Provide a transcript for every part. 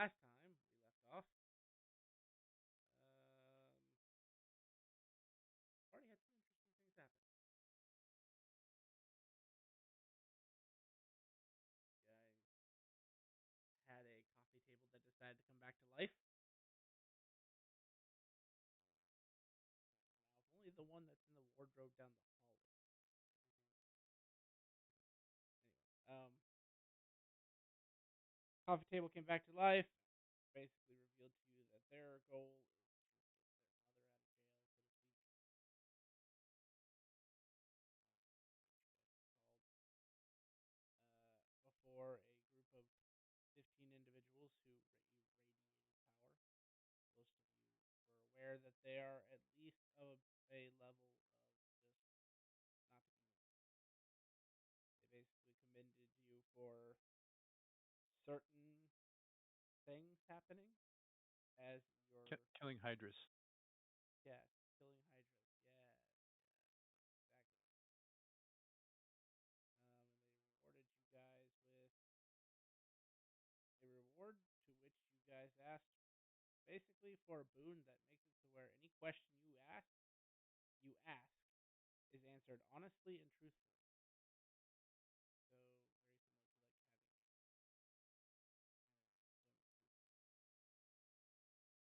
last time we left off, already had some interesting things happen. I had a coffee table that decided to come back to life. Now it's only the one that's in the wardrobe down the hallway. Anyway, coffee table came back to life. Basically revealed to you that their goal is to put their mother out of jail, so to speak. Called before a group of 15 individuals who radiated power. Most of you were aware that they are at least of a level of just not the community. They basically commended you for certain things happening as your Killing hydras. yes, killing hydras. Yes, exactly. And they rewarded you guys with a reward to which you guys asked basically for a boon that makes it to where any question you ask is answered honestly and truthfully. So very similar to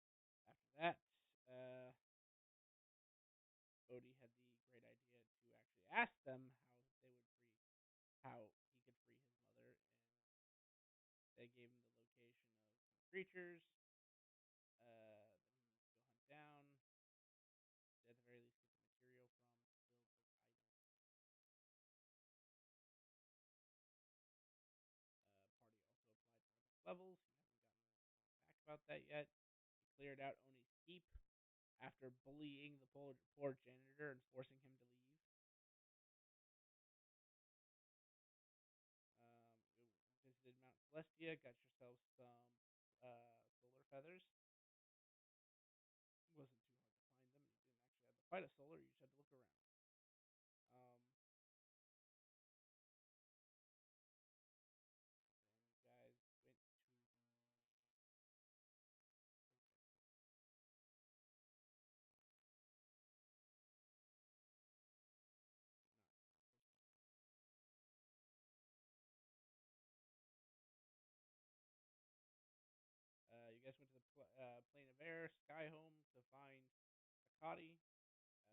like having after that, Bodhi had the great idea to actually ask them how he could free his mother, and they gave him the location of some creatures that he needs to go hunt down. At the very least, get the material from to build this item. Party also applied for epic levels. You haven't gotten anything back about that yet. He cleared out Oni's keep after bullying the poor janitor and forcing him to leave. You visited Mount Celestia, got yourself some solar feathers. It wasn't too hard to find them. You didn't actually have to fight a solar, you just had to look around. Um, then you guys went to the you guys went to the plane of air, Sky Home, to find Akati.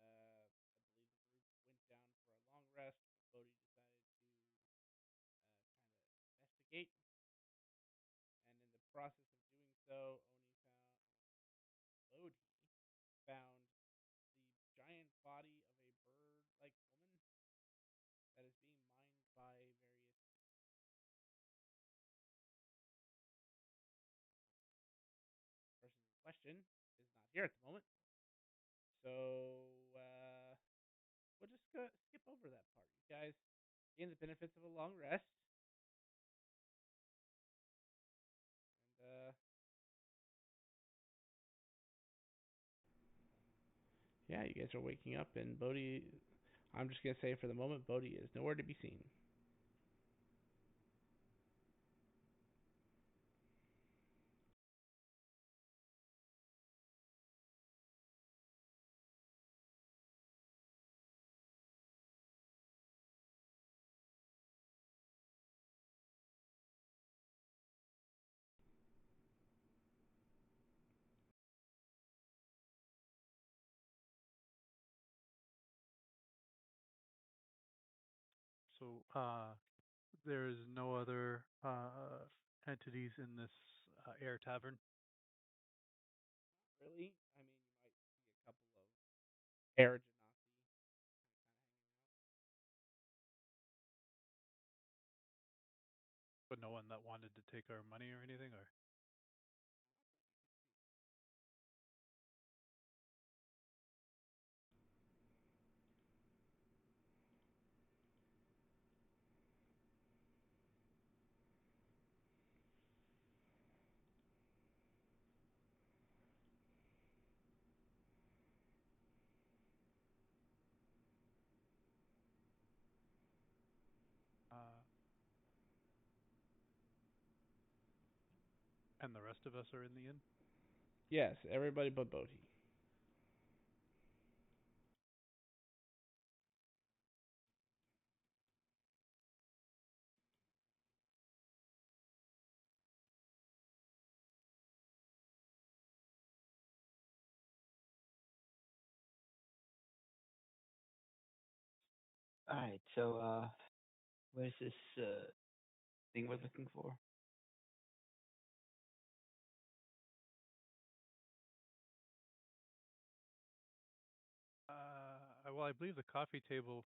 I believe the group went down for a long rest. Bodhi decided to kind of investigate, and in the process of doing so, Bodhi found the giant body of a bird-like woman that is being mined by various. Person in question is not here at the moment, so we'll just skip over that part. You guys gain the benefits of a long rest, and yeah, you guys are waking up, and Bodhi. I'm just gonna say for the moment, Bodhi is nowhere to be seen. So there is no other entities in this air tavern, Really, I mean, you might see a couple of air genasi kind of hanging out. but no one that wanted to take our money or anything, or uh, And the rest of us are in the inn? Yes, everybody but Bodhi. All right, so where's this thing we're looking for? Well, I believe the coffee table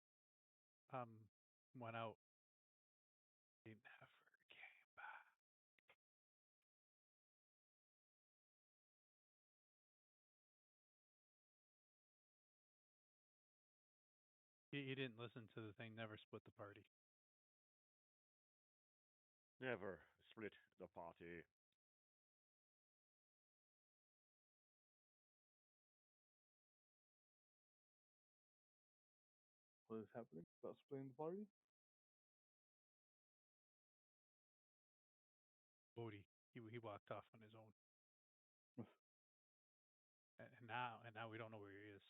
um went out. He never came back. He didn't listen to the thing. Never split the party. Never split the party. What is happening? About splitting the party? Bodhi. He walked off on his own. And now we don't know where he is.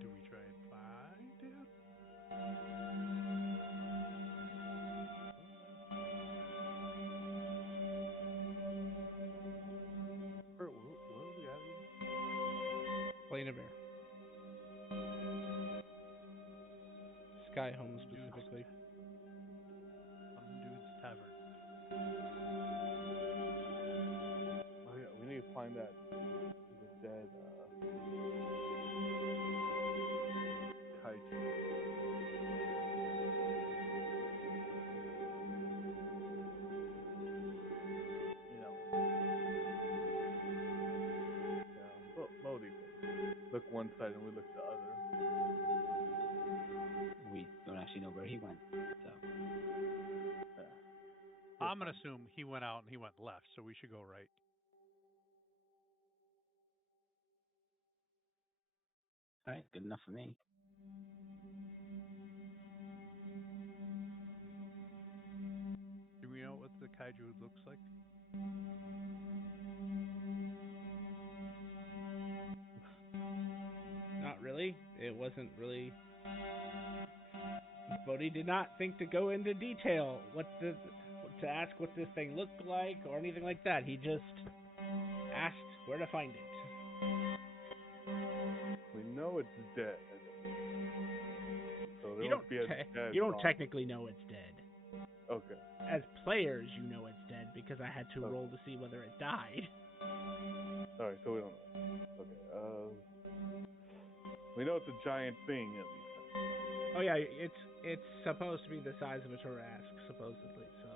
Do we try and find him? Bert, where are we at again? Plain of Air. Sky Home Some dude's specifically. tavern. Oh yeah, we need to find that the dead kaiju. You know. Yeah, Bodhi. Look one side and we look the other. We don't actually know where he went, so Yeah. I'm gonna assume he went out and he went left, so we should go right. all right, good enough for me. Do we know what the kaiju looks like? Not really. It wasn't really. Bodhi did not think to go into detail to ask what this thing looked like or anything like that. He just asked where to find it. We know it's dead. So there You must be a dead you don't body. technically know it's dead. Okay. As players, you know it's dead because I had to Okay. roll to see whether it died. Alright, so we don't know. Okay. We know it's a giant thing at least. Oh yeah, it's supposed to be the size of a Tarask, supposedly. So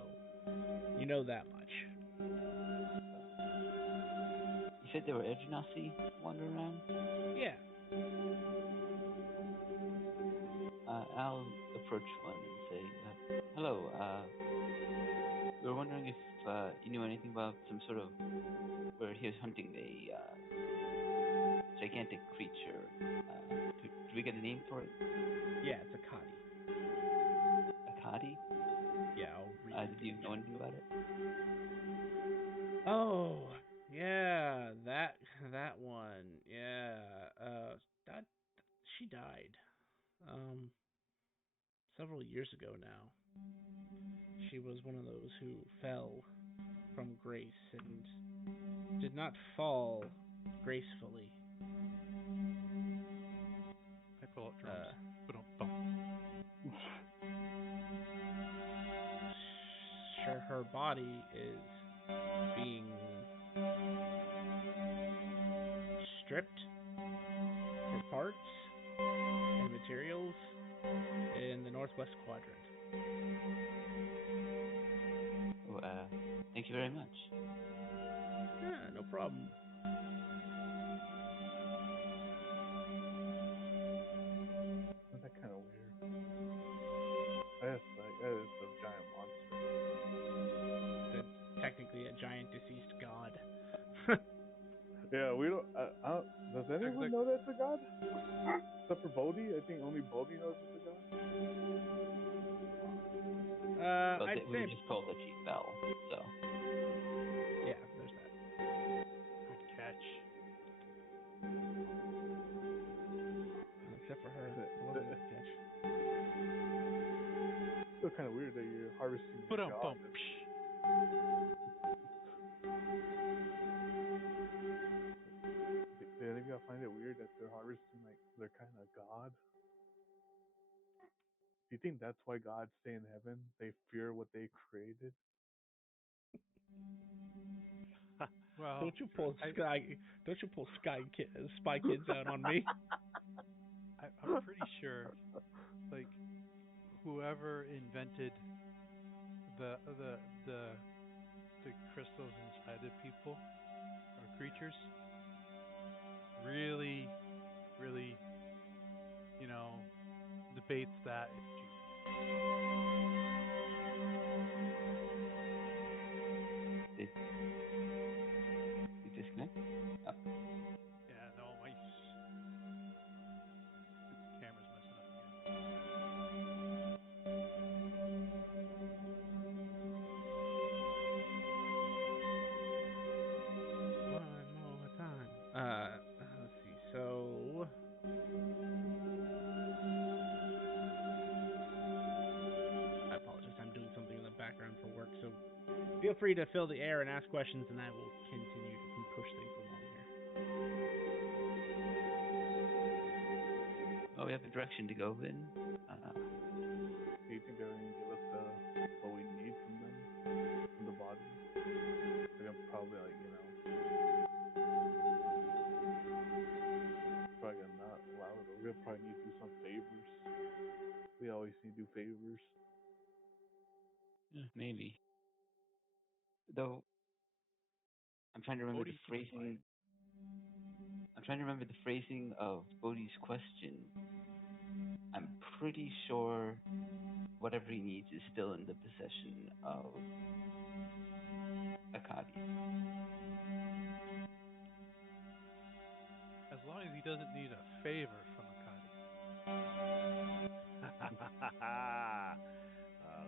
you know that much. You said there were Edgenasi wandering around? Yeah. I'll approach one and say, hello, we were wondering if you knew anything about some sort of, where he was hunting a gigantic creature. Do we get a name for it? Yeah, it's a Kadi. A Kadi? Yeah, I'll read Do you know anything about it? Oh, yeah, that one. Yeah, that she died. Several years ago now. She was one of those who fell from grace and did not fall gracefully. I pull out drums. Ba-dum-bum. Sure, her body is being stripped for parts and materials in the northwest quadrant. Oh, thank you very much. Yeah, no problem. Isn't that kind of weird? Yeah, we don't. Does anyone know that's a god? Except for Bodhi, I think only Bodhi knows it's a god. Well, I'd we were say just told that she fell, so. yeah. There's that. Good catch. Except for her, it wasn't a good catch. It's still kind of weird that you're harvesting Put your on god. bump. Did any of y'all find it weird that they're harvesting like they're kind of god? Do you think that's why gods stay in heaven? They fear what they created. Well, Don't you pull I, Spy Kids out on me? I'm pretty sure, like, whoever invented the the the the crystals inside of people or creatures really, really, you know, debates that issue. Did you disconnect? Oh. Yeah, no, my stupid camera's messing up again. One more time. Let's see. So, I apologize. I'm doing something in the background for work, so feel free to fill the air and ask questions, and I will continue to push things along here. Well, we have a direction to go in. Do you think they're gonna give us what we need from them, from the body? They're gonna probably probably gonna not allow it. We're gonna probably need to do some favors. We always need to do favors. Maybe. Though, I'm trying to remember the Bodhi seems phrasing. I'm trying to remember the phrasing of Bodhi's question. I'm pretty sure whatever he needs is still in the possession of Akadi. As long as he doesn't need a favor from Akadi.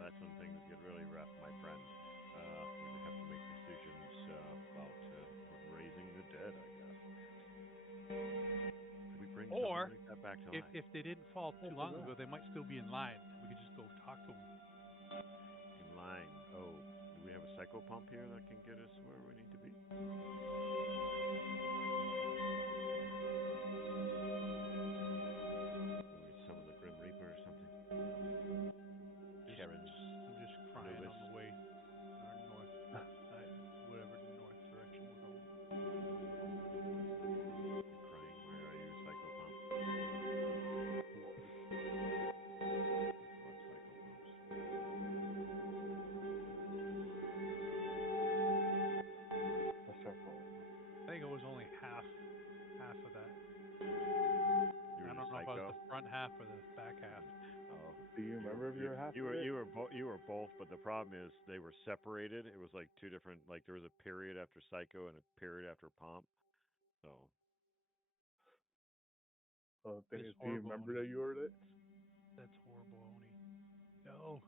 That's when things get really rough, my friend. We have to make decisions about raising the dead, I guess. Could we bring Or something like that back to life? if they didn't fall too long ago, they might still be in line. We could just go talk to them. In line. Oh, do we have a psycho pump here that can get us where we need to be? Maybe some of the Grim Reaper or something. Sharon. I'm just crying Anubis. on the way our north side, whatever north direction we're going. You're crying. Why are you, psycho pump? Love psycho pumps. Let's start following. I think it was only half of that. You were I the don't know if I was psycho. the front half or the back half. Oh, Do you remember if you were half you of were it? you were both, but the problem is they were separated. It was like two different. Like there was a period after psycho and a period after pomp. So The thing It's is, do you horrible, remember Oni. that you were it? That's horrible, Oni. No.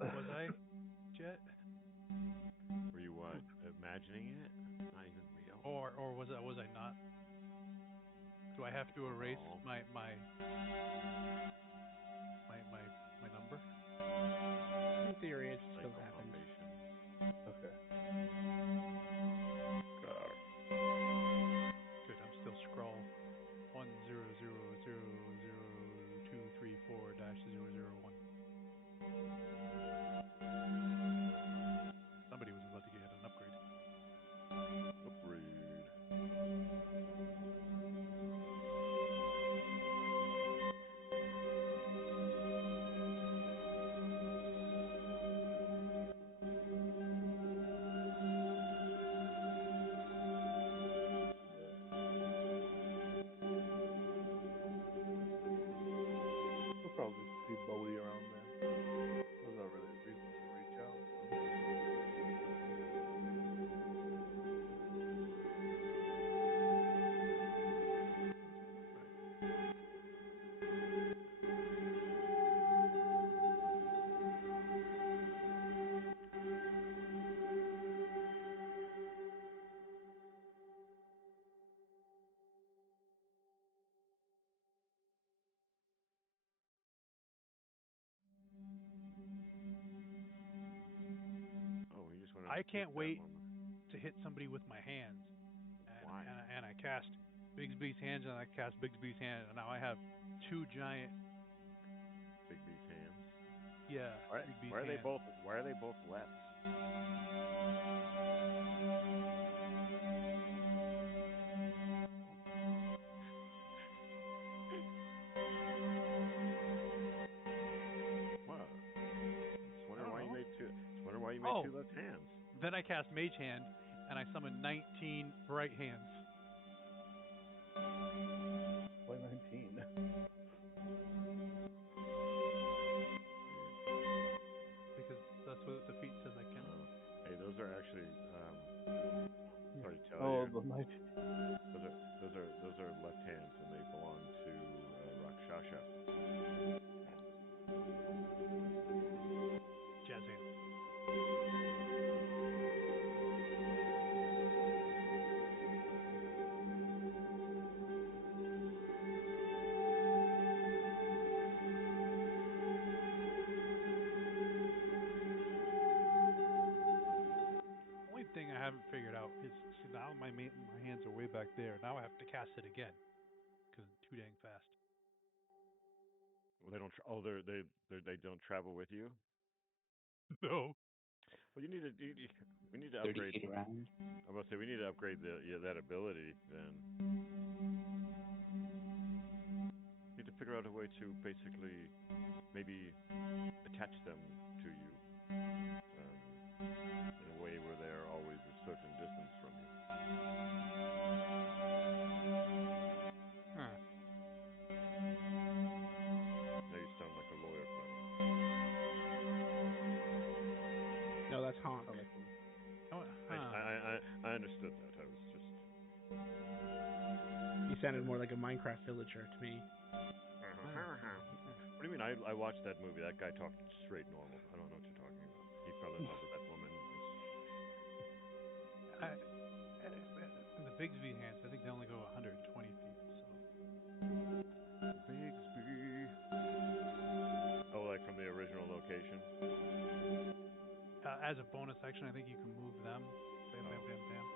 Was I, Jet? were you what? Imagining it? Not even real. Or was I not? Do I have to erase No. my number? In theory, it still Psycho happens. pumpation. Okay. Good, I'm still scroll 1000234-001. Somebody was about to get an upgrade. Upgrade. I can't that wait moment. to hit somebody with my hands. Why? And I cast Bigsby's hands, and I cast Bigsby's hand, and now I have two giant, Big B's hands. yeah, Why, Bigsby's why are they hands. both? Why are they both left? What? Just I wondering don't why you know. made two. Just wondering why you made Oh, two left hands. then I cast Mage Hand, and I summoned 19 right hands. Why 19? Because that's what the feat says I can. Hey, those are actually. Sorry to tell Oh, you. the 19. Those are left hands, and they belong to Rakshasha. Jazz hands. Only thing I haven't figured out is, see, now my hands are way back there. Now I have to cast it again because it's too dang fast. Well, they don't. They don't travel with you. No. Well, you need to. We need to 30 upgrade. feet around. I'm gonna say we need to upgrade that ability. Then we need to figure out a way to basically maybe attach them to you in a way where they're always a certain distance from you. Huh. Now you sound like a lawyer, Clement. No, that's honk. Oh, I understood that. I was just. You sounded more like a Minecraft villager to me. What do you mean? I watched that movie. That guy talked straight normal. I don't know what you're talking about. He fell in love with that woman. and the Bigsby hands, I think they only go 120 feet. So. Bigsby. Oh, like from the original location? As a bonus action, I think you can move them. Bam, bam, bam, bam.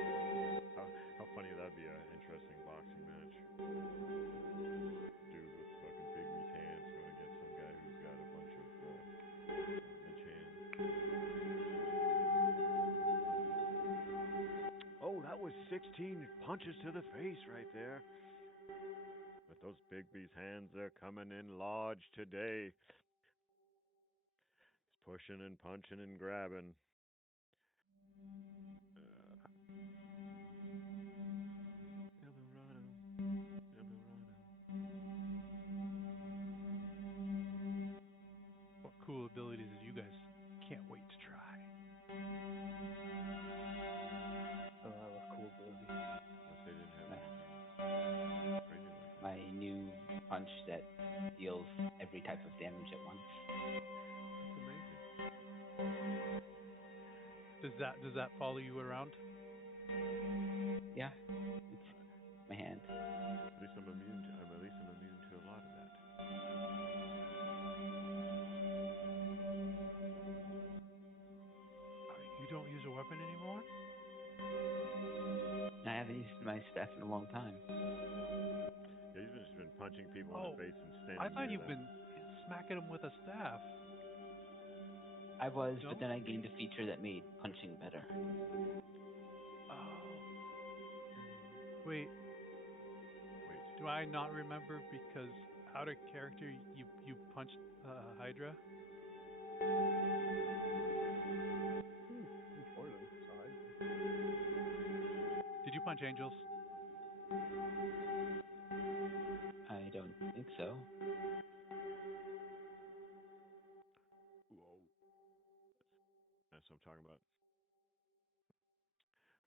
Yeah. How funny that'd be, an interesting boxing match. Dude with fucking Bigsby's hands going against some guy who's got a bunch of Mitch hands. Oh, that was 16 punches to the face right there. But those Bigsby's hands, they're coming in large today. He's pushing and punching and grabbing. Eldorado. What cool abilities that you guys can't wait to try? Oh, that was cool ability. Unless they didn't have anything crazy like that. My new punch that deals every type of damage at once. That's amazing. Does that follow you around? Yeah, it's my hand. At least I'm immune to a lot of that. You don't use a weapon anymore? I haven't used my staff in a long time. Yeah, you've just been punching people in the face and standing I thought near you've them. been smacking them with a staff. I was, No? but then I gained a feature that made punching better. Oh. Wait. Do I not remember because out of character you punched Hydra? Jordan, side. Did you punch Angels? I don't think so. Whoa. That's what I'm talking about.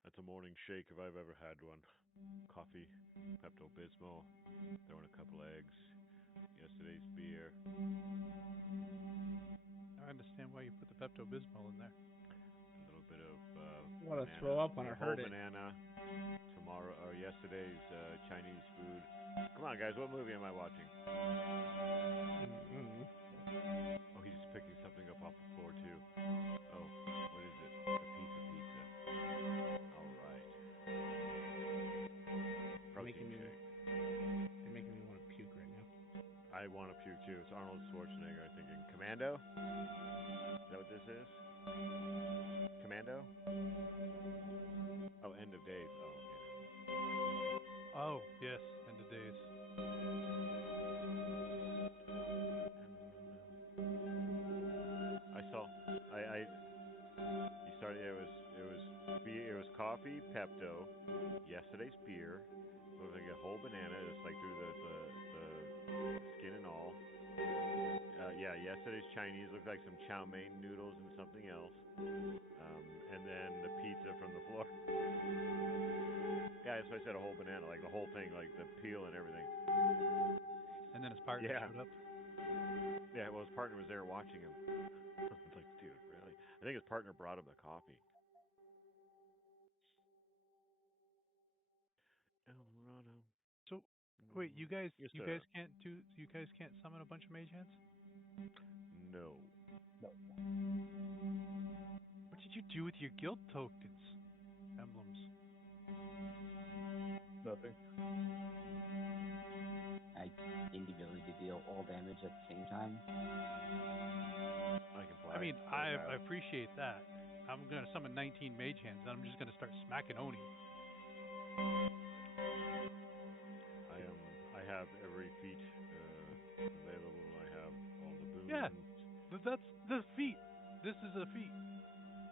That's a morning shake if I've ever had one. Coffee, Pepto-Bismol, throw in a couple eggs, yesterday's beer. I understand why you put the Pepto-Bismol in there. A little bit of Want to banana, throw up when I whole heard it. banana. Tomorrow or yesterday's Chinese food. Come on, guys, what movie am I watching? Mm-hmm. Oh, he's just picking something up off the floor too. I want to puke too. It's Arnold Schwarzenegger. I'm thinking Commando. Is that what this is? Commando? Oh, End of Days. Oh, Oh, yes, end of days. I saw. I. He started. It was coffee, Pepto. Yesterday's beer. Looked like a whole banana, just like through the skin and all. Yeah, yesterday's Chinese looked like some chow mein noodles and something else. And then the pizza from the floor. Yeah, that's why I said a whole banana, like the whole thing, like the peel and everything. And then his partner Yeah. showed up. Yeah, well, his partner was there watching him. It's like, dude, really? I think his partner brought him the coffee. Eldorado. So, wait, Yes, you guys sir. can't summon a bunch of mage hands? No. No. What did you do with your guild tokens, emblems? Nothing. I gained the ability to deal all damage at the same time. I can fly. I mean, So I fast. appreciate that. I'm gonna summon 19 mage hands, and I'm just gonna start smacking Oni. I have every feat available. I have all the boons. Yeah, that's the feat. This is a feat.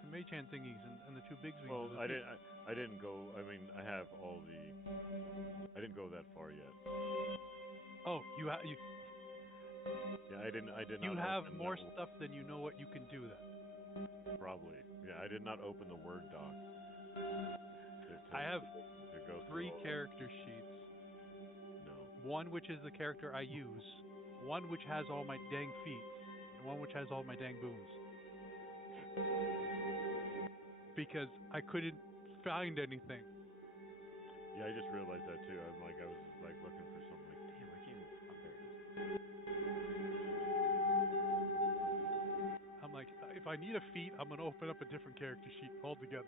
The mage hand thingies and the two big swings Well, is a feat. I didn't go. I mean, I have all the. I didn't go that far yet. Oh, you Yeah, I didn't. I did you not have open more that. stuff than you know what you can do. Then Probably. Yeah, I did not open the Word doc. I have to go through 3 all character sheets. No. One which is the character I use, one which has all my dang feats, and one which has all my dang boons. Because I couldn't find anything. Yeah, I just realized that too. I was like looking for something. Like, damn, I can't even. Oh, there it is. I'm like, if I need a feat, I'm gonna open up a different character sheet altogether.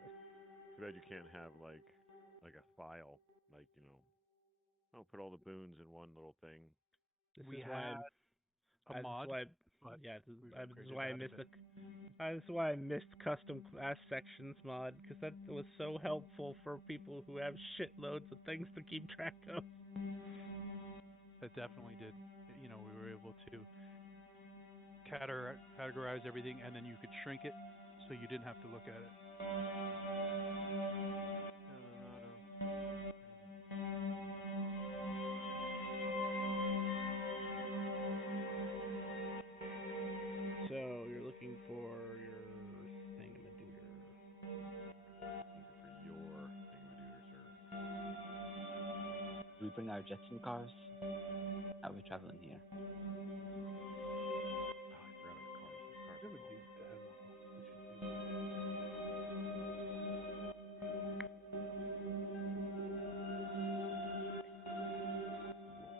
Too bad you can't have like a file, like put all the boons in one little thing. This We is why had a this is mod, why but yeah, we've this is upgraded why I that a missed bit. this is why I missed custom class sections mod, because that was so helpful for people who have shitloads of things to keep track of. That definitely did. We were able to categorize everything, and then you could shrink it so you didn't have to look at it. So you're looking for your thingamadooter. Looking for your thingamadooter, sir. Do we bring our jets and cars? How are we traveling here? Oh, I forgot our cars. Cars Never are did awesome. that. We should do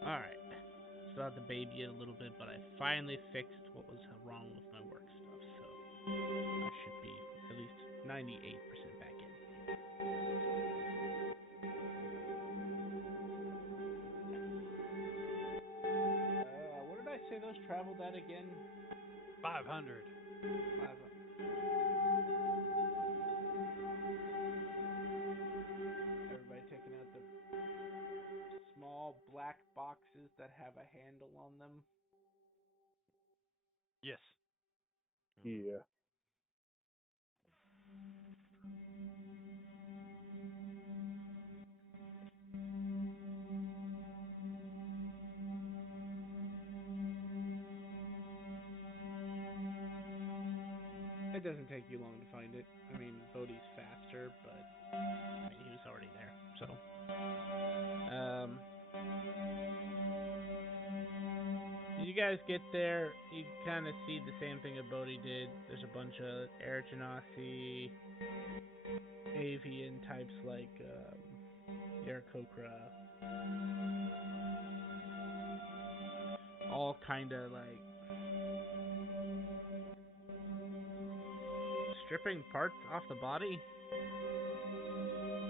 Alright. Still have to baby it a little bit, but I finally fixed what was wrong with my work stuff, so I should be at least 98% back in. What did I say those traveled at again? 500. Everybody taking out the small black boxes that have a handle on them. Yes. Yeah. It doesn't take you long to find it. I mean, Bodhi's faster, but I mean, he was already there. So, you guys get there, you kind of see the same thing that Bodhi did. There's a bunch of Air Genasi, avian types like Aarakocra, all kind of like stripping parts off the body,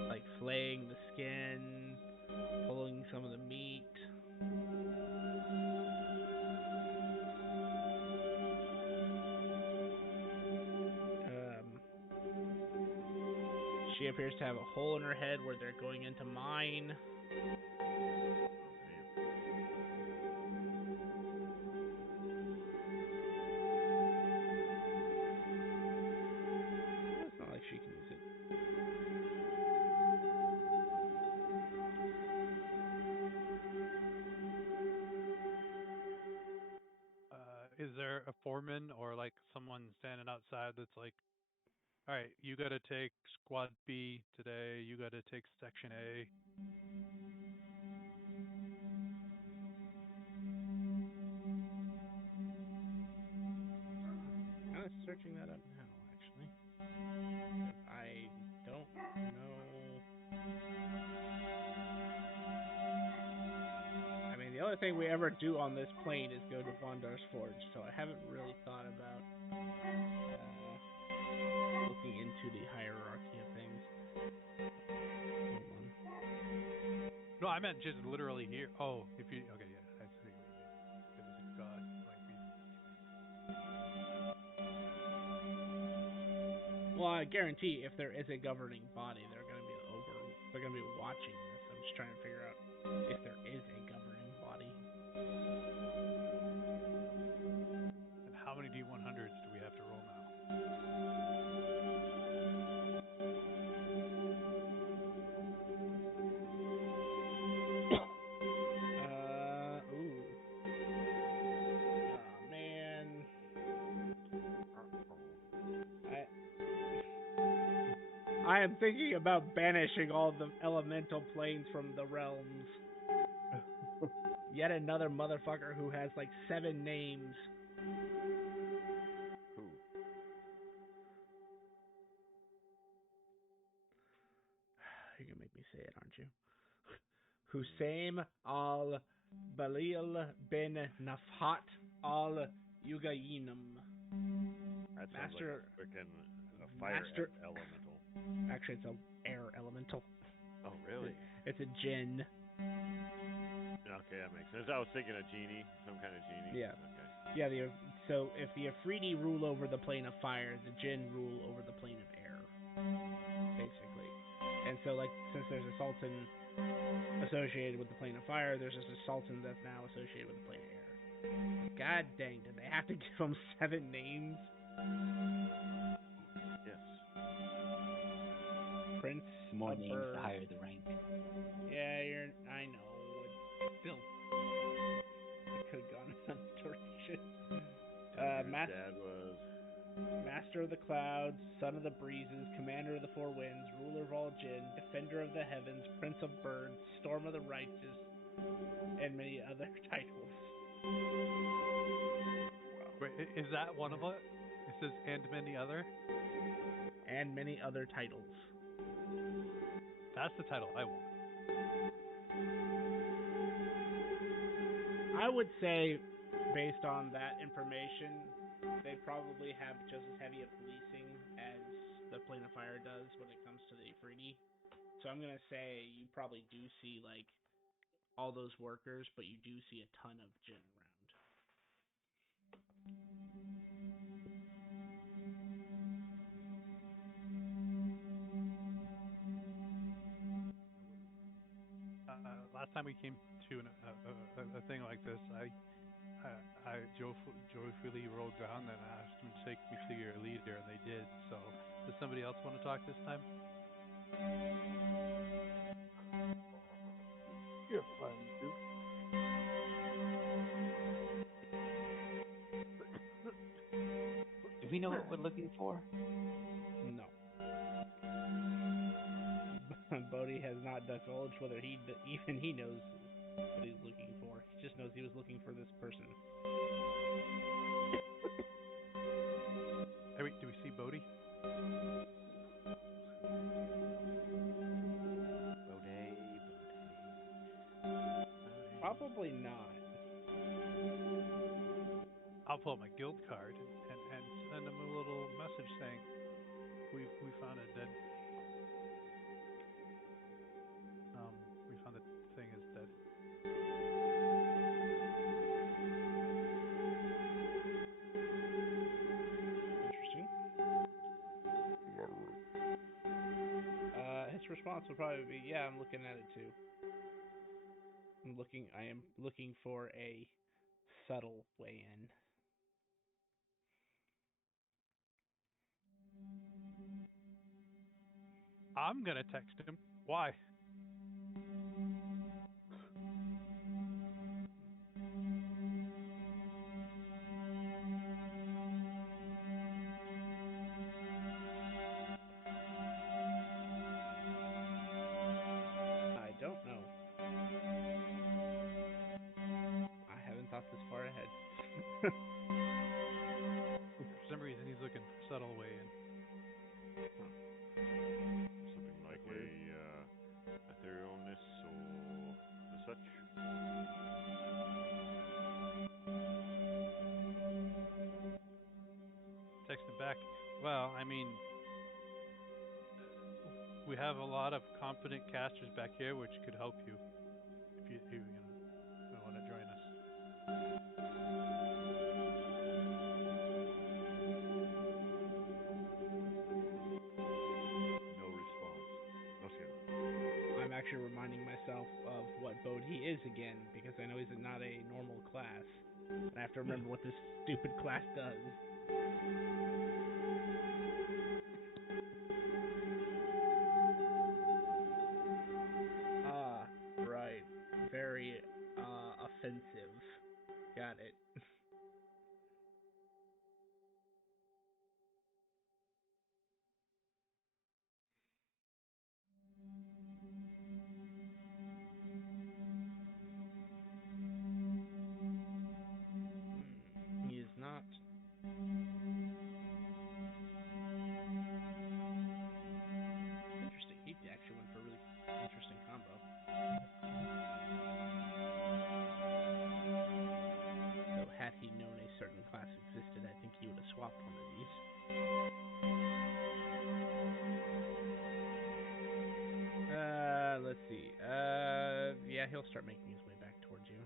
like flaying the skin, pulling some of the meat. She appears to have a hole in her head where they're going into mine. It's not like she can use it. Is there a foreman or like someone standing outside that's like, all right, you got to take Squad B today. You got to take Section A. Kind of searching that up now, actually. 'Cause I don't know. I mean, the only thing we ever do on this plane is go to Vondar's Forge, so I haven't really thought about looking into the hierarchy of things. Hold on. No, I meant just literally here. Oh, if you okay, yeah, I see what you mean. If it was a god, like Well, I guarantee if there is a governing body, they're going to be They're going to be watching this. I'm just trying to figure out if there is a governing body. And how many D100s do we have to roll now? Ooh. Oh, man. I am thinking about banishing all the elemental planes from the realms. Yet another motherfucker who has like 7 names. Who? You're gonna make me say it, aren't you? Hussein al Balil bin Nafhat al Yugayinum. That sounds Master, like a freaking fire Master- elemental. Actually, it's an air elemental. Oh, really? It's a djinn. Okay, that makes sense. I was thinking a genie, some kind of genie. Yeah. Okay. Yeah, so if the Afridi rule over the plane of fire, the jinn rule over the plane of air, basically. And so, like, since there's a sultan associated with the plane of fire, there's just a sultan that's now associated with the plane of air. God dang, did they have to give them 7 names? Yes. Prince More of names, Bird. the higher the rank. Yeah, I know. Still, I could have gone in that direction. Dad was Master of the Clouds, Son of the Breezes, Commander of the Four Winds, Ruler of all Jinn, Defender of the Heavens, Prince of Birds, Storm of the Righteous, and many other titles. Wait, is that one of it? It says and many other. And many other titles. That's the title I want. I would say, based on that information, they probably have just as heavy a policing as the Plane of Fire does when it comes to the Afridi. So I'm gonna say you probably do see like all those workers, but you do see a ton of jinn around. Last time we came to a thing like this, I joyfully rolled down and asked them to take me to your leader, and they did. So, does somebody else want to talk this time? You're fine, dude. Do we know what we're looking for? No. Bodhi has not divulged whether even he knows what he's looking for. He just knows he was looking for this person. Hey, wait, do we see Bodhi? Probably not. I'll pull out my guild card and send him a little message saying we found a dead. We found the thing is dead. Interesting. response would probably be, "Yeah, I'm looking at it too. I am looking for a subtle way in." I'm gonna text him. Why? I don't know. I haven't thought this far ahead. For some reason, he's looking for subtle way in. Something like That's weird. a etherealness or the such. Text him back. Well, I mean, we have a lot of competent casters back here, which could help you if you want to join us. No response. No skin. I'm actually reminding myself of what boat he is again because I know he's not a normal class. I have to remember what this stupid class does. Ah, right. Very offensive. Got it. He is not. Interesting. He actually went for a really interesting combo. So had he known a certain class existed, I think he would have swapped one of these. Let's see. Yeah, he'll start making his way back towards you.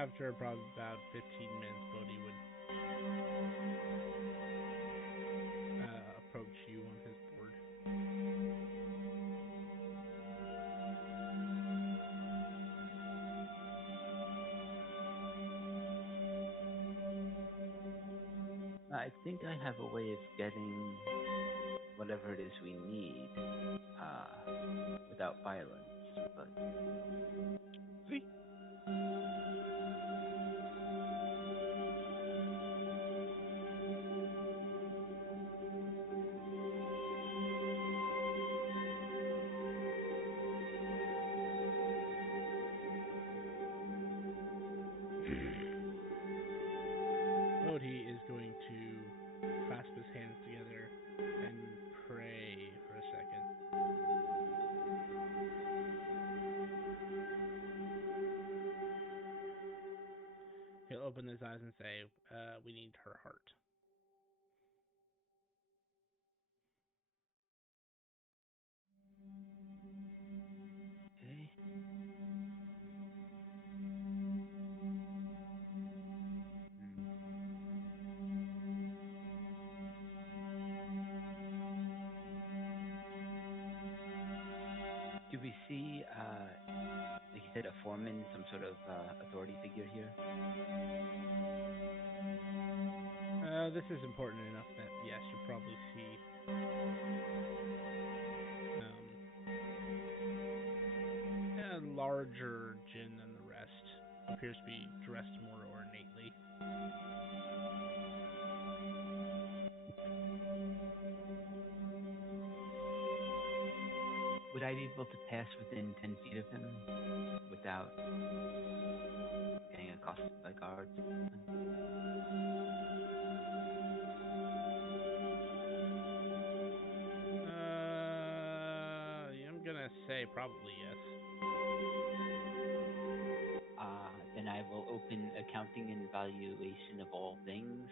After probably about 15 minutes, Bodhi would approach you on his board. I think I have a way of getting whatever it is we need without violence, but See? Bodhi is going to clasp his hands together and pray for a second. He'll open his eyes and say, "We need her heart." okay. Hmm. Do we see, like you said, a foreman, some sort of authority figure here? This is important enough that yes, you probably see a larger djinn than the rest. Appears to be dressed more ornately. Would I be able to pass within 10 feet of him without getting accosted by guards? I'm gonna say probably yes. Then I will open accounting and valuation of all things,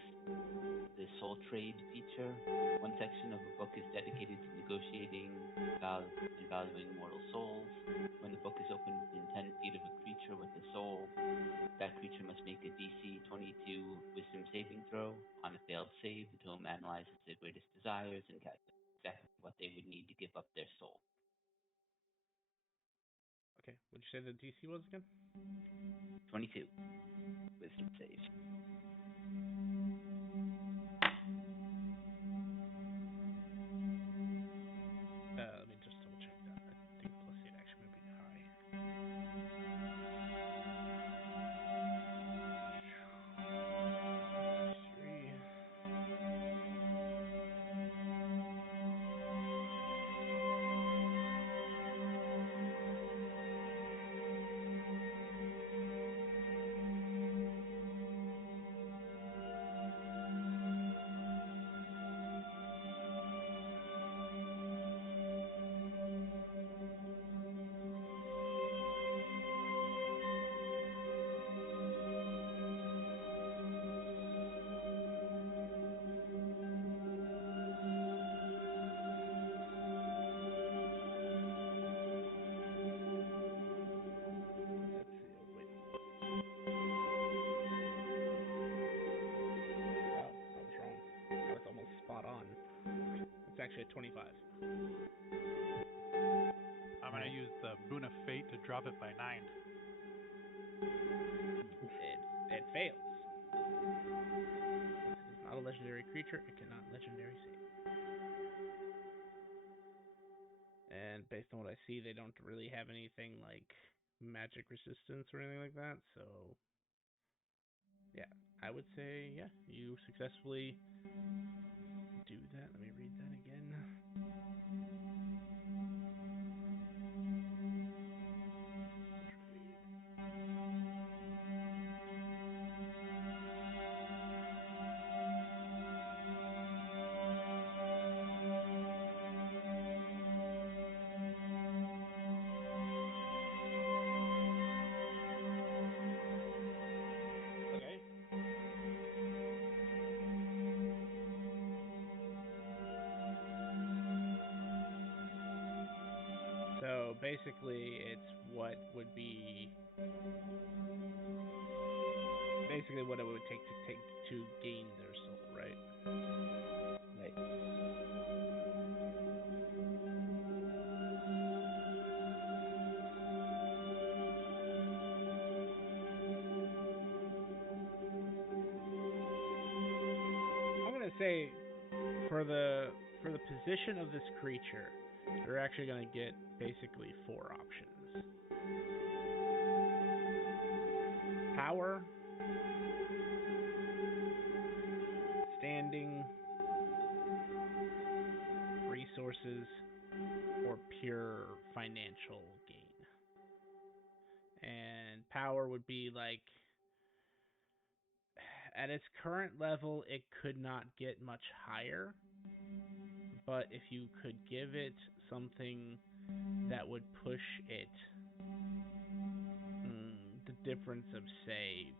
the soul trade feature. One section of the book is dedicated to negotiating and valuing mortal souls. When the book is opened within 10 feet of a creature with a soul, that creature must make a DC 22 wisdom saving throw. On a failed save, the tome analyzes their greatest desires and calculates exactly what they would need to give up their soul. Okay, would you say the DC was again? 22 wisdom save. Let me just double check that. I think +8 actually might be high. Three. It's actually a 25. I'm going to use the Boon of Fate to drop it by 9. It fails. It is not a legendary creature. It cannot legendary save. And based on what I see, they don't really have anything like magic resistance or anything like that. So, yeah, I would say, yeah, you successfully do that. Let me read that again. So basically, it's what would be basically what it would take to gain their soul, right? Right. I'm gonna say for the position of this creature, you're actually gonna get basically 4 options: power, standing, resources, or pure financial gain. And power would be like, at its current level, it could not get much higher. But if you could give it something that would push it the difference of, say,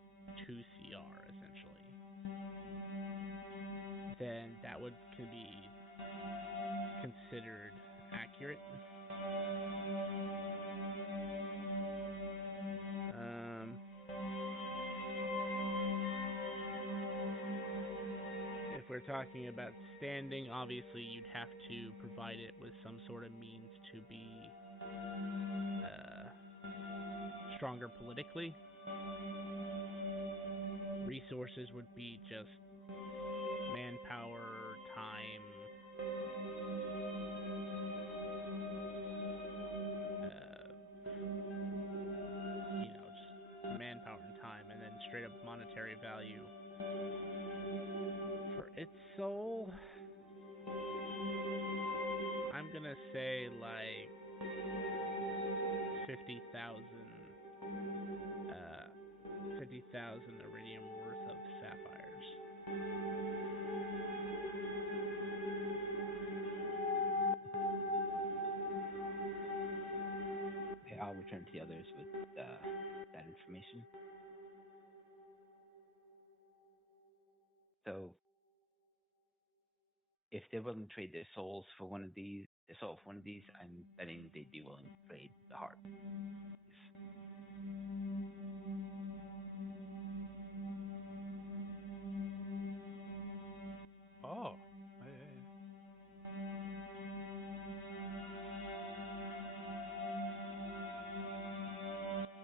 2 CR, essentially, then that would be considered accurate. If we're we're talking about standing, obviously you'd have to provide it with some sort of means to be stronger politically. Resources would be just manpower, time, just manpower and time, and then straight up monetary value for its soul. I'm gonna say like 50,000 iridium worth of sapphires. Okay, I'll return to the others with that information. So, if they're willing to trade their souls for one of these, I'm betting they'd be willing to trade the heart. Oh.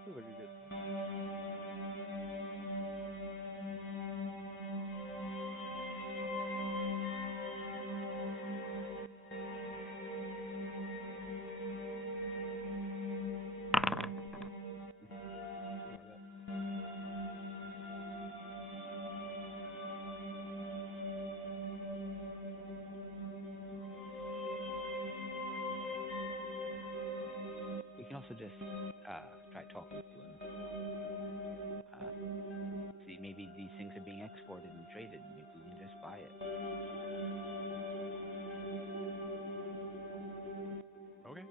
Feels like a good. We can also just try talking to him. See, maybe these things are being exported and traded. Maybe we can just buy it. Okay.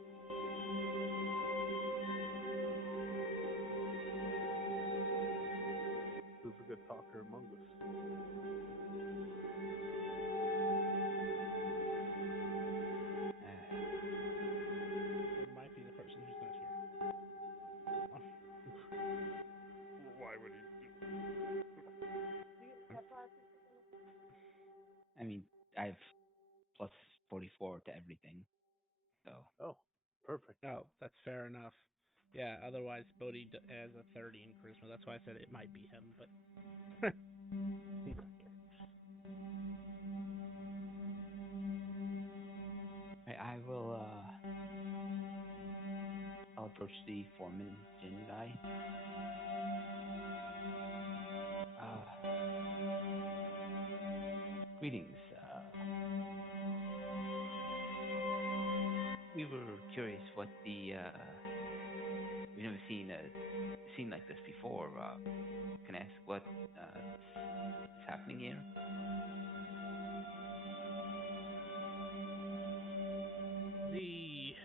Who's a good talker among us? It might be the person who's not here. Why would he? I mean, I have plus 44 to everything. So, Oh, perfect. Oh, that's fair enough. Yeah, otherwise Bodhi has a 30 in charisma. That's why I said it might be him, but I will. I'll approach the foreman, Jin guy. Greetings. We were curious what the. We've never seen a scene like this before. Can I ask what is happening here? the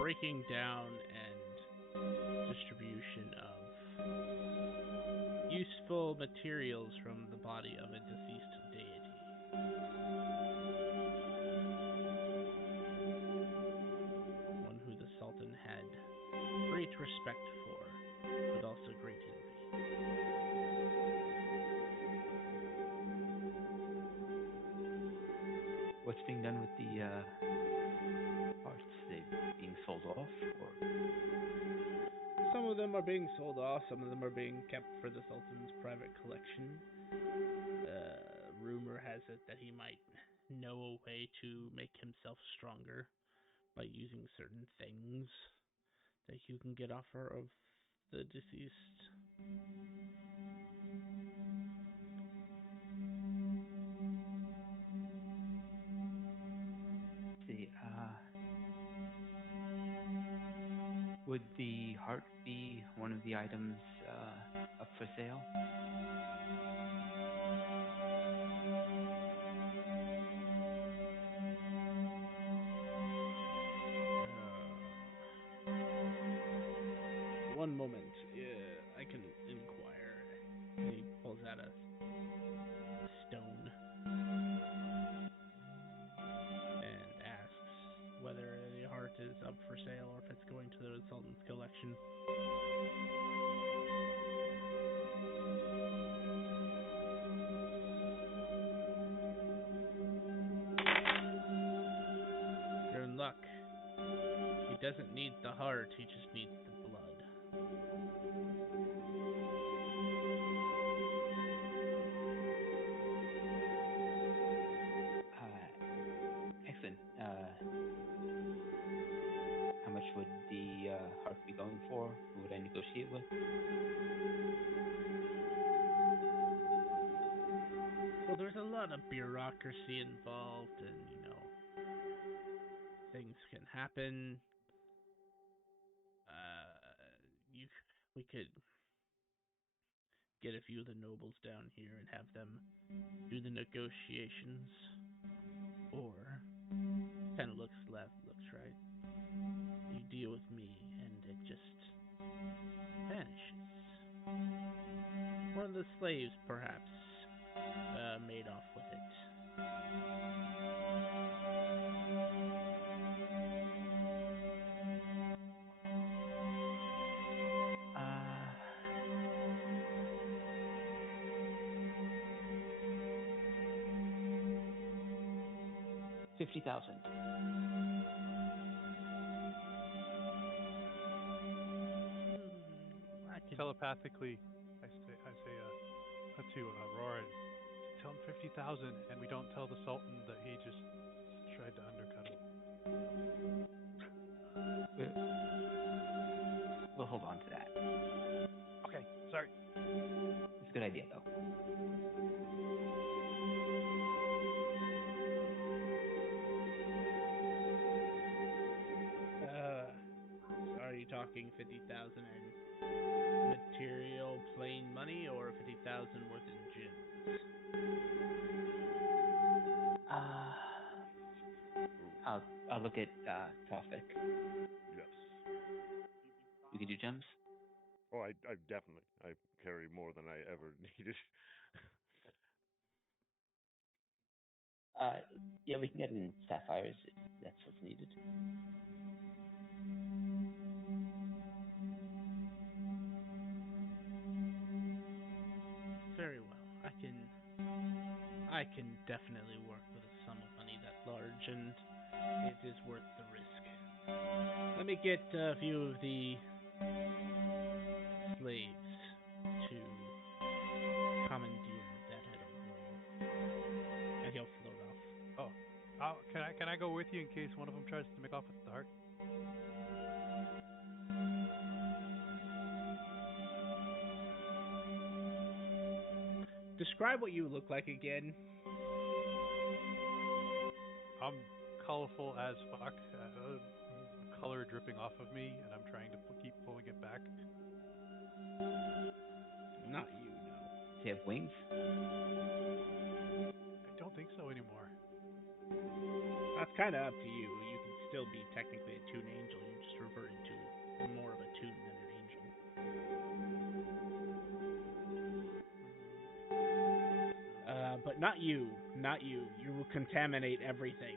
breaking down and distribution of useful materials from the body of a deceased deity. One who the Sultan had great respect for, but also great envy. What's being done with the parts? They being sold off, or Some of them are being sold off, some of them are being kept for the Sultan's private collection. Rumor has it that he might know a way to make himself stronger by using certain things that you can get offer of the deceased. see? Would the heart be one of the items up for sale? One moment, I can inquire. And he pulls out a stone and asks whether the heart is up for sale or if it's going to the Sultan's collection. doesn't need the heart, he just needs the blood. Excellent. How much would the heart be going for? Who would I negotiate with? Well, there's a lot of bureaucracy involved, and things can happen. You, we could get a few of the nobles down here and have them do the negotiations, or kind of looks left, looks right. You deal with me, and it just vanishes. One of the slaves, perhaps, made off with it. $50,000. Telepathically, I say to Aurora, tell him 50,000, and we don't tell the Sultan that he just tried to undercut him. We'll hold on to that. Okay, sorry. It's a good idea, though. Are you talking 50,000 in material, plain money, or 50,000 worth in gems? I'll look at Tofik. Yes. We can do gems. Oh, I definitely. I carry more than I ever needed. Yeah, we can get in sapphires if that's what's needed. Very well. I can definitely work with a sum of money that large, and it is worth the risk. Let me get a few of the slaves to commandeer that head of royal, and he'll float off. Oh, can I go with you in case one of them tries to make off with the heart? Describe what you look like again. I'm colorful as fuck, color dripping off of me, and I'm trying to keep pulling it back. Not you, no. Do you have wings? I don't think so anymore. That's kind of up to you. You can still be technically a toon angel. You just reverted to more of a toon than an angel. But not you. Not you. You will contaminate everything.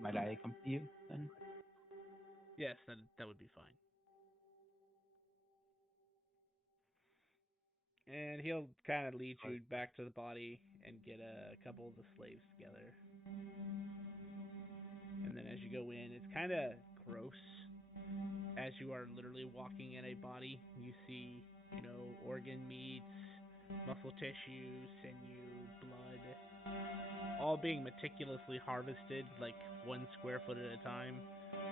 Might I accompany you then? Yes, that would be fine. And he'll kind of lead you back to the body and get a couple of the slaves together. And then as you go in, it's kind of gross. As you are literally walking in a body, you see, organ meats, muscle tissue, sinew, blood, all being meticulously harvested, like 1 square foot at a time.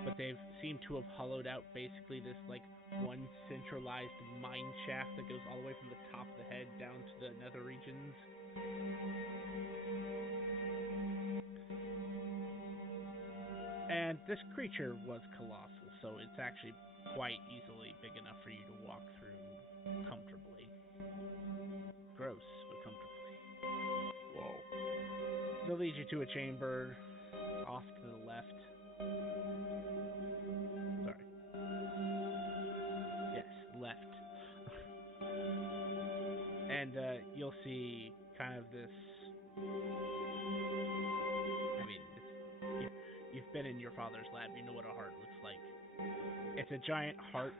But they've seemed to have hollowed out basically this like one centralized mine shaft that goes all the way from the top of the head down to the nether regions. And this creature was colossal, so it's actually quite easily big enough for you to walk through comfortably. Gross, but comfortably. Whoa. They'll lead you to a chamber off to the left. Sorry. Yes, left. And you'll see kind of this. I mean, you've been in your father's lab. You know what a heart looks like. It's a giant heart.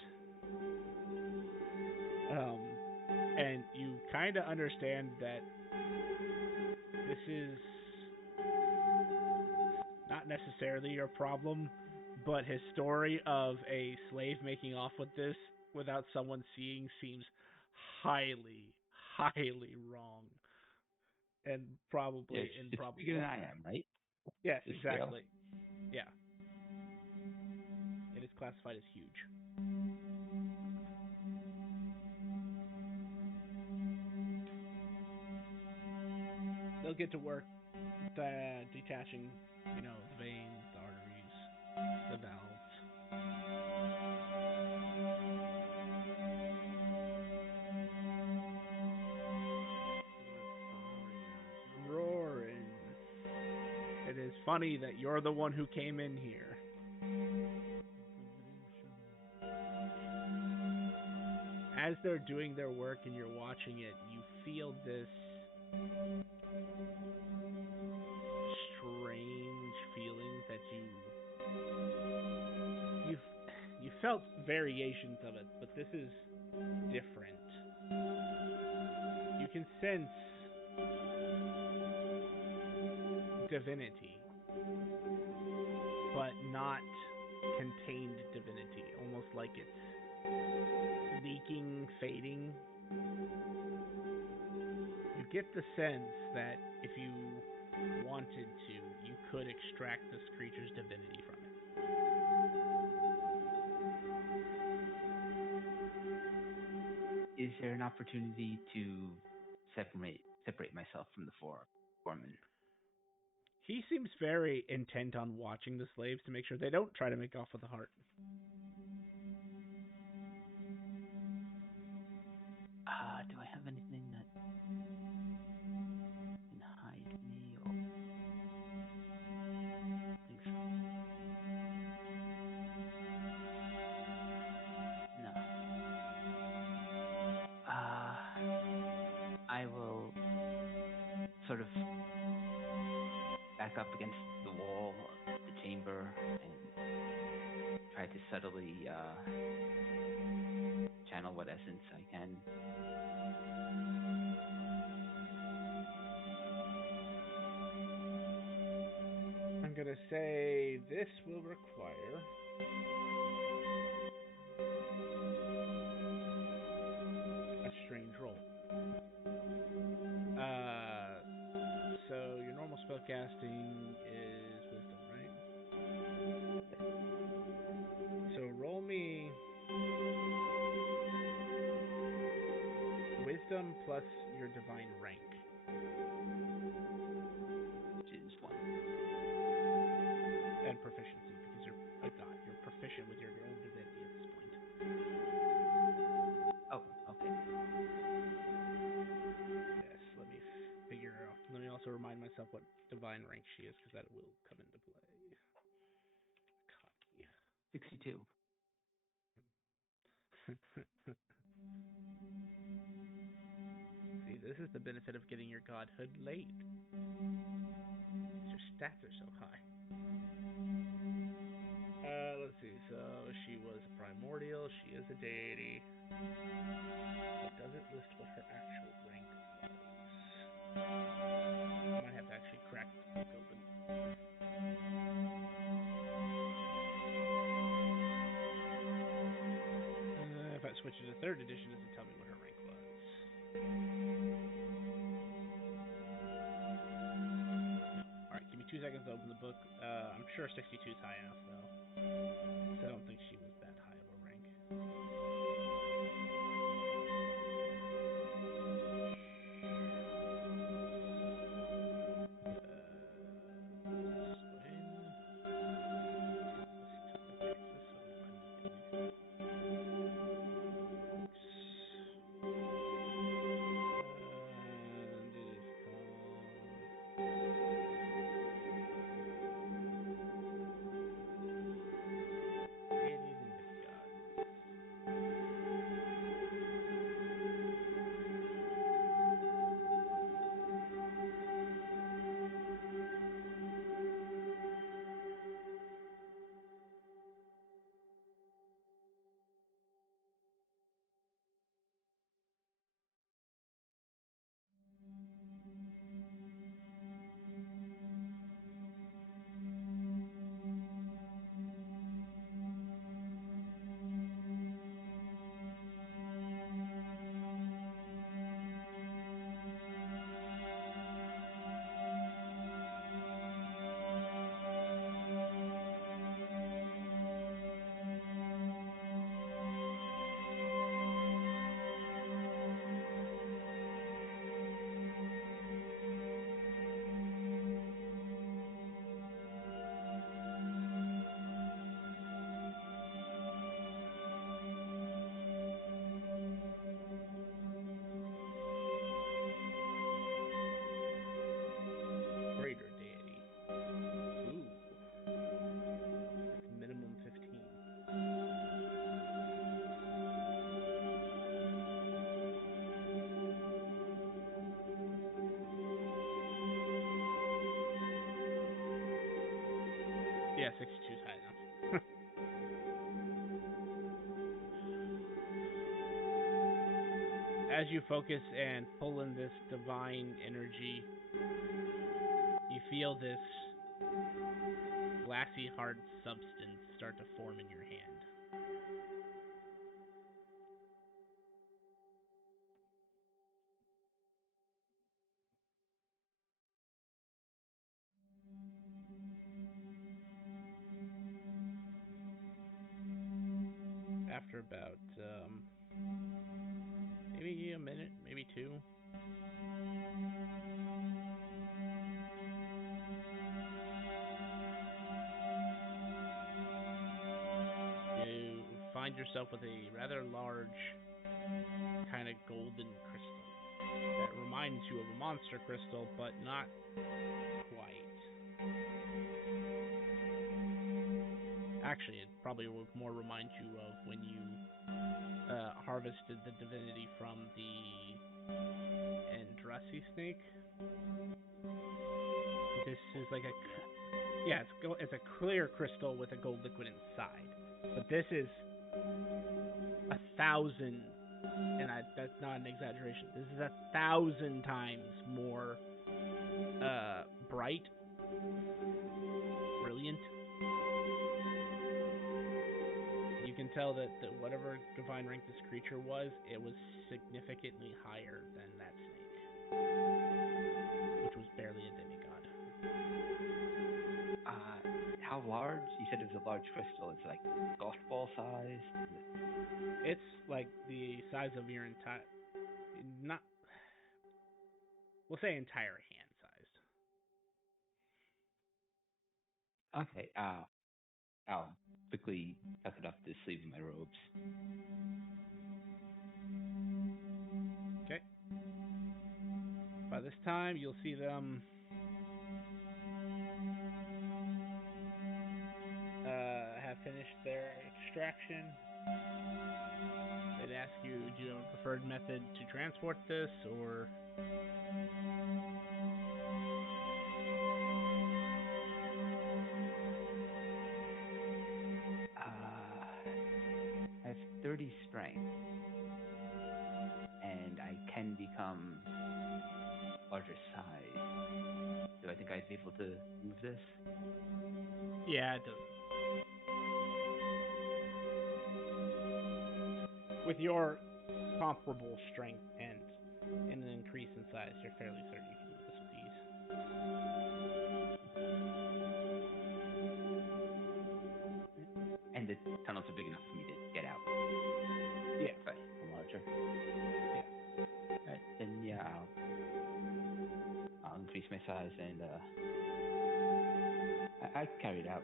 And you kind of understand that This is not necessarily your problem, but his story of a slave making off with this without someone seeing seems highly, highly wrong and Yeah, probably it's bigger improbable. than I am, right? Yes, The scale. exactly. Yeah, it is classified as huge. They'll get to work detaching, the veins, the arteries, the valves. Roaring. It is funny that you're the one who came in here. As they're doing their work and you're watching it, you feel this strange feeling that you felt variations of it, but this is different. You can sense divinity, but not contained divinity, almost like it's leaking, fading. You get the sense that if you wanted to, you could extract this creature's divinity from it. Is there an opportunity to separate myself from the foreman? He seems very intent on watching the slaves to make sure they don't try to make off with the heart. Do I have anything that can hide me or things? No. I will sort of back up against the wall of the chamber and try to subtly channel what essence I can. I'm gonna say this will require a strange roll. So your normal spellcasting is wisdom, right? So roll me wisdom plus your divine rank. Which is 1. And proficiency, because you're a god. You're proficient with your own divinity at this point. Oh, okay. Yes, let me figure out. Let me also remind myself what divine rank she is, because that will come into play. Copy. 62. See, this is the benefit of getting your godhood late. Your stats are so high. Let's see. So she was a primordial. She is a deity. But does it list what her actual rank was? I might have to actually crack this book open. If I switch it to 3rd edition, does it tell me what her rank was? No. Alright, give me 2 seconds to open the book. I'm sure 62 is high enough, though. So I don't think she was that high of a rank. 62 is high enough. As you focus and pull in this divine energy, you feel this glassy hard substance start to form in your hand. After about maybe a minute, maybe two, you find yourself with a rather large, kind of golden crystal that reminds you of a monster crystal, but not quite. Actually, it probably would more remind you of when you harvested the divinity from the Andrasi snake. This is like it's a clear crystal with a gold liquid inside, but this is 1,000, and that's not an exaggeration. This is 1,000 times more bright, brilliant. You can tell that whatever divine rank this creature was, it was significantly higher than that snake, which was barely a demigod. How large? You said it was a large crystal. It's like golf ball size. It's like the size of your entire, not, we'll say entire hand sized. Okay. I'll quickly tuck it up the sleeve of my robes. Okay. By this time, you'll see them have finished their extraction. They'd ask you, do you have a preferred method to transport this, or... I have 30 strength, and I can become larger size. Do I think I'd be able to move this? Yeah, it doesn't. With your comparable strength and an increase in size, you're fairly certain you can do this with ease. And the tunnels are big enough for me to get out. Yeah. But I'm larger. Yeah. Alright, then yeah, I'll increase my size and I carry it out.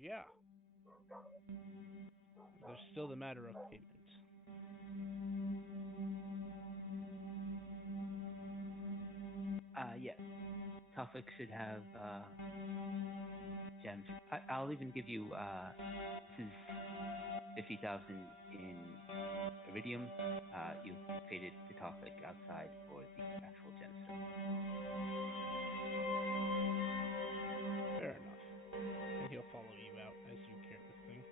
Yeah. There's still the matter of payment. Yeah. Tofik should have gems. I'll even give you this is 50,000 in iridium. You paid it to Tofik outside for the actual gemstone. Fair enough. And he'll follow you out as you carry this thing.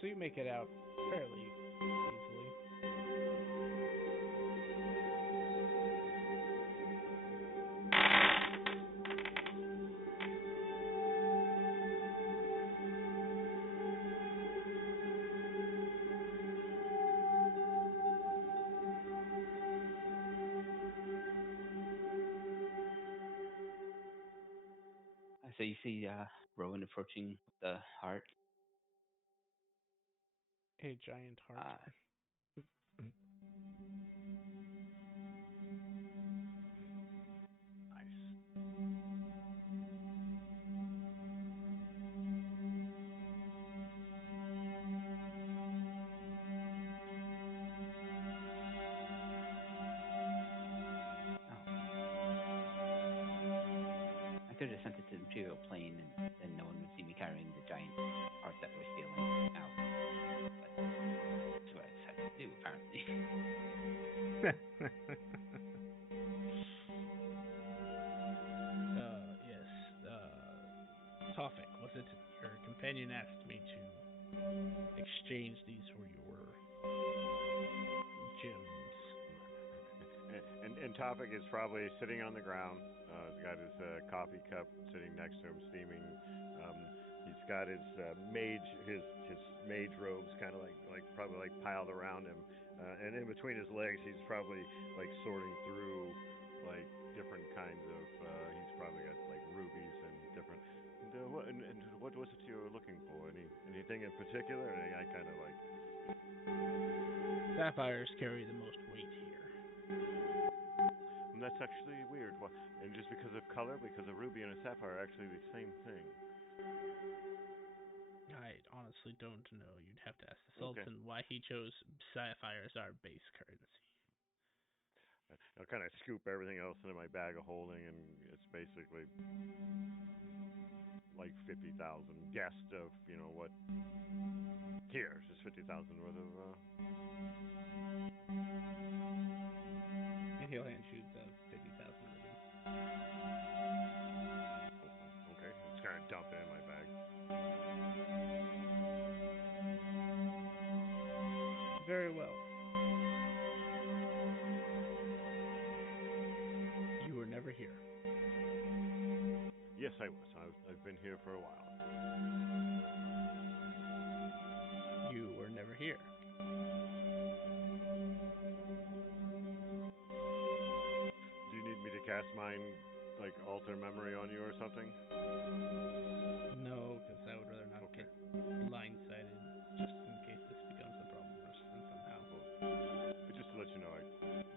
So you make it out fairly easily. So you see Rowan approaching the heart. A giant heart. I could have sent it to the Imperial Plane, and then no one would see me carrying the giant heart that we're stealing out. But that's what I decided to do, apparently. Yes. Tofik, was it your companion asked me to exchange these for your gems? And Topik is probably sitting on the ground. He's got his coffee cup sitting next to him, steaming. He's got his mage robes kind of like probably like piled around him, and in between his legs, he's probably like sorting through like different kinds of. He's probably got like rubies and different. And what was it you were looking for? Anything in particular? And I kind of like. Sapphires carry the most weight here. And that's actually weird. And just because of color, because a ruby and a sapphire are actually the same thing. I honestly don't know. You'd have to ask the Okay. Sultan why he chose sapphire as our base currency. I'll kind of scoop everything else into my bag of holding, and it's basically like 50,000 guessed of what. Here's just 50,000 worth of. And he'll hand you the 50,000 ruby. Okay, just kind of dump it in my bag. Very well. You were never here. Yes, I was. I've been here for a while. You were never here. Do you need me to cast mine, like alter memory on you or something? No, because I would rather not get blindsided, just in case this becomes a problem or somehow. But just to let you know, I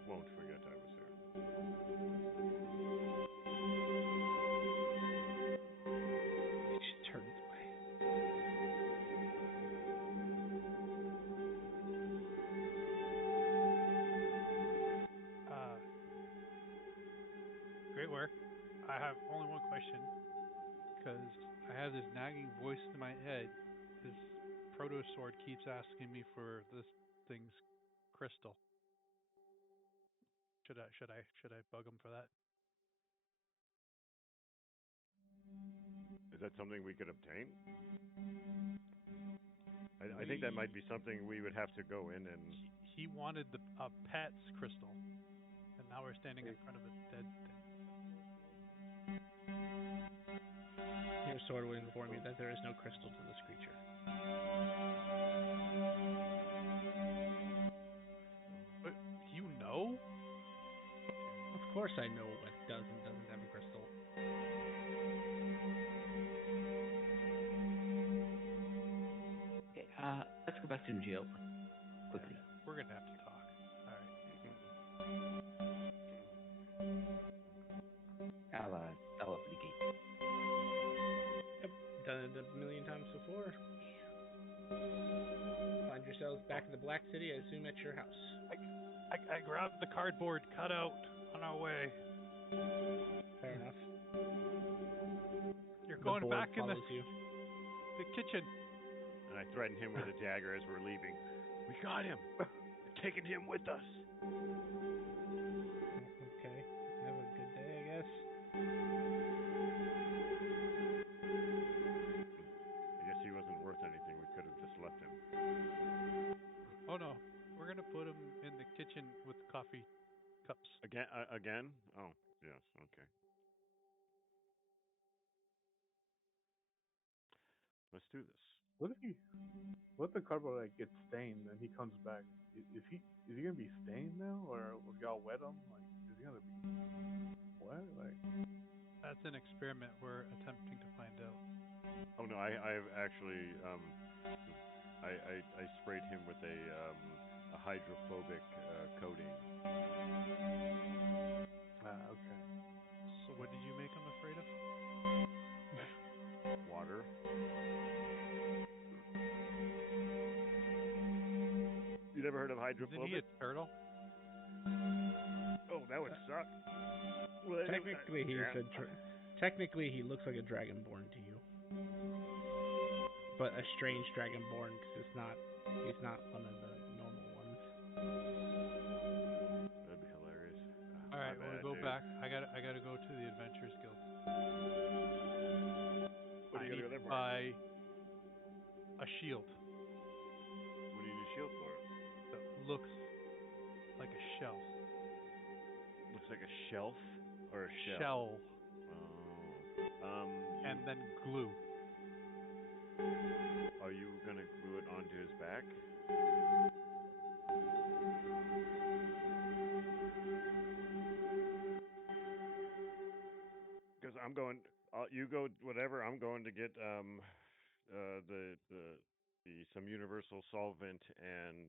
won't forget I was here. She turns away. Great work. I have only one question, because I have this nagging voice in my head. This proto sword keeps asking me for this thing's crystal. Should I bug him for that? Is that something we could obtain? I think that might be something we would have to go in and. He wanted the pet's crystal, and now we're standing in front of a dead thing. Your sword will inform you that there is no crystal to this creature. But you know? Of course I know what does and doesn't have a crystal. Okay, let's go back to the jail quickly. We're gonna have to talk. All right. I'll open the gate. Yep, done it a million times before. Find yourselves back in the Black City, I assume at your house. I grabbed the cardboard cutout on our way. Fair enough. You're going back in the you. the kitchen. And I threatened him with a dagger as we're leaving. We got him. We're taking him with us. Okay. Have a good day, I guess. I guess he wasn't worth anything. We could have just left him. Oh no, we're gonna put him in the kitchen with coffee cups. Again? Oh, yes. Okay. Let's do this. What if the cardboard like gets stained and he comes back? Is he gonna be stained now, or will y'all wet him? Like, is he gonna be wet? Like, That's an experiment we're attempting to find out. Oh no, I've actually I sprayed him with a hydrophobic coating. Okay. So what did you make him afraid of? Water. You never heard of Isn't he a hydrophobic? turtle? Oh, that would suck. Well, Technically, technically he looks like a dragonborn to you, but a strange dragonborn because he's not one of the normal ones. That'd be hilarious. All right, My we'll bad, go dude. back. I gotta go to the Adventurers Guild. What do you gotta go there for? Buy a shield What do you need a shield for? that looks like a shell. Looks like a shelf or a shell. Shell. Oh. And then glue. Are you gonna glue it onto his back? Because I'm going. You go whatever. I'm going to get the some universal solvent and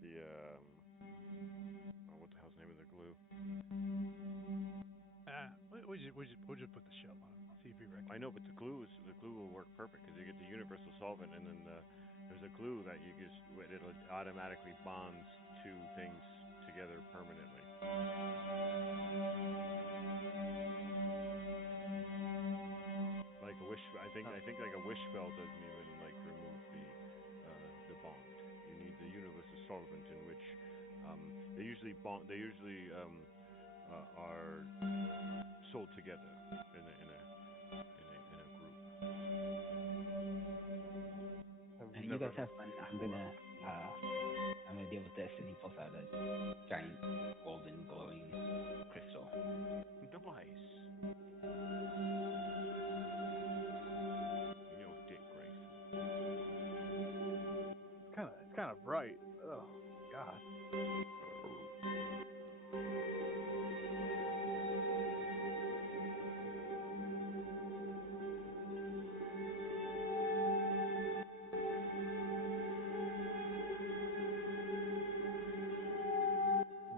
the oh, what the hell's the name of the glue? We'll just put the shell on him. See if he recognizes. I know, but the glue will work perfect because you get the universal solvent and then there's a glue that you just it automatically bonds two things together permanently. Like a wish, I think like a wish spell doesn't even like remove the bond. You need the universal solvent in which they usually bond. They usually are sold together in a group. You guys have fun. I'm gonna deal with this. And he pulls out a giant golden glowing crystal. Nice. You know, Dick Grayson. It's kind of bright. Oh God.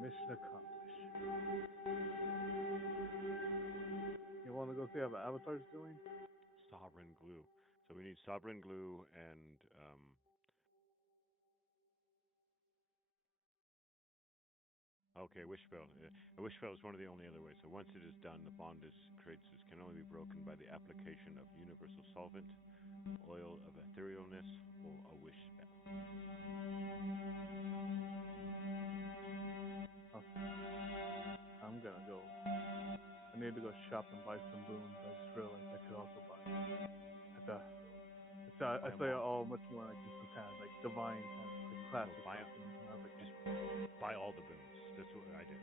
Mission accomplished. You want to go see how the Avatar's doing? Sovereign glue. So we need sovereign glue and okay, wish spell. A wish spell is one of the only other ways. So once it is done, the bond can only be broken by the application of universal solvent, oil of etherealness, or a wish spell. I'm gonna go. I need to go shop and buy some boons. I just realized I could also buy. I say all much more like just kind of like divine kind of like classic. No, just buy all the boons. That's what I did.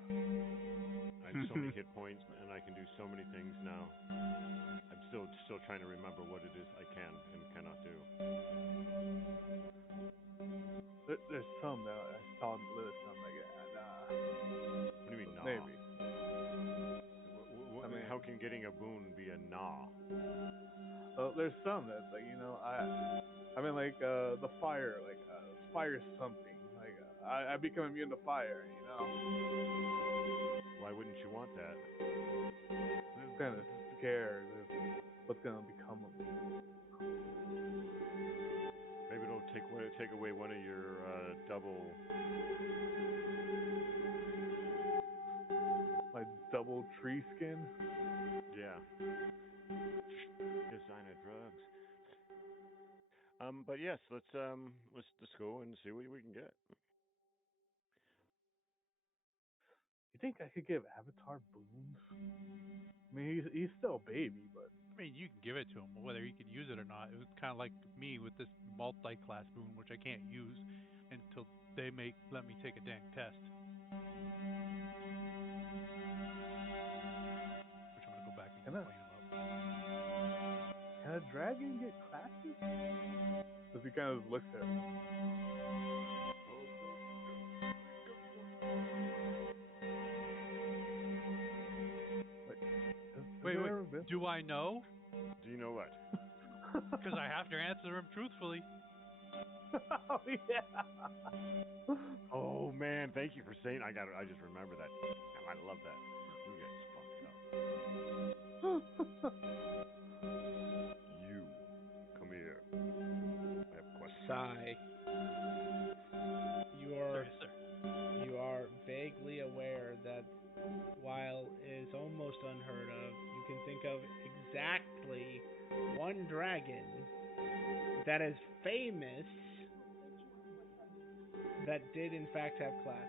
I have so many hit points, and I can do so many things now. I'm still trying to remember what it is I can and cannot do. There's some that I saw on the list. I'm like, What do you mean, nah? Maybe. I mean, how can getting a boon be a nah? Well, there's some that's like, I mean, like the fire, like fire something. Like I become immune to fire. Why wouldn't you want that? I'm kind of scared of what's gonna become of me. Maybe it'll take away one of your double. My double tree skin. Yeah. Designer drugs. But yes, let's go and see what we can get. You think I could give Avatar boons? I mean, he's still a baby, but I mean, you can give it to him, but whether he could use it or not, it was kind of like me with this multi-class boon, which I can't use until they let me take a dang test. Which I'm gonna go back and complain about. Can a dragon get classes? Because he kind of looks at him. Wait. never been? Do I know? Do you know what? Because I have to answer him truthfully. Oh yeah. Oh man, thank you for saying. I just remember that. Damn, I love that. You guys fucked up. You come here. I have a question. Sigh. You Yes, sir. are vaguely aware that while it is almost unheard of, you can think of exactly one dragon that is famous that did in fact have classes.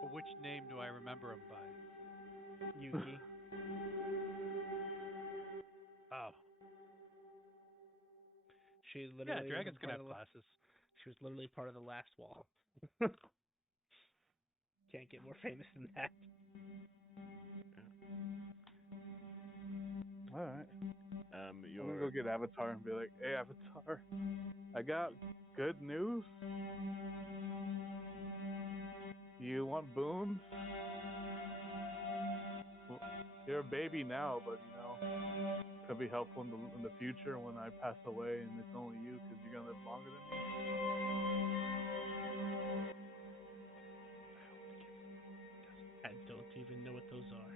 But which name do I remember him by? Yuki. Oh. She Yeah, literally was dragons a can part have of classes. she was literally part of the last wall. Can't get more famous than that. All right. I'm gonna go Your get Avatar and be like, "Hey, Avatar, I got good news. You want boons? Well, you're a baby now, but could be helpful in the future when I pass away and it's only you because you're gonna live longer than me." I don't even know what those are.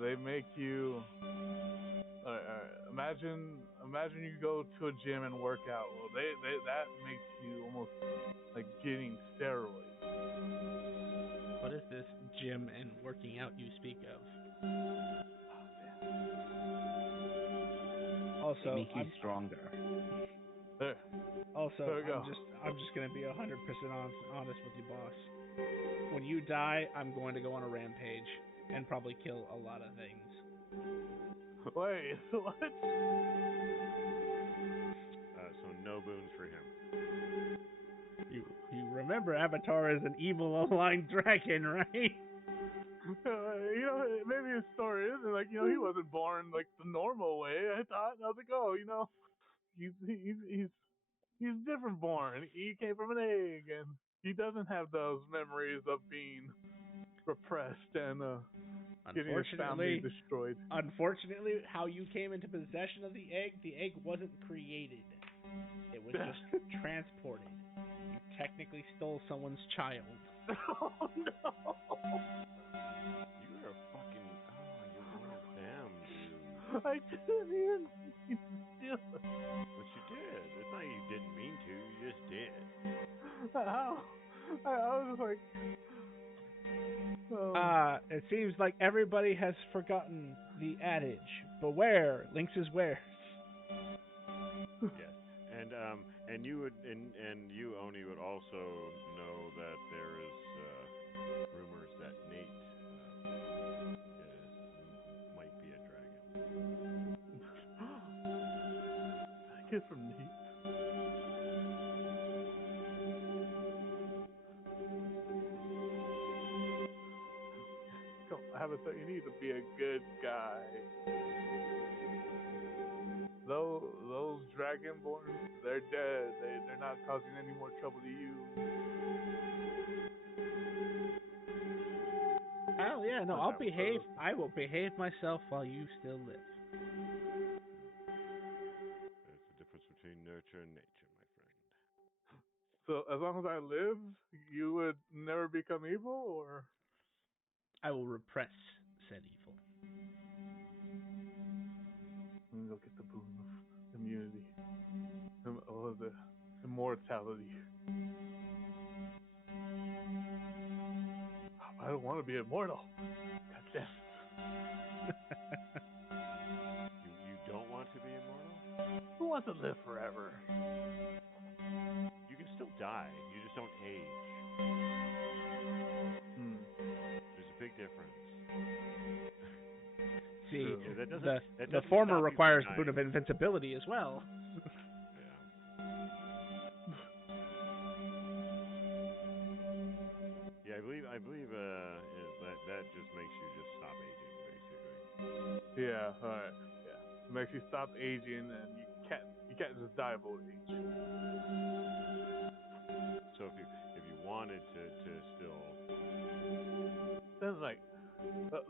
They make you. Imagine you go to a gym and work out. Well, that makes you almost like getting steroids. What is this gym and working out you speak of? They Also, make you stronger. There we go. I'm just gonna be 100% honest with you, boss. When you die, I'm going to go on a rampage and probably kill a lot of things. Wait, what? So no boons for him. You remember Avatar is an evil aligned dragon, right? Maybe his story isn't like he wasn't born like the normal way. I thought, I was like, oh, he's different born. He came from an egg, and he doesn't have those memories of being repressed and getting his family destroyed. Unfortunately, how you came into possession of the egg wasn't created. It was just transported. You technically stole someone's child. Oh no! You're a fucking. Oh, you're one of them, dude. I didn't even mean to steal it. But you did. It's not you didn't mean to. You just did. How? I was just like. It seems like everybody has forgotten the adage, beware, lynx is where. Yes. And you would and you Oni would also know that there is rumors that Nate might be a dragon. I get from Nate. Avatar, you need to be a good guy. Those dragonborns, they're dead. They're not causing any more trouble to you. Oh yeah, no, I'll behave. I will behave myself while you still live. There's the difference between nurture and nature, my friend. So as long as I live, you would never become evil, or? I will repress said evil. Let me go get the boon of immunity. Or the immortality. I don't want to be immortal. God damn it. You don't want to be immortal? Who wants to live forever? You can still die. You just don't age. There's a big difference. See, that the doesn't former stop you requires from the boon of dying. invincibility as well. Yeah, I believe that just makes you just stop aging, basically. Yeah, alright. Yeah. It makes you stop aging and you you can't just die of old age. So if you wanted to still, Then like,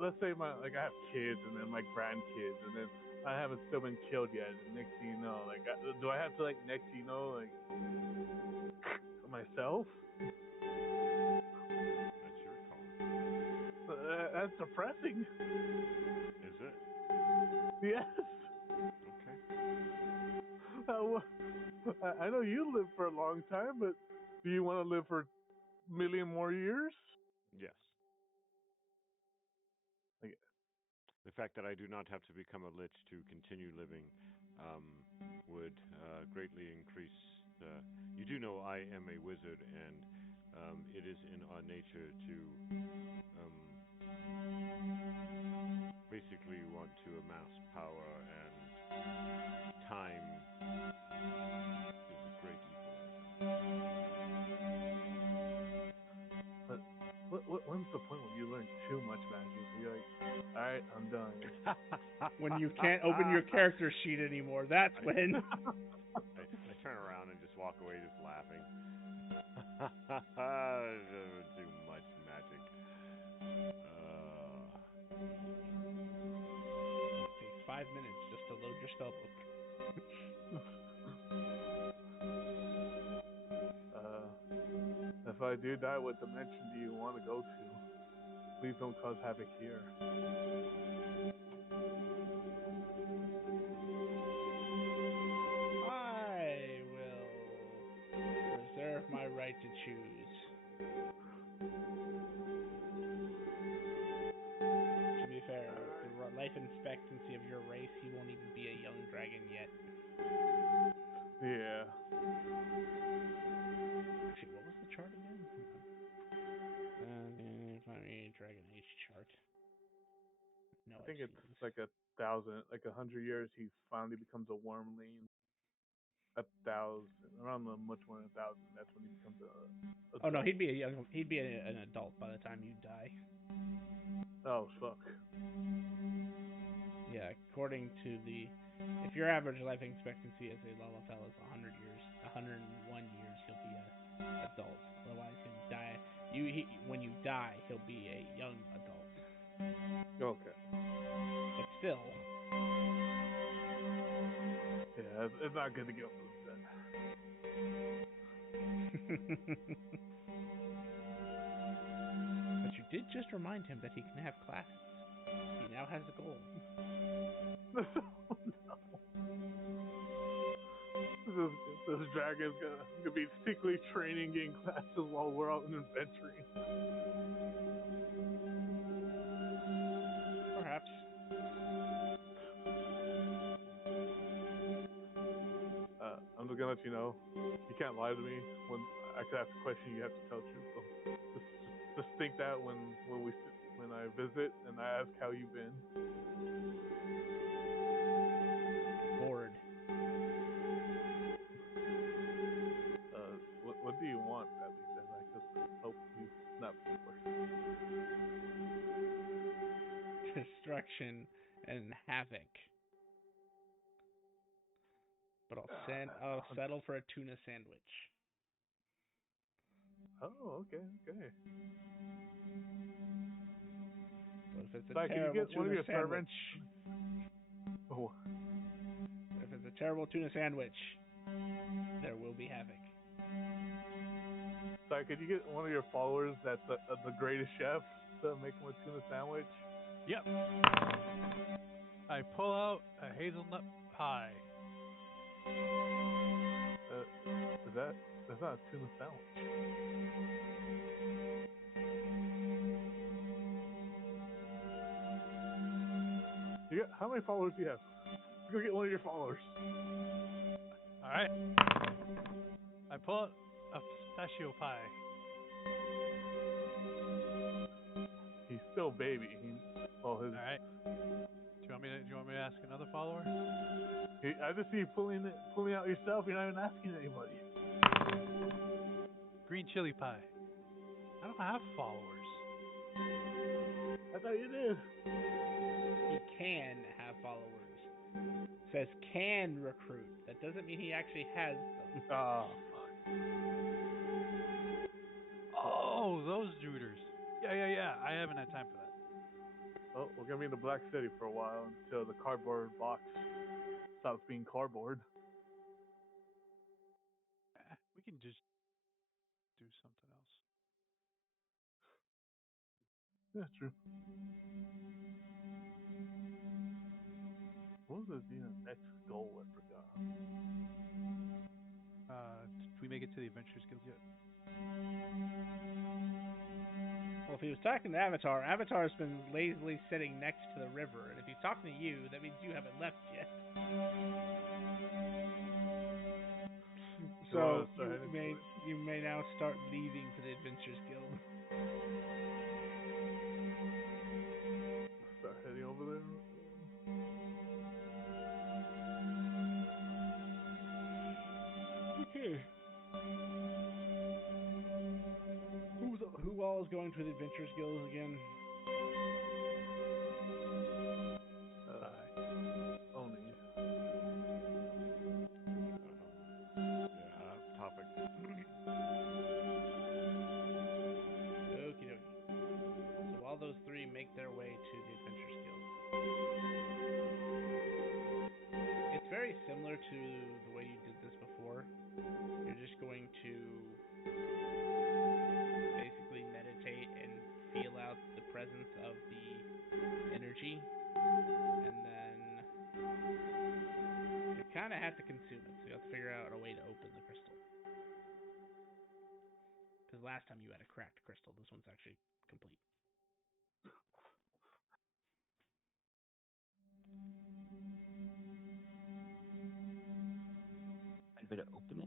let's say I have kids and then my grandkids and then I haven't still been killed yet. And next thing you know, like, do I have to like next thing you know like myself? that's your call. That's depressing. Is it? Yes. Okay. I know you live for a long time, but do you want to live for a million more years? Yes. Like, The fact that I do not have to become a lich to continue living would greatly increase. You do know I am a wizard, and it is in our nature to basically want to amass power, and time is a great equalizer. but when's the point when you learn too much magic? You're like, all right, I'm done. When you can't open your character sheet anymore, that's when. I turn around and just walk away, just laughing. Too much magic. It takes 5 minutes just to load your spellbook. If I do die, what dimension do you want to go to? Please don't cause havoc here. I will reserve my right to choose. To be fair, the life expectancy of your race, he won't even be a young dragon yet. Yeah. Actually, what was the chart again? Dragon Age chart. No, I think it's like 1,000, like 100 years. He finally becomes a wormling. 1,000, around much more than 1,000. That's when he becomes a. Oh no, he'd be an adult by the time you die. Oh fuck. Yeah, according to if your average life expectancy as a Lalafell is 100 years, 101 years, he'll be an adult. Otherwise, he'll die. When you die, he'll be a young adult. Okay. But still. Yeah, it's not good to get food then. But you did just remind him that he can have classes. He now has a goal. Oh, no. This dragon's gonna be secretly training, getting classes while we're out adventuring. Perhaps. I'm just gonna let you know, you can't lie to me. When I could ask a question, you have to tell the truth. So just think that when I visit and I ask how you've been. Bored. What do you want at least? And I just hope you not bored. Destruction and havoc. But I'll settle for a tuna sandwich. Oh, okay. But if it's a Can you terrible get one of tuna your sandwich, oh. if it's a terrible tuna sandwich, there will be havoc. Sorry, could you get one of your followers that's the greatest chef to make him a tuna sandwich? Yep. I pull out a hazelnut pie. That's not a tuna sandwich. How many followers do you have? Go get one of your followers. Alright. I pull out a pistachio pie. He's still baby. Alright. Do you want me to ask another follower? I just see you pulling out yourself. You're not even asking anybody. Green chili pie. I don't have followers. I thought you did. He can have followers. says can recruit. That doesn't mean he actually has them. Ah, fuck. Oh, those Juters. Yeah. I haven't had time for that. Well, we're gonna be in the Black City for a while until the cardboard box stops being cardboard. We can just do something else. Yeah, true. What was the next goal? I forgot. Did we make it to the Adventurers Guild yet? Well, if he was talking to Avatar, Avatar's been lazily sitting next to the river, and if he's talking to you, that means you haven't left yet. So you may now start leaving for the Adventurers Guild. Start heading over there. Okay. Who all is going to the Adventurers Guild again? Oni. Yeah, topic. Okie dokie. So while those three make their way to the Adventurers Guild, it's very similar to the way you did this before. You're just going to basically meditate and feel out the presence of the energy, and then you kind of have to consume it. So you have to figure out a way to open the crystal. Because last time you had a cracked crystal, this one's actually complete. Find a way to open it.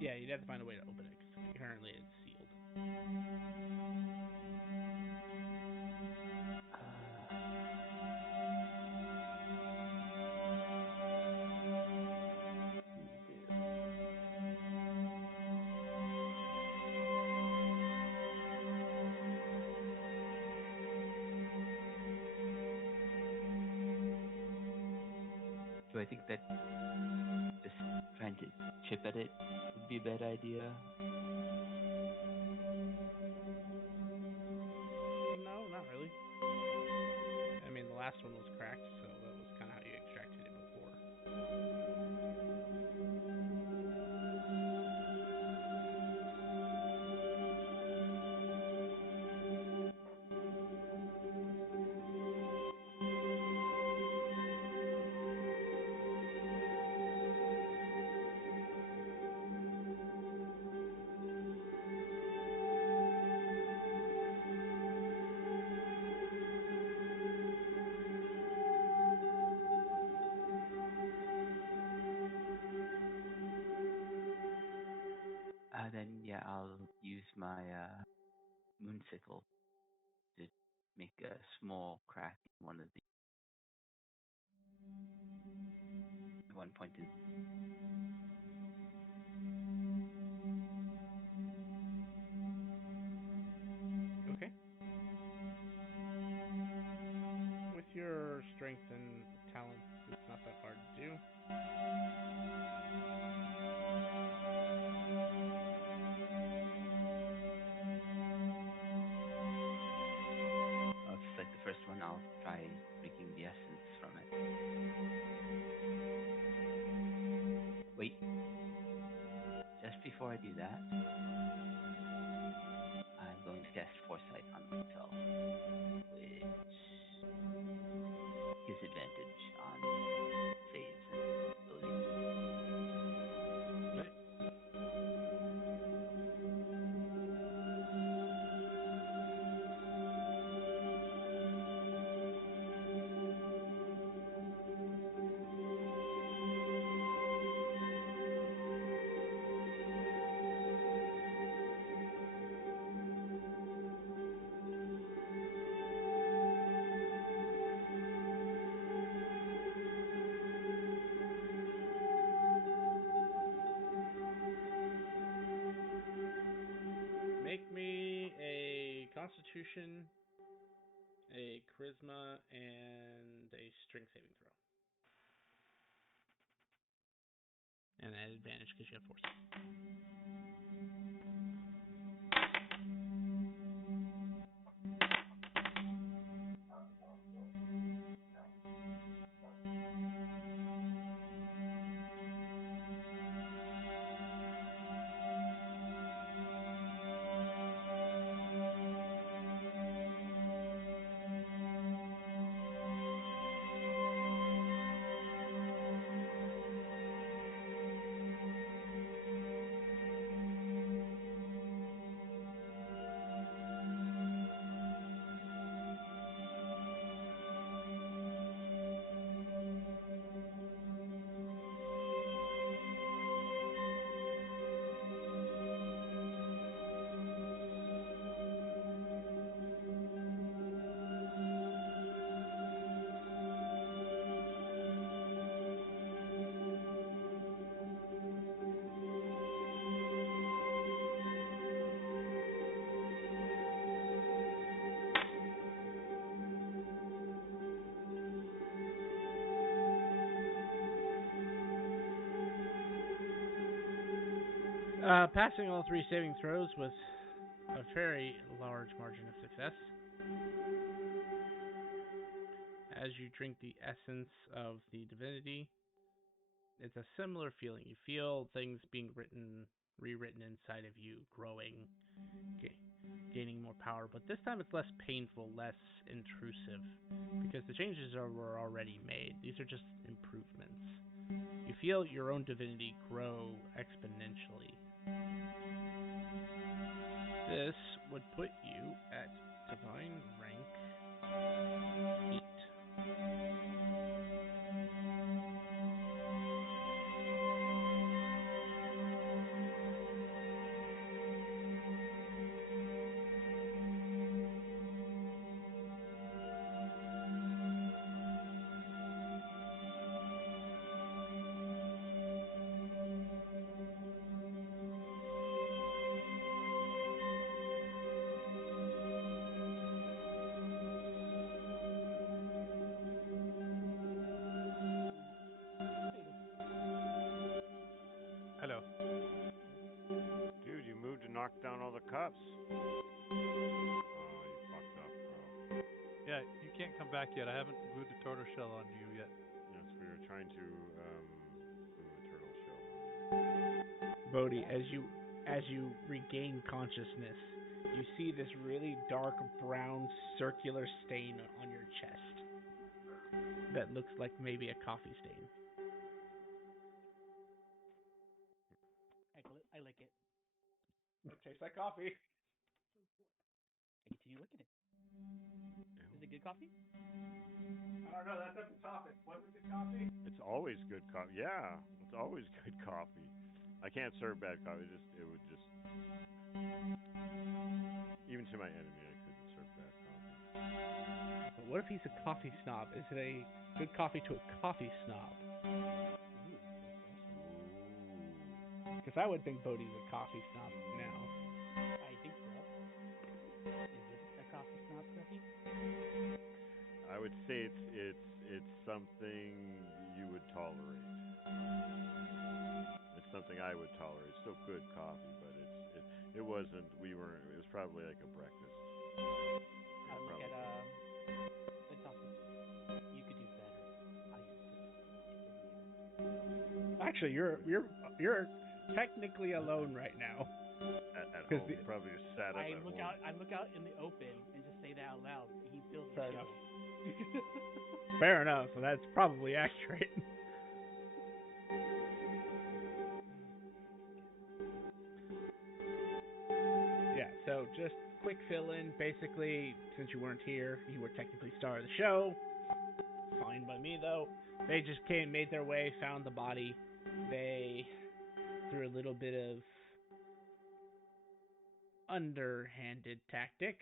Yeah, you'd have to find a way to open it because currently it's sealed. Do I think that just trying to chip at it would be a bad idea? No, not really. I mean, the last one was cracked, so that was kind of how you extracted it before. Then yeah, I'll use my moonsicle to make a small crack in one of the one point in. Okay. With your strength and talents, it's not that hard to do. Just like the first one, I'll try making the essence from it. Wait. Just before I do that, I'm going to cast Foresight on myself, which gives advantage on saves and abilities. Right. Make me a Constitution a charisma, and a strength saving throw. And at advantage because you have force. Passing all 3 saving throws with a very large margin of success. As you drink the essence of the divinity, it's a similar feeling. You feel things being rewritten inside of you, growing, gaining more power. But this time it's less painful, less intrusive, because the changes were already made. These are just improvements. You feel your own divinity grow exponentially. This would put you at divine rank 8. Hello. Dude, you moved to knock down all the cups. Oh, you fucked up, bro. Yeah, you can't come back yet. I haven't glued the turtle shell on you yet. Yes, we were trying to glue a turtle shell. Bodhi, as you regain consciousness, you see this really dark brown circular stain on your chest that looks like maybe a coffee stain. I lick it. It tastes like coffee. I continue licking it. Is it good coffee? I don't know, that's at the topic. Was it good coffee? It's always good coffee. Yeah, it's always good coffee. I can't serve bad coffee. It would just, even to my enemy, I couldn't serve bad coffee. But what if he's a coffee snob? Is it a good coffee to a coffee snob? Because I would think Bodhi's a coffee snob now. I think so. Is it a coffee snob cookie? I would say it's something you would tolerate. It's something I would tolerate. It's still good coffee, but it wasn't. It was probably like a breakfast. I look at the coffee. You could do better. I am disappointed in you. Actually, you're technically alone right now. At home, you probably just sat up I at look home. out. I look out in the open and just say that out loud. He feels Fair chill. Fair enough. So that's probably accurate. Yeah. So just quick fill in. Basically, since you weren't here, you were technically star of the show. Fine by me though. They just made their way, found the body. They, through a little bit of underhanded tactic,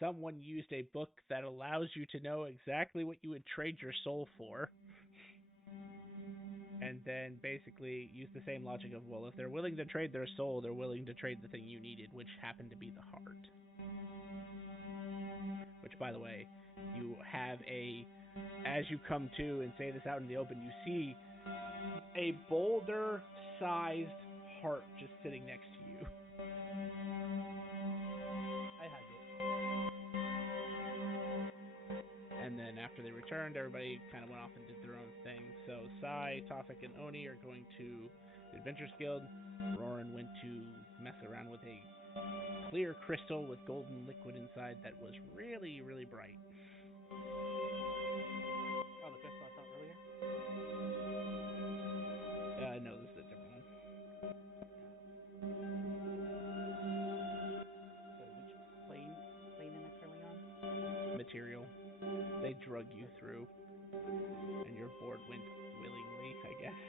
someone used a book that allows you to know exactly what you would trade your soul for, and then basically use the same logic of, well, if they're willing to trade their soul, they're willing to trade the thing you needed, which happened to be the heart. Which by the way, you have as you come to and say this out in the open, you see a boulder-sized heart just sitting next to you. I hug it. And then after they returned, everybody kind of went off and did their own thing. So Sai, Tofik, and Oni are going to the Adventures Guild. Roran went to mess around with a clear crystal with golden liquid inside that was really, really bright. Oh, the crystal I saw earlier? No, this is a different one. So which plane am I currently on? Material. They drug you through, and your board went willingly, I guess.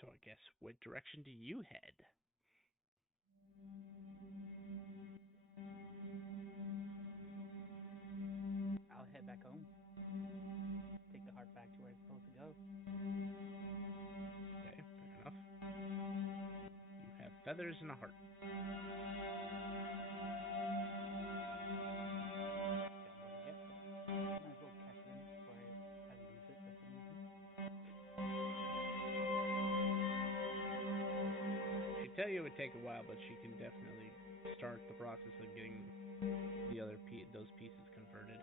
So I guess, what direction do you head? I'll head back home. Take the heart back to where it's supposed to go. Okay, fair enough. You have feathers and a heart. Might as well catch it in before I lose it for some reason. She tell you it would take a while, but she can definitely start the process of getting the other those pieces converted.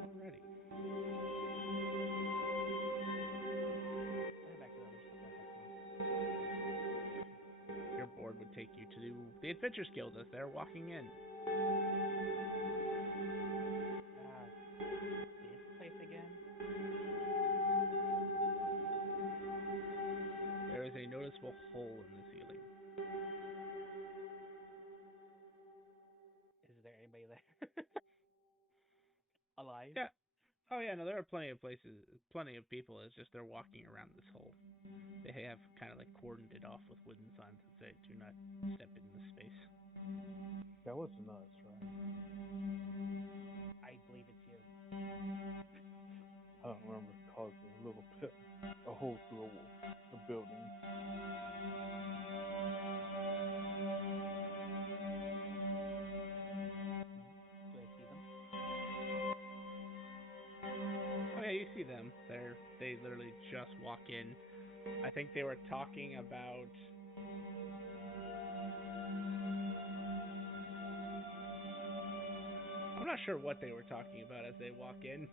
Alrighty. Your board would take you to the Adventures Guild as they're walking in. This place again? There is a noticeable hole in the ceiling. Is there anybody there? Alive? Yeah. Oh yeah, no, there are plenty of places, plenty of people. It's just they're walking around this hole. They have kind of like cordoned it off with wooden signs that say, "Do not step in this space." That was nuts, right? I believe it's you. I don't remember causing a little pit, a hole through a building. Do I see them? Oh yeah, you see them. They literally just walk in. I think they were talking about. I'm not sure what they were talking about as they walk in.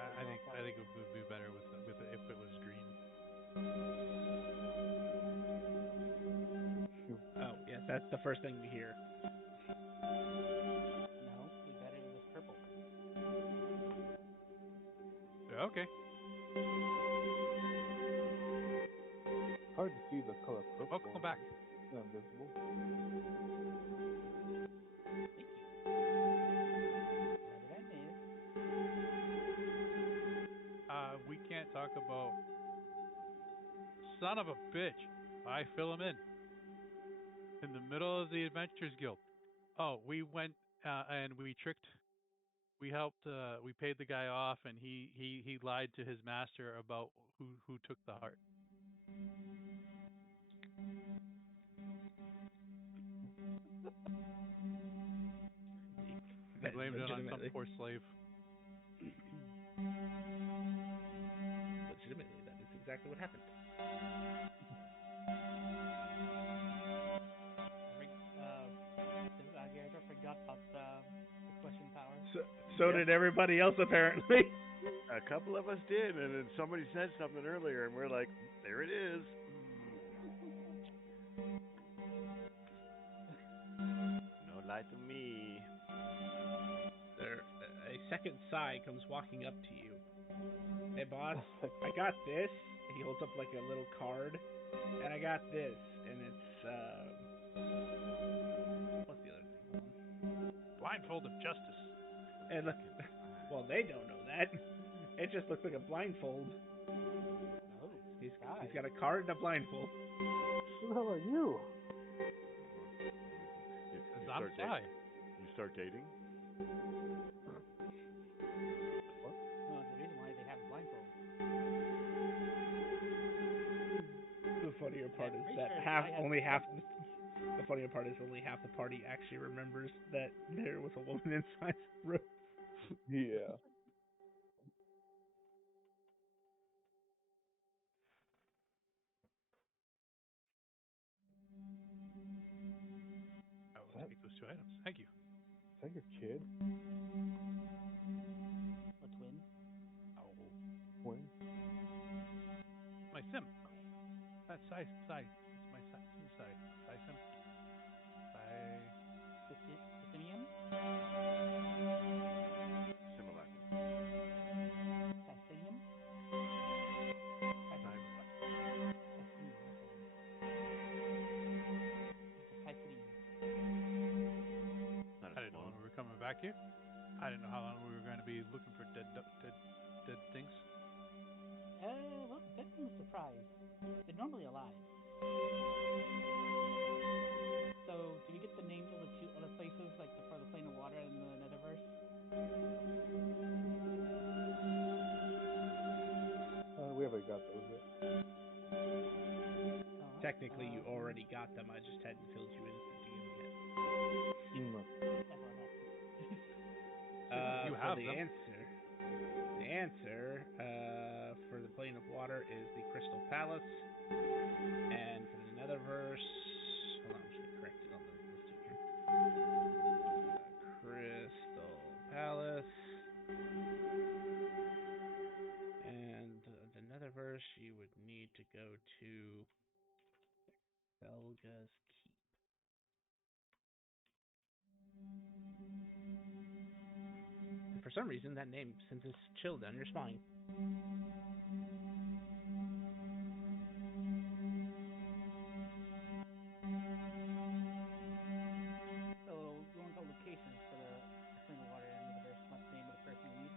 I think it would be better with it if it was green. Oh yeah, that's the first thing we hear. No, we bet it was purple. Yeah, okay. Hard to see the color purple. Welcome back. It's invisible. Thank you. What did I miss? We can't talk about. Son of a bitch! I fill him in the middle of the Adventures Guild. Oh, we went and we tricked. We helped. We paid the guy off, and he lied to his master about who took the heart. He blamed it on some poor slave. Legitimately, that is exactly what happened. I forgot about the question power. So did everybody else, apparently. A couple of us did, and then somebody said something earlier, and we're like, there it is. No lie to me. A second Psy comes walking up to you. Hey, boss, I got this. He holds up like a little card, and I got this, and it's what's the other thing? Hold on. Blindfold of justice. And look, well, they don't know that. It just looks like a blindfold. Oh, He's guys. got a card and a blindfold. Who the hell are you? I'm Psy. You start dating? Well, the reason why they have blindfold. The funnier part is pretty that sure only half. The funnier part is only half the party actually remembers that there was a woman inside the room. Yeah. I will take those 2 items. Thank you. Is that your kid? A twin. Oh, Twin? my sim. That's Psy. It's my Psy. Psy sim. Simeon? Similar. Sasinium? I didn't know when we were coming back here. I didn't know how long we were going to be looking for dead things. Well, dead things surprise. They're normally alive. So, do we get the names of the 2 other places, like for the plane of water and the Netherverse? We haven't got those yet. Technically, you already got them. I just hadn't filled you in with the DM yet. You have the them. answer for the plane of water is the Crystal Palace, and for the Netherverse, hold on, I'm just gonna correct it on the listing here. Crystal Palace, and the Netherverse, you would need to go to Belga's Keep. And for some reason, that name sends a chill down your spine. So, you want to go locations for the plane of water and the Netherverse? What's the name of the person we need?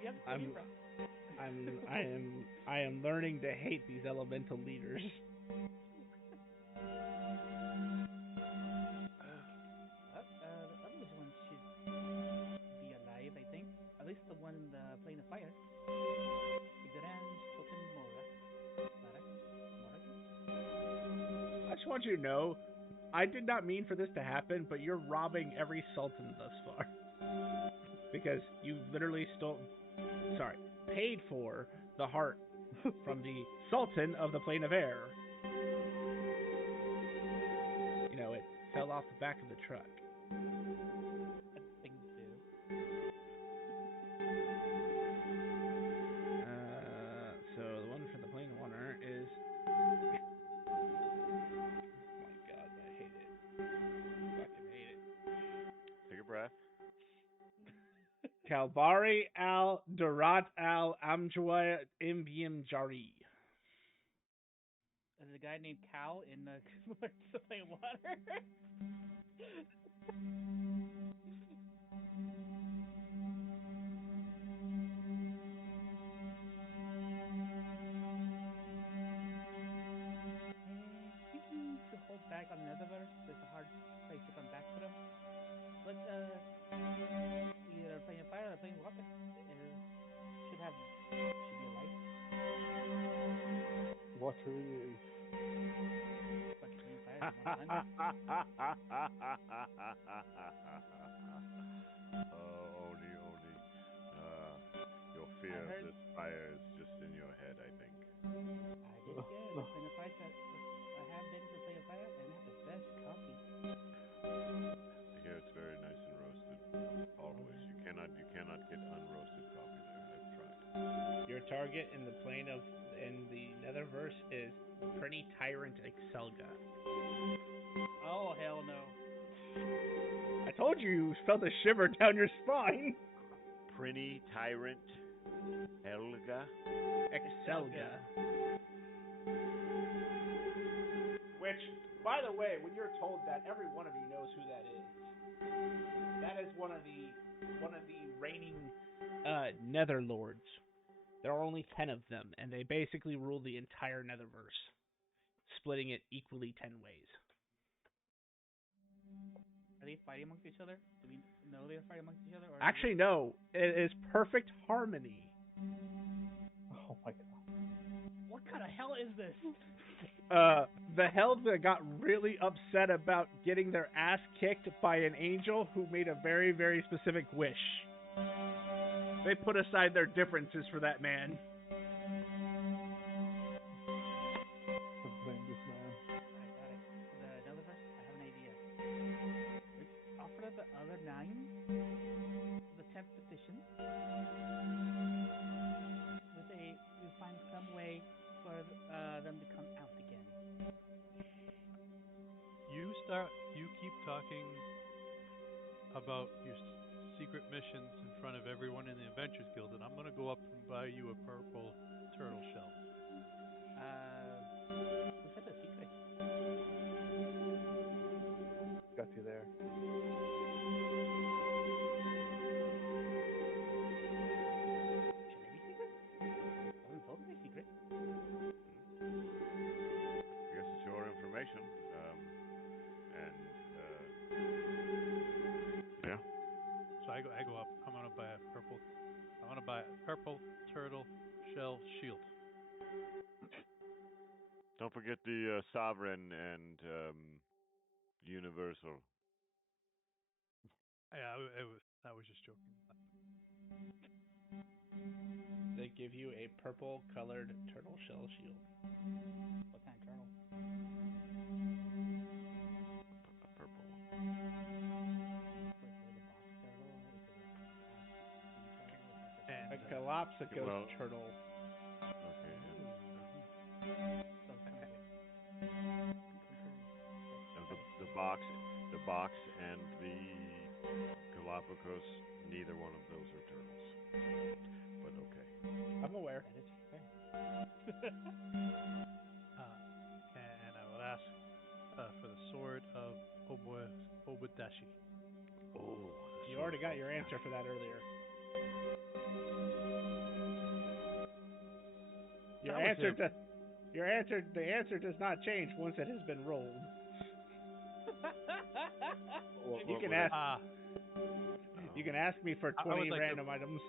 We have the camera. I am learning to hate these elemental leaders. The other one should be alive, I think. At least the one in the plane of fire. Ignorance, Token, Mora. I just want you to know, I did not mean for this to happen, but you're robbing every sultan thus far. Because you literally paid for the heart from the sultan of the plane of air. You know, it fell off the back of the truck. Things do. So the one for the plane of water is... Oh my god, I hate it. Fucking hate it. Take a breath. Kalbari al Durat al Amjwa Imbium Jari. There's a guy named Cal in the plane of water. Thinking to hold back on the Netherverse. It's a hard place to come back from. But either plane of fire or plane of water should be alive. Water it is. But plane of fire is more fun. Oh, only. Your fear of this fire is just in your head, I think. I did again. The plane of fire. I have been to the plane of fire and have the best coffee. I hear it's very nice and roasted. Always. You cannot target in the plane of in the Netherverse is Pretty Tyrant Excelga. Oh hell no. I told you felt a shiver down your spine. Prinny Tyrant Helga. Excelga. Which, by the way, when you're told that, every one of you knows who that is. That is one of the reigning Netherlords. There are only 10 of them, and they basically rule the entire Netherverse, splitting it equally 10 ways. Are they fighting amongst each other? Do we know they're fighting amongst each other? Or Actually, no. It is perfect harmony. Oh my god. what kind of hell is this? The Helga got really upset about getting their ass kicked by an angel who made a very, very specific wish. They put aside their differences for that man. Let's blame this man. I got it. The Netherverse, I have an idea. Offer the other 9 the 10th petition. We find some way for them to come out again. You keep talking about your secret missions in front of everyone in the Adventures Guild, and I'm gonna go up and buy you a purple turtle shell. Who said the secret? Got you there. Should they be secret? Wasn't supposed to be secret. I guess it's your information. Yeah. So I go up. I'm gonna buy a purple turtle shell shield. Don't forget the sovereign and universal. Yeah, I was just joking. They give you a purple-colored turtle shell shield. What kind of turtle? A purple. A Galapagos Well, turtle. Okay. The box and the Galapagos, neither one of those are turtles. But okay. I'm aware. That is fair. And I will ask for the sword of Obadashi. Oh. You already got your answer for that earlier. The answer does not change once it has been rolled. You can ask. You can ask me for 20 random items.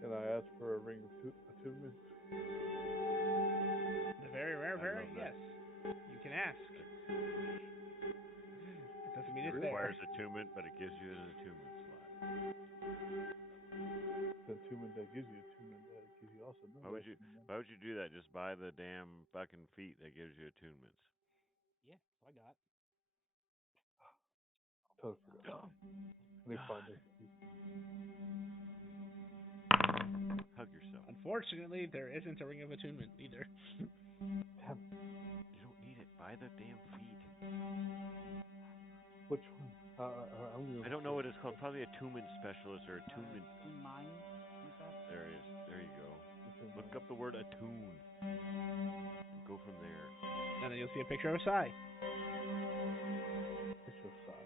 Can I ask for a ring of attunement? The very rare variant, yes. You can ask. It doesn't mean It it's requires there. attunement, but it gives you an attunement slot. The attunement that gives you attunement that gives you also no attunement. Why would you do that? Just buy the damn fucking feat that gives you attunements. Yeah, I got. Totally forgot. Let me find this. Hug yourself. Unfortunately, there isn't a ring of attunement either. Damn. You don't need it. Buy the damn feat. Which one? I don't know what it's called. Probably attunement specialist or attunement. Mine. There it is. There you go. Look up the word attune. And go from there. And then you'll see a picture of a Sai. Picture of Sai.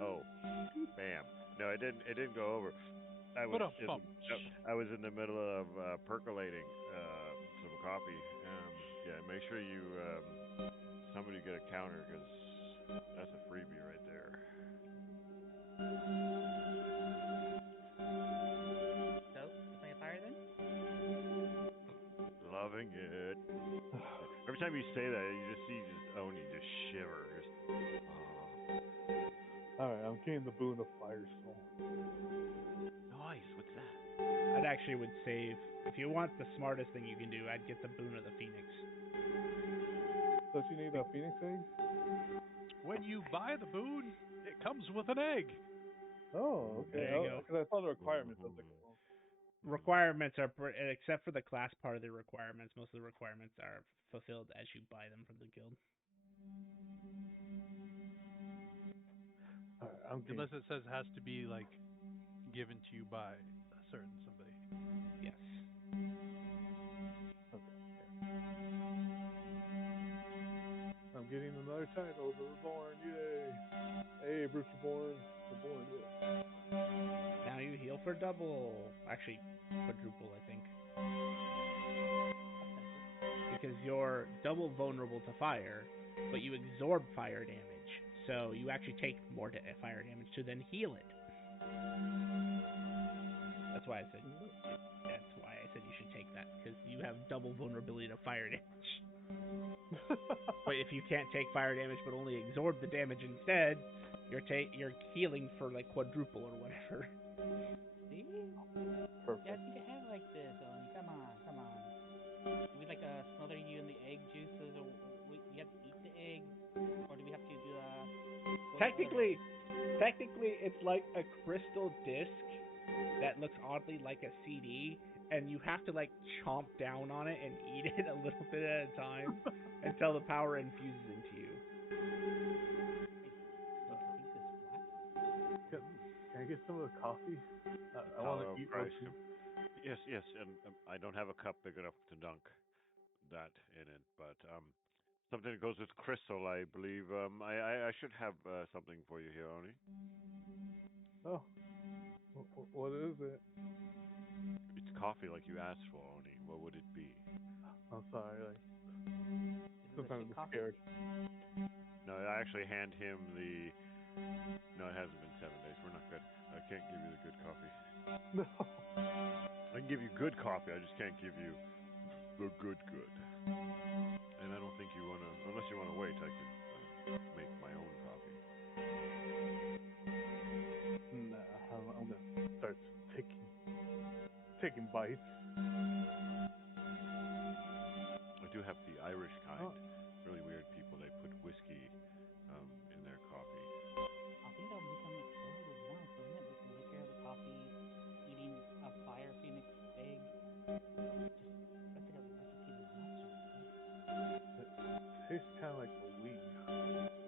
Oh, bam! No, it didn't. It didn't go over. I was in the middle of percolating some coffee. Yeah, make sure you somebody get a counter because that's a freebie right there. So, playing fire then? Loving it. Every time you say that, you just shiver. Alright, I'm getting the boon of Fire Soul. Nice. What's that? I'd actually would save. If you want the smartest thing you can do, I'd get the boon of the phoenix. Don't you need a phoenix egg? When you buy the boon, it comes with an egg. Oh, okay. There you go. Because I saw the requirements. I was like, oh. Requirements are, except for the class part of the requirements, most of the requirements are fulfilled as you buy them from the guild. All right, I'm game. Unless it says it has to be like given to you by a certain somebody. Yes. Okay. I'm getting another title, the Reborn, yay! Hey, Bruce Reborn, Reborn, yeah. Now you heal for double, actually quadruple, I think, because you're double vulnerable to fire, but you absorb fire damage, so you actually take more fire damage to then heal it. That's why I said. That's why I said you should take that, because you have double vulnerability to fire damage. But if you can't take fire damage but only absorb the damage instead, you're healing for like quadruple or whatever. See? Perfect. Yeah, I think I have like this. Come on. Do we like smother you in the egg juices, or we have to eat the egg, or do we have to do Technically, it's like a crystal disc that looks oddly like a CD, and you have to like chomp down on it and eat it a little bit at a time until the power infuses into you. Can I get some of the coffee? I Power want of to eat Christ. real Yes, and I don't have a cup big enough to dunk that in it, but something that goes with crystal, I believe. I should have something for you here, Oni. Oh, what is it? It's coffee, like you asked for, Oni. What would it be? I'm sorry, like Is it sometimes thick I'm coffee? scared. No, I actually hand him the. No, it hasn't been 7 days. We're not good. I can't give you the good coffee. No. I can give you good coffee. I just can't give you the good. And I don't think you wanna, unless you wanna wait. I can make my own coffee. Nah, I'm gonna start taking bites. I do have the Irish kind. Really weird people. They put whiskey in their coffee. I think that would become like a little warm, wouldn't it? Like the liquor, the coffee, eating a fire phoenix egg. That's like a recipe to monster. It tastes kind of like a wing,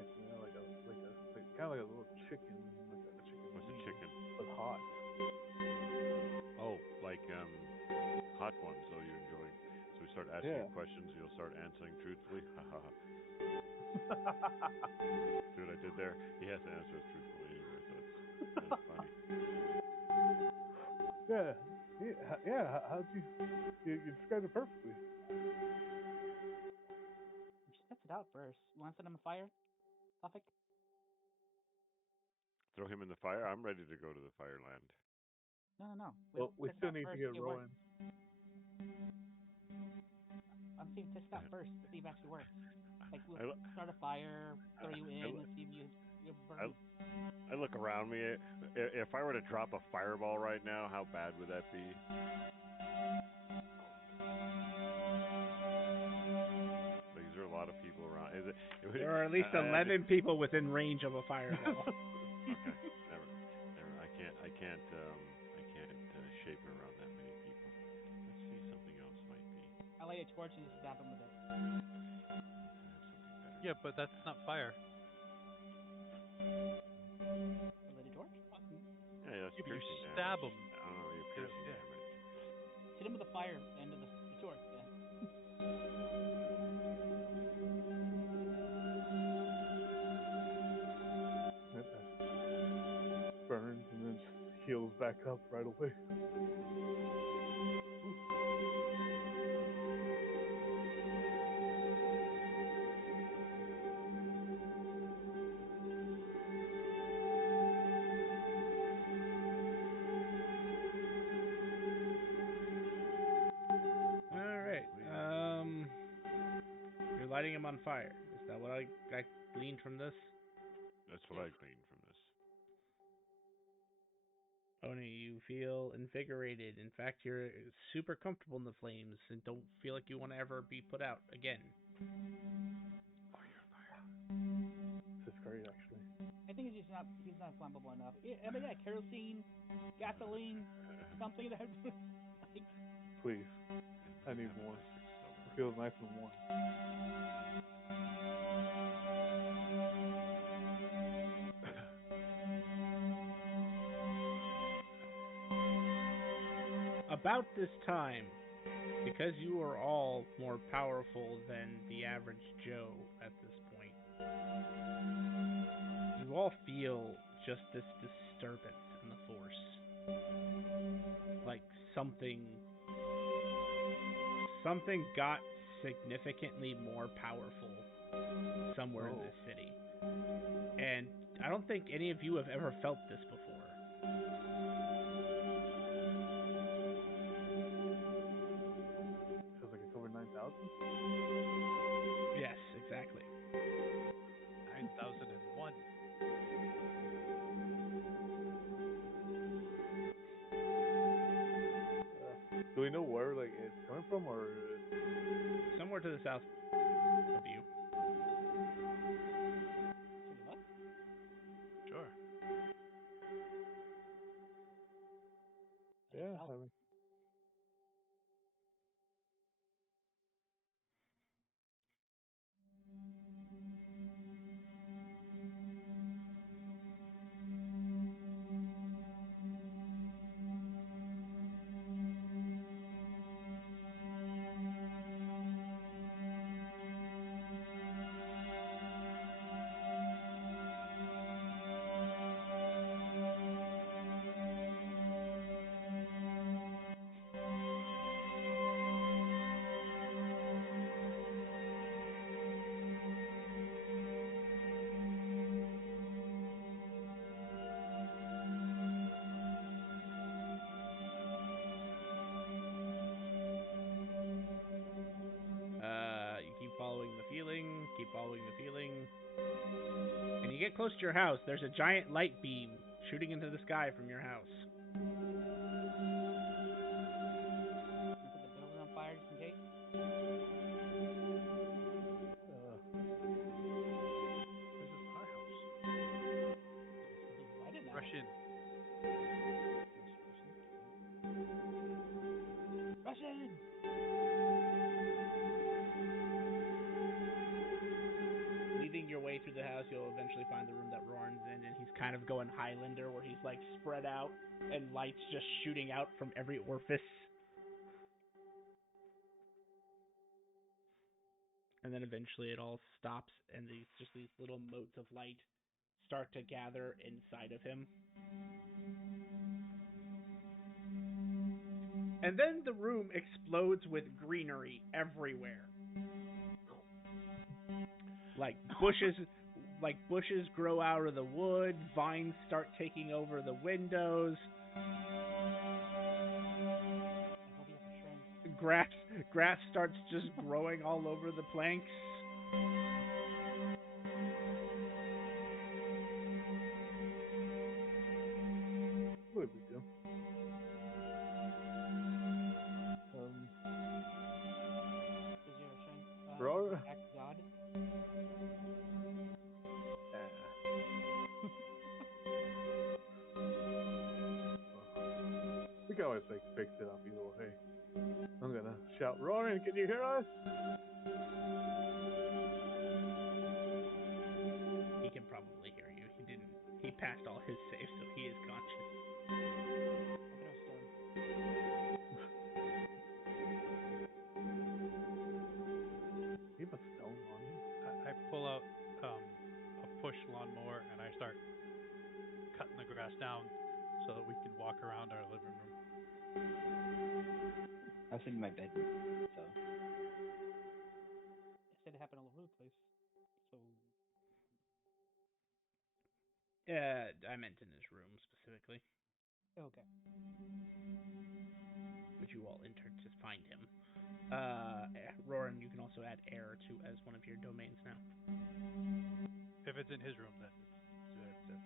like you know, like kind of like a little chicken, like a chicken. What's a wing, chicken? but hot. Oh, like hot ones. So you're enjoying. So we start asking you questions. You'll start answering truthfully. Ha ha ha. See what I did there? He has to answer us truthfully anyway, so it's funny. Yeah. How'd you described it perfectly. Just test it out first. You want to set him on fire? Topic? Throw him in the fire. I'm ready to go to the fireland. No. Well, we test it still out need to first, get see if it works. rolling. I'm saying test it out first, see if it actually works. Like we'll I, start a fire, throw you in, and see if you burn. I look around me. If I were to drop a fireball right now, how bad would that be? Like, is there a lot of people around? There are at least 11 people within range of a fireball. Okay, never. I can't shape it around that many people. Let's see, something else might be. I light a torch and just stab him with it. I have something better. Yeah, but that's not fire. I light a torch? Yeah, that's Yeah, but you piercing damage. stab him. Oh, you're piercing damage. Hit him with the fire end of the torch, yeah. Burns and then just heals back up right away. Alright. You're lighting him on fire. Is that what I gleaned from this? That's what I gleaned from this. Oni? Tony, you feel invigorated. In fact, you're super comfortable in the flames and don't feel like you want to ever be put out again. This is great, actually. I think he's not flammable enough. I mean, yeah, kerosene, gasoline, something that like. Please, I need more. It feels nice and warm. About this time, because you are all more powerful than the average Joe at this point, you all feel just this disturbance in the Force. Like something got significantly more powerful somewhere in this city. And I don't think any of you have ever felt this before. Feels like it's over 9,000? Yes, exactly. 9,001. Do we know where it's coming from, or Somewhere to the south of you. Sure. yeah? I mean, You keep following the feeling, and you get close to your house. There's a giant light beam shooting into the sky from your house. Put the building on fire just in case. This is our house. I didn't Rush in. Rush in! Leading your way through the house, you'll eventually find the room that Roran's in, and he's kind of going Highlander, where he's like spread out and lights just shooting out from every orifice. And then eventually it all stops, and these little motes of light start to gather inside of him. And then the room explodes with greenery everywhere. Like bushes grow out of the wood, vines start taking over the windows. Grass starts just growing all over the planks. what did we do? Roar? God. We can always fix it up either way. I'm gonna shout, Roaring, can you hear us? He can probably hear you. He passed all his saves, so he is conscious. You have a stone on you. I pull out a push lawnmower and I start cutting the grass down so that we can walk around our living room. I was in my bedroom, so I said it happened all over the place. So I meant in his room specifically, okay. which you all entered to find him. Roran, you can also add air to as one of your domains now. If it's in his room, then that's him.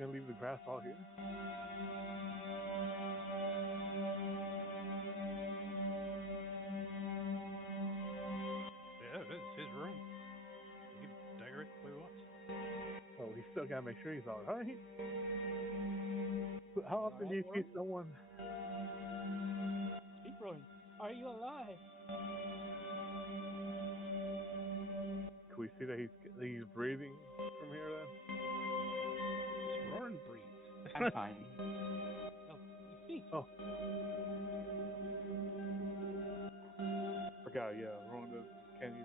gonna leave the grass all here? Yeah, it's his room. He can dagger it the way he wants. Oh, we still gotta make sure he's all right. How often do you see someone? Speak, Rowan. Are you alive? Can we see that he's breathing from here then? Roran breathes. I'm fine. No, you speak. Oh. Forgot, yeah. Rhonda, can you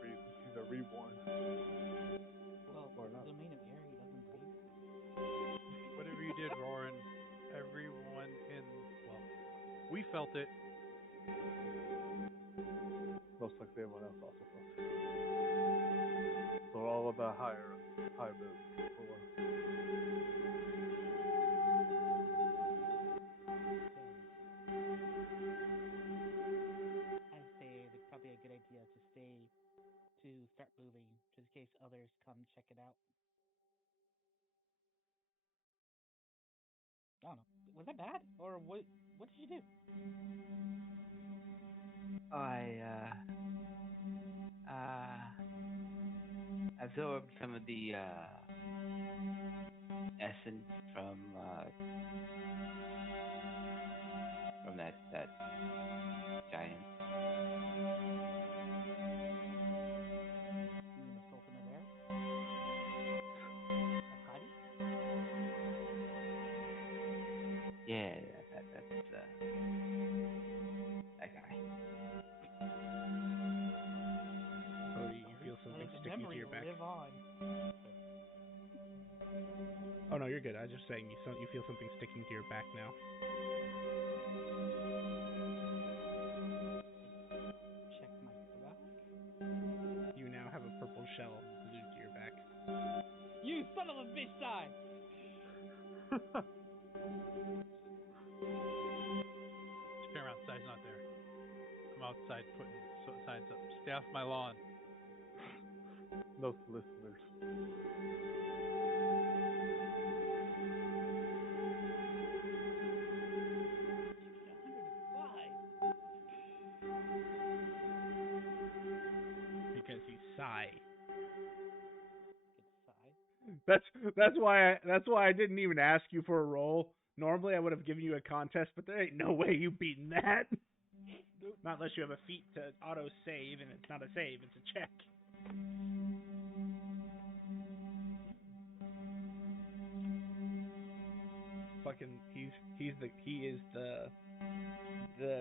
breathe? She's a reborn. Well, Or not. the main of air, he doesn't breathe. Whatever you did, Roran, everyone we felt it. Most likely everyone else also felt it. So all of the higher people. I say it's probably a good idea to start moving, just in case others come check it out. I don't know. Was that bad, or what? What did you do? I absorbed some of the essence from that giant. You mean the Sultan of Air? Akadi? Yeah, that's that guy. Cody, you feel something The sticking to memory your will back. live on. Oh no, you're good. I was just saying you feel something sticking to your back now. Check my back. You now have a purple shell glued to your back. You son of a bitch! Die! Paramount side's not there. I'm outside putting signs up. Stay off my lawn. Those listeners. Because you sigh. Good sigh. That's why I didn't even ask you for a roll. Normally I would have given you a contest, but there ain't no way you beating that. Not unless you have a feat to auto save, and it's not a save, it's a check. Fucking he is the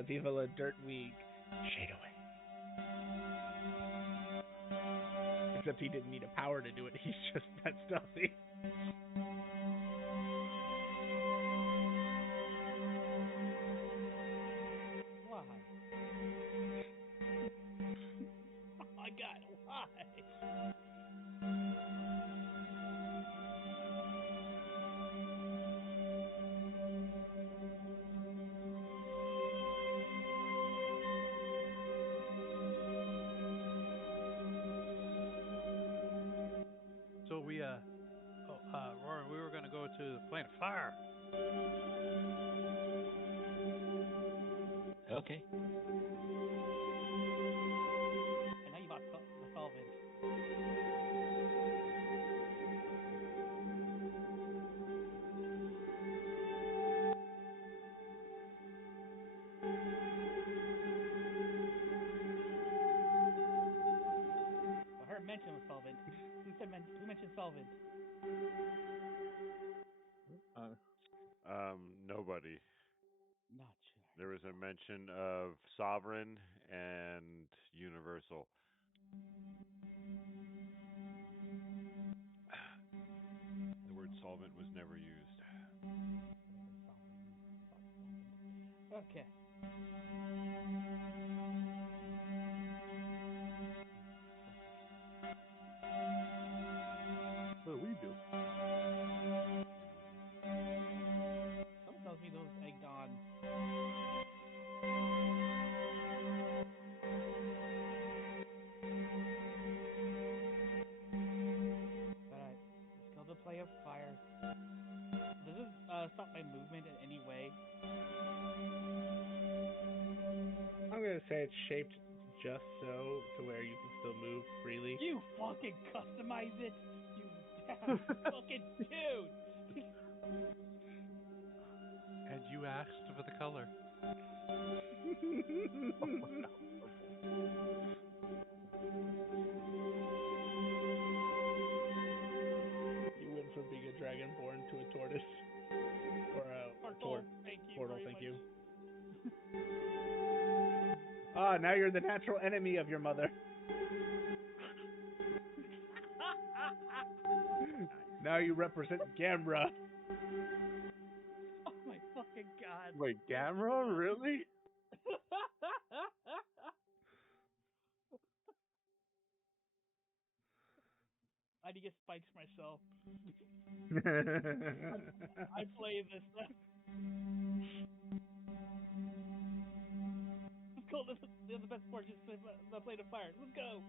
Viva la Dirt Week shade away. Except he didn't need a power to do it. He's just that stealthy. Why? Oh my god, why? So Roran, we were gonna go to the plane of fire. Okay. And now you bought the solvent. I heard mention of solvent. Who mentioned solvent? Nobody. Not sure. There was a mention of sovereign and universal. The word solvent was never used. Okay. What do we do? Someone tells me those egged on. Alright, let's go to the play of fire. Does this stop my movement in any way? I'm gonna say it's shaped just so to where you can still move freely. You fucking customize it, you damn fucking dude. And you asked for the color. You went from being a dragonborn to a tortoise. Or a Portal, thank you portal, very thank much. you. Ah, now you're the natural enemy of your mother. Now you represent Gamra. Oh my fucking god. Wait, Gamera? Really? I need to get spikes myself. I play this stuff. Let's go. This is the best part. Just the plate of fire. Let's go.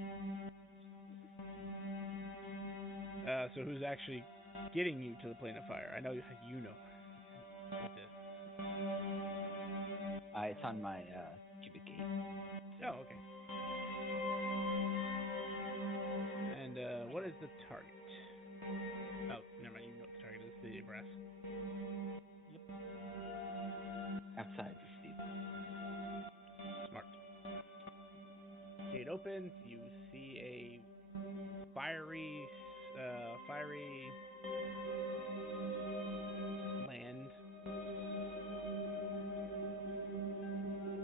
So who's actually getting you to the plane of fire? I know you know. What this? It's on my cubic gate. Oh, okay. And what is the target? Oh, never mind. You know what the target is. The brass. Yep. Outside the city. Smart. Gate opens. You see a fiery land.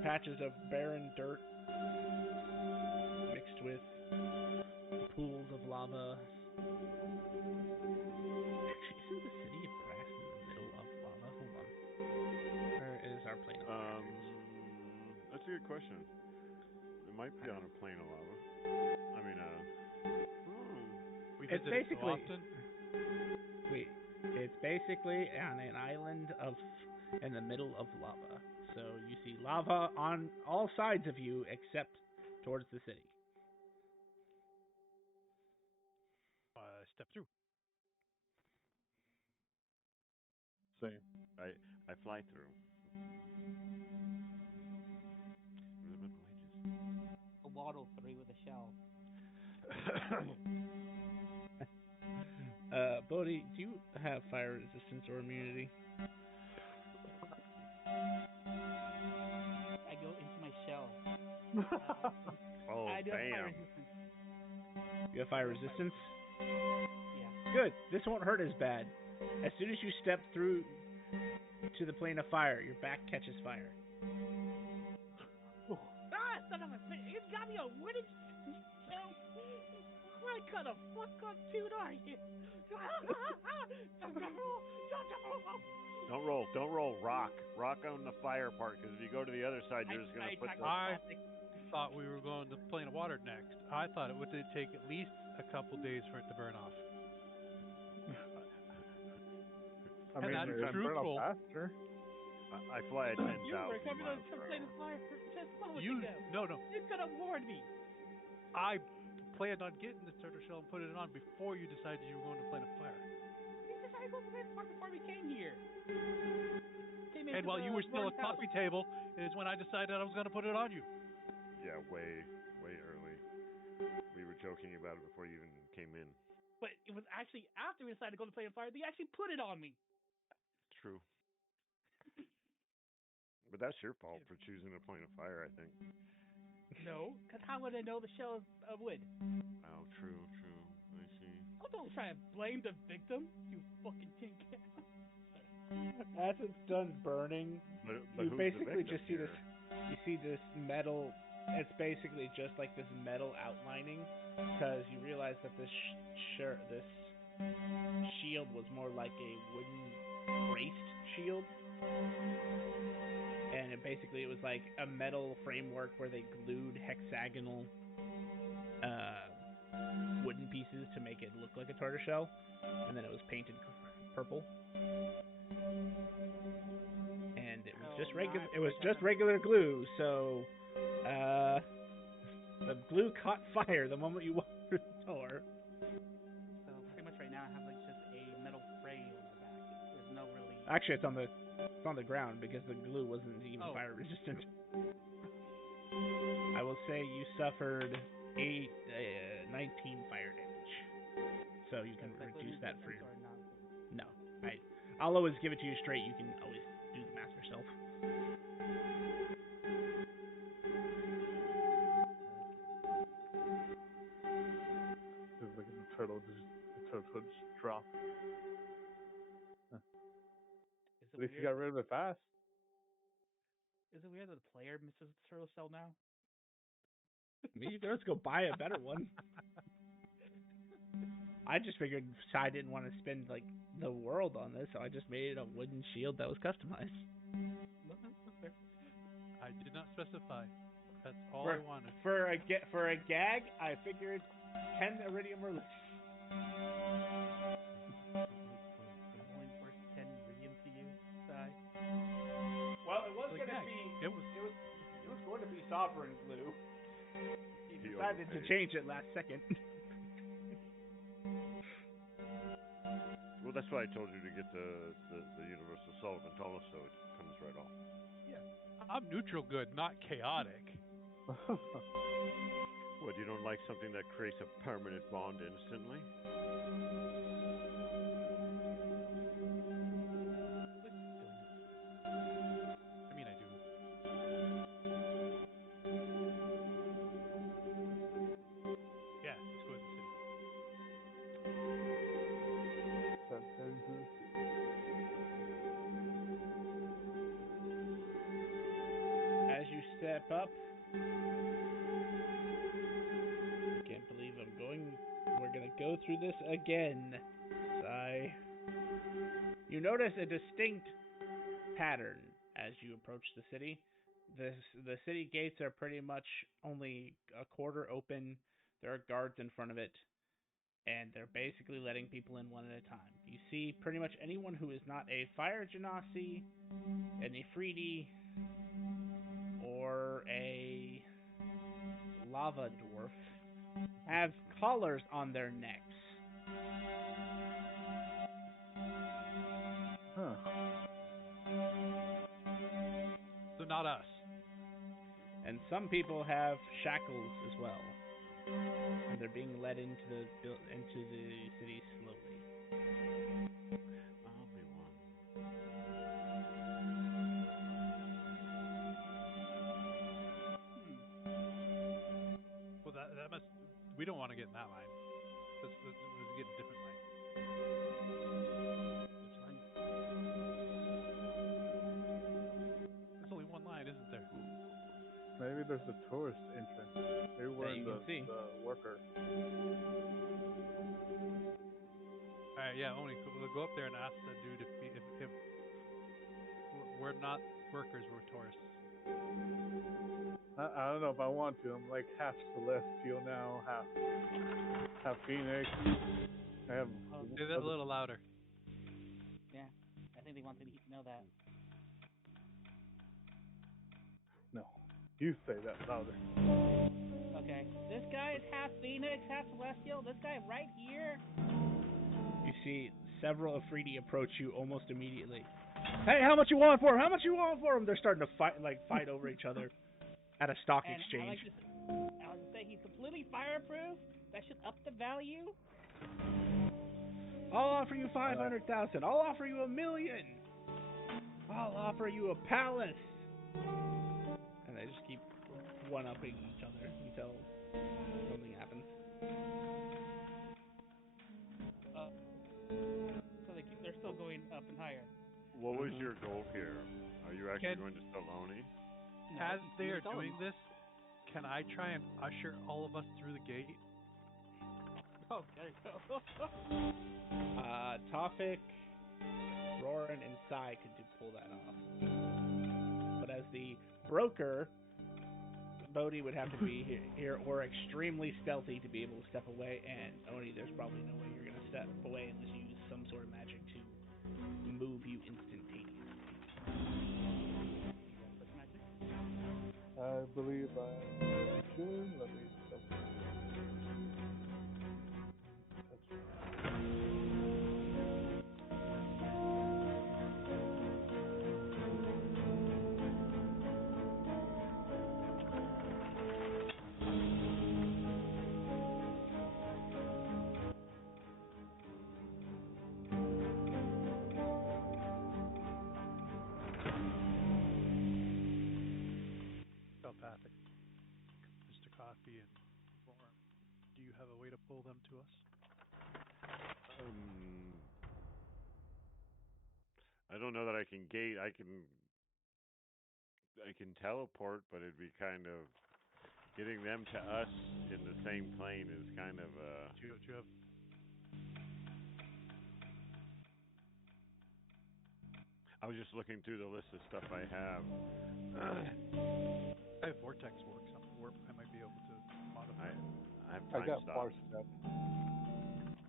Patches of barren dirt mixed with pools of lava. Actually, isn't the city of Brass in the middle of lava? Hold on. Where is our plane of fire? That's a good question. It might be on a plane of lava. I mean, We It's visit it so basically often. it's basically on an island in the middle of lava. So you see lava on all sides of you except towards the city. Step through. Same. I fly through. A waddle through with a shell. Bodhi, do you have fire resistance or immunity? I go into my shell. Oh, I do have fire damn. resistance. You have fire resistance? Yeah. Good. This won't hurt as bad. As soon as you step through to the plane of fire, your back catches fire. Ah, son of a bitch! You got me a wooden shell. What kind of fuck up dude are you? Don't roll. Rock on the fire part, because if you go to the other side, you're just gonna put the. I thought we were going to plane of water next. I thought it would take at least a couple days for it to burn off. I mean, that's it burn truthful. off faster. I fly at 10,000 You were coming on miles some per plane hour. of fire just moments You ago. no. You could have warned me. I planned on getting the turtle shell and putting it on before you decided you were going to plane of fire. You decided to go to plane of fire before we came here. And while you were still at coffee table, is when I decided I was going to put it on you. Yeah, way early. We were joking about it before you even came in. But it was actually after we decided to go to plane of fire, they actually put it on me. True. But that's your fault for choosing a plane of fire, I think. No, because how would I know the shell is of wood? Oh, true. I see. Oh, don't try to blame the victim, you fucking tin can. As it's done burning, But you who's basically the victim just see here? this. You see this metal. It's basically just like this metal outlining, because you realize that this shield was more like a wooden braced shield, and it was like a metal framework where they glued hexagonal wooden pieces to make it look like a tortoiseshell, and then it was painted purple. And it was just regular. It was just regular glue. So, the glue caught fire the moment you walked through the door. So pretty much right now I have like just a metal frame on my back. There's no Actually, it's on the ground because the glue wasn't even fire resistant. I will say you suffered 19 fire damage, so you can reduce that for your. No, I'll always give it to you straight. You can always do the math yourself. Just like the turtle just dropped. Huh. At least you got rid of it fast. Is it weird that the player misses the turtle shell now? You can just go buy a better one. I just figured I didn't want to spend like the world on this, so I just made it a wooden shield that was customized. I did not specify. That's all I wanted. For a gag, I figured 10 iridium or less. I'm only worth 10 iridium to you, Sai. Well, it was going to be it was going to be sovereign glue. He decided to change it last second. Well, that's why I told you to get the Universal Solvent also, so it comes right off. Yeah. I'm neutral good, not chaotic. What, you don't like something that creates a permanent bond instantly? I mean, I do. Yeah, let's go to the city. As you step up, I can't believe we're gonna go through this again. Sigh. You notice a distinct pattern as you approach the city. The city gates are pretty much only a quarter open. There are guards in front of it, and they're basically letting people in one at a time. You see pretty much anyone who is not a fire genasi, an Ifriti, or a lava dwarf have collars on their necks. Huh. So not us. And some people have shackles as well. And they're being led into the city slowly. I'll be one. Well, that must. We don't want to get in that line. Let's get a different line. Which line? There's only one line, isn't there? Maybe there's a tourist entrance. Maybe we're in the worker. Alright, yeah, only we'll go up there and ask the dude if we're not workers, we're tourists. I don't know if I want to. I'm like half celestial now, half Phoenix. I have. Say that a little louder. Yeah, I think they wanted to know that. No, you say that louder. Okay, this guy is half Phoenix, half Celestial. This guy right here. You see several Afridi approach you almost immediately. Hey, how much you want for him? How much you want for him? They're starting to fight over each other at a stock exchange. I like to say he's completely fireproof. That should up the value. I'll offer you 500,000. I'll offer you 1 million. I'll offer you a palace. And they just keep one-upping each other until something happens. So they're still going up and higher. What was your goal here? Are you actually going to sell Oni? As they are doing this, can I try and usher all of us through the gate? Oh, there you go. Tophic, Roran, and Sai could pull that off. But as the broker, Bodhi would have to be here or extremely stealthy to be able to step away, and Oni, there's probably no way you're going to step away unless you use some sort of magic to move you instantaneously. I believe I should. Let me check. Bodhi and Roran. Do you have a way to pull them to us? I don't know that I can gate. I can teleport, but it'd be kind of getting them to us in the same plane is kind of Do you have? I was just looking through the list of stuff I have. I have vortex works. Warp. I might be able to modify it. I have I time got stop. far step.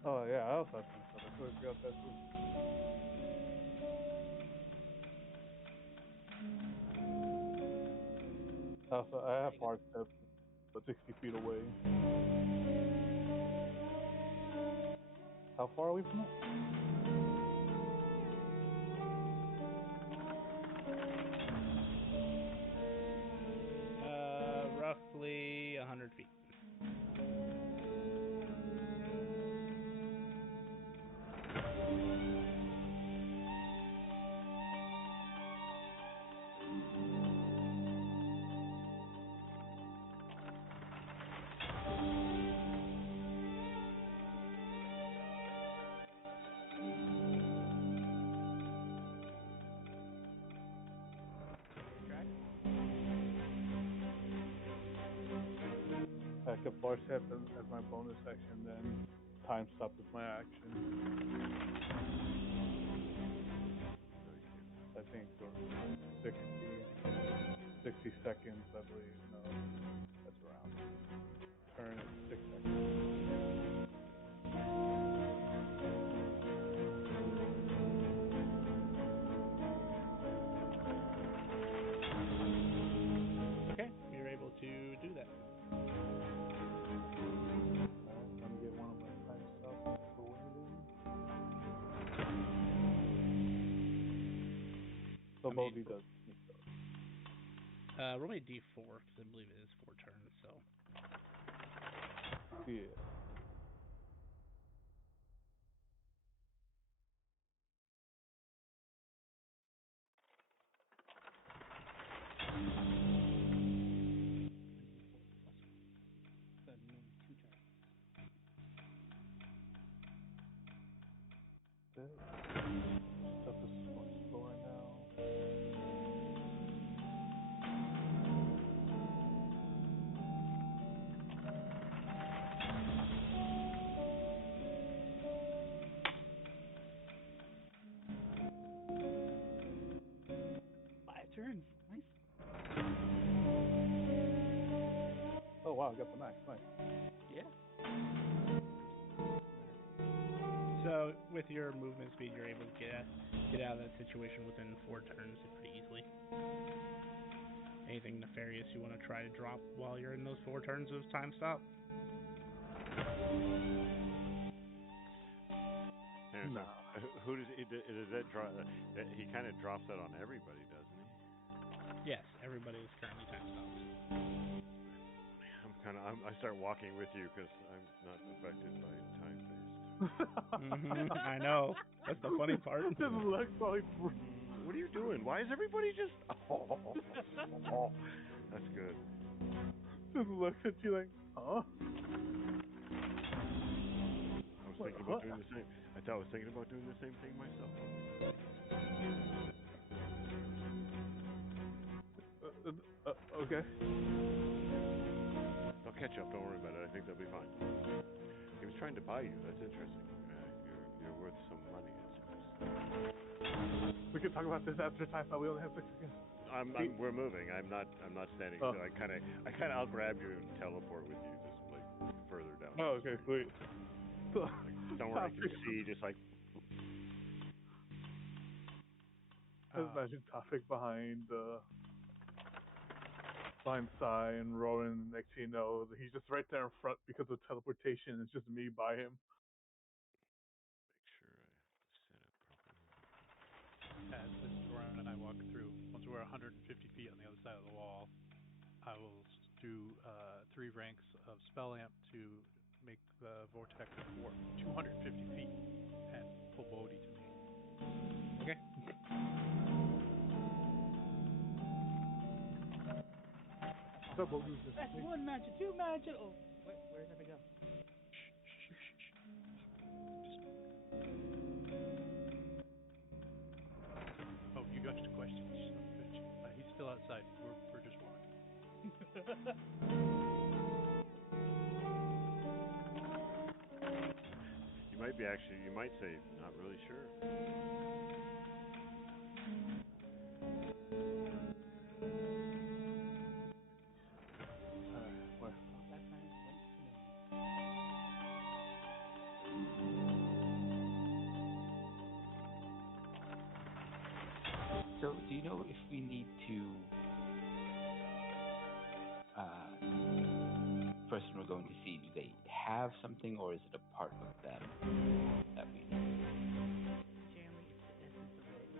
Oh yeah, I also have time step. I could have got that too. Also, I have far step, but 60 feet away. How far are we from it? Roughly 100 feet. I could far step as my bonus action, then time stop is my action. I think for 60 seconds, I believe. No, that's around. Turn is 6 seconds. Okay, you're able to do that. Let me get one of my time stops for waiting. So Bodhi does. Roll me a d4 because I believe it is 4 turns. So. Yeah. So maybe 2 turns. Stuff is going slow right now. Turns. Nice. Oh wow, I got the max. Nice. Yeah. So with your movement speed, you're able to get out of that situation within 4 turns pretty easily. Anything nefarious you want to try to drop while you're in those 4 turns of time stop? No. Who does that drop? He kind of drops that on everybody, doesn't he? Yes, everybody is currently time stopped. I start walking with you because I'm not affected by time based. I know. That's the funny part. Just looks like. What are you doing? Why is everybody just? Oh, that's good. Just looks at you like, huh? I was thinking about doing the same. I was thinking about doing the same thing myself. Okay. They'll catch up. Don't worry about it. I think they'll be fine. He was trying to buy you. That's interesting. You're worth some money. It seems. We can talk about this after time, but we only have 6 seconds. We're moving. I'm not standing still. I kind of. I'll grab you and teleport with you, just like further down. Oh, okay, sweet. So, somewhere I can see, just like. Just imagine Tafik behind Sai and Rowan. Next thing you know, he's just right there in front because of teleportation. It's just me by him. Make sure I set up properly. As Roran and I walk through, once we're 150 feet on the other side of the wall, I will do 3 ranks of spell amp to make the vortex warp 250 feet and pull Bodhi to me. Okay. Double loses. That's one mansion, two mansion. Oh, where did it go? Oh, you got your questions. He's still outside. We're just walking. You might say, not really sure. Where? That time went to me. So, do you know if we need to, person we're going to see, do they have something, or is it a part of them that we need? Generally, it's the essence of it.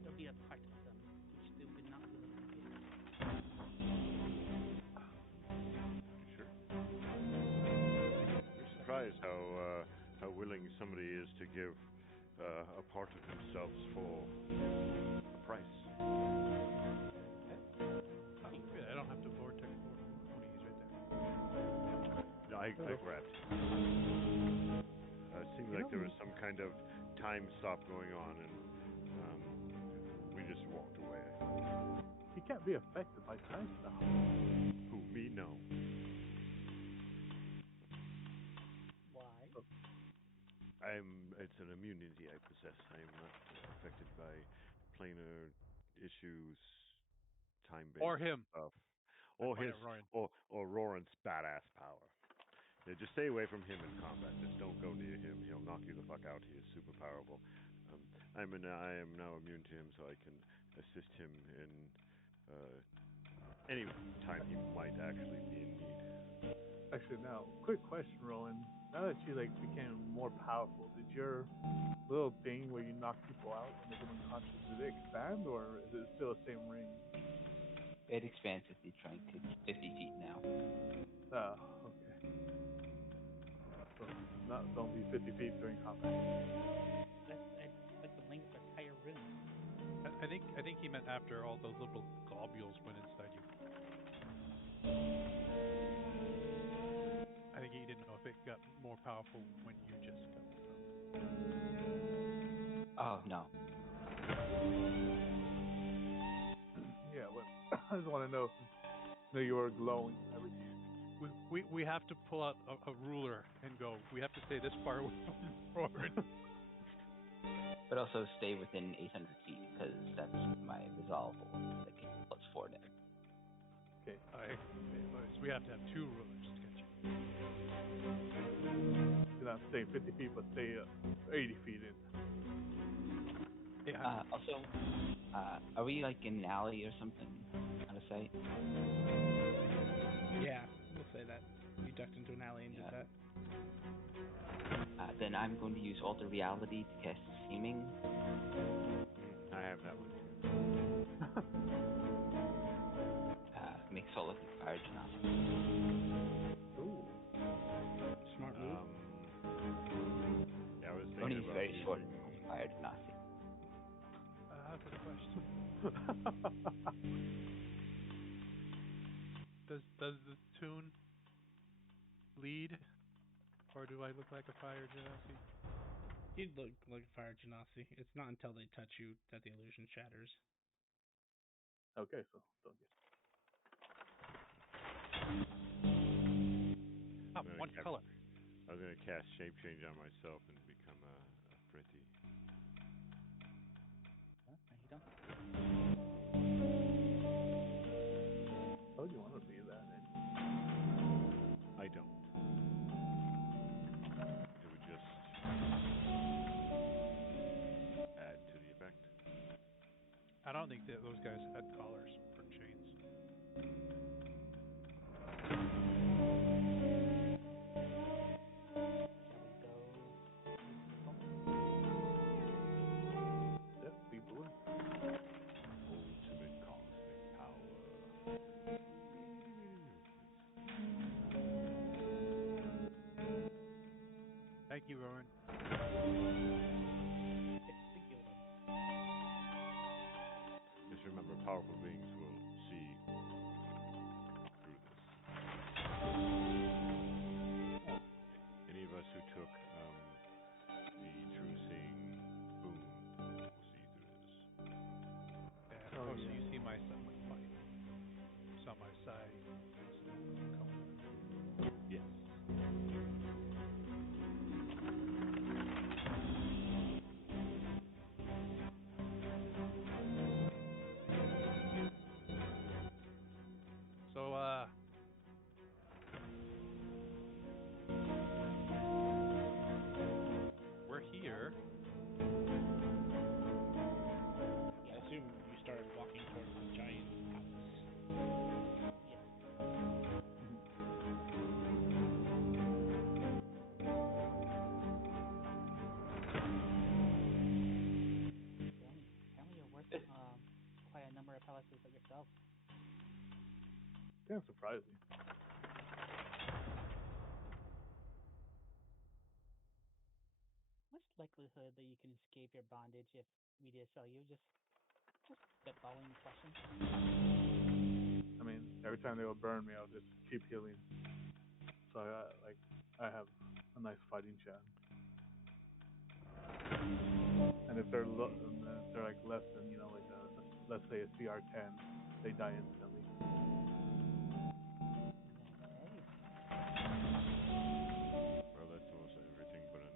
It'll be a part of them, which they would not willingly give. Sure. You're surprised how willing somebody is to give a part of themselves for a price. Good. I don't have to vortex when he's right there. No, I grabbed. It seemed like there was some kind of time stop going on, and we just walked away. He can't be affected by time stuff. Who, me? No. Why? It's an immunity I possess. I am not affected by planar issues, time-based Or him. stuff. Or Roran. Or Roran's badass power. Yeah, just stay away from him in combat. Just don't go near him. He'll knock you the fuck out. He is super powerful. I am now immune to him, so I can assist him in any time he might actually be in need. Actually, now, quick question, Rowan. Now that you became more powerful, did your little thing where you knock people out when they go unconscious, did it expand, or is it still the same range? It expands if you try. It's 50 feet now. Oh, okay. So, don't be 50 feet during combat. That's like the length of an entire room. I think he meant after all those little globules went inside you. I think he didn't know if it got more powerful when you just got Oh, no. Yeah, but I just want to know if you were glowing and everything. We have to pull out a ruler and go. We have to stay this far away from Roran. But also stay within 800 feet, because that's my resolve that can +4 damage. Okay. So we have to have two rulers to catch you. You're not staying 50 feet, but stay 80 feet in. Yeah. Also, are we like in an alley or something out of sight? Yeah, we'll say that. You ducked into an alley and did that. Then I'm going to use Alter Reality to cast Seeming. I have that one too. Make Solid Fire Genasi. Ooh. Smart move. Yeah, I was Only thinking about very short using Fire Genasi. I have a question. Does the tune lead, or do I look like a fire genasi? You'd look like a fire genasi. It's not until they touch you that the illusion shatters. Okay, so don't get. One color. I was going to cast Shape Change on myself and become a pretty. Huh? No, you don't. Oh, you want to be that? I don't. It would just add to the effect. I don't think that those guys had collars or chains. Yep, be blue. Ultimate cosmic power. Thank you, Rowan. Just remember, powerful beings will Oh, so you see my saw my side. Yes. So we're here. I assume you started walking towards the giant palace. Yes. Apparently you're worth quite a number of palaces of yourself. Kind of surprising. What's the likelihood that you can escape your bondage if we did sell you? Just spitballing the question. I mean, every time they will burn me, I'll just keep healing. So I have a nice fighting chance. And if they're like less than like let's say a CR10, they die instantly. Well, that's almost everything but an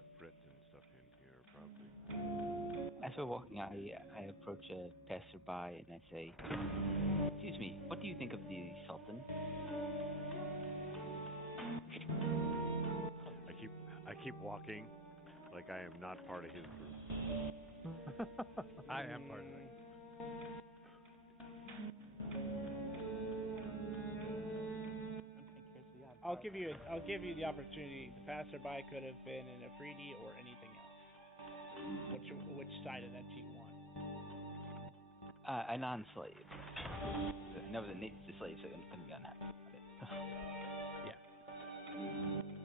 Ifrit and stuff in here, probably. As we're walking, I approach a passerby and I say, "Excuse me, what do you think of the Sultan?" I keep walking like I am not part of his group. I am part of it. I'll give you the opportunity. The passerby could have been an Afridi or anything else. Which side of that do you want? A non-slave. Never the slave, so I'm gonna be unhappy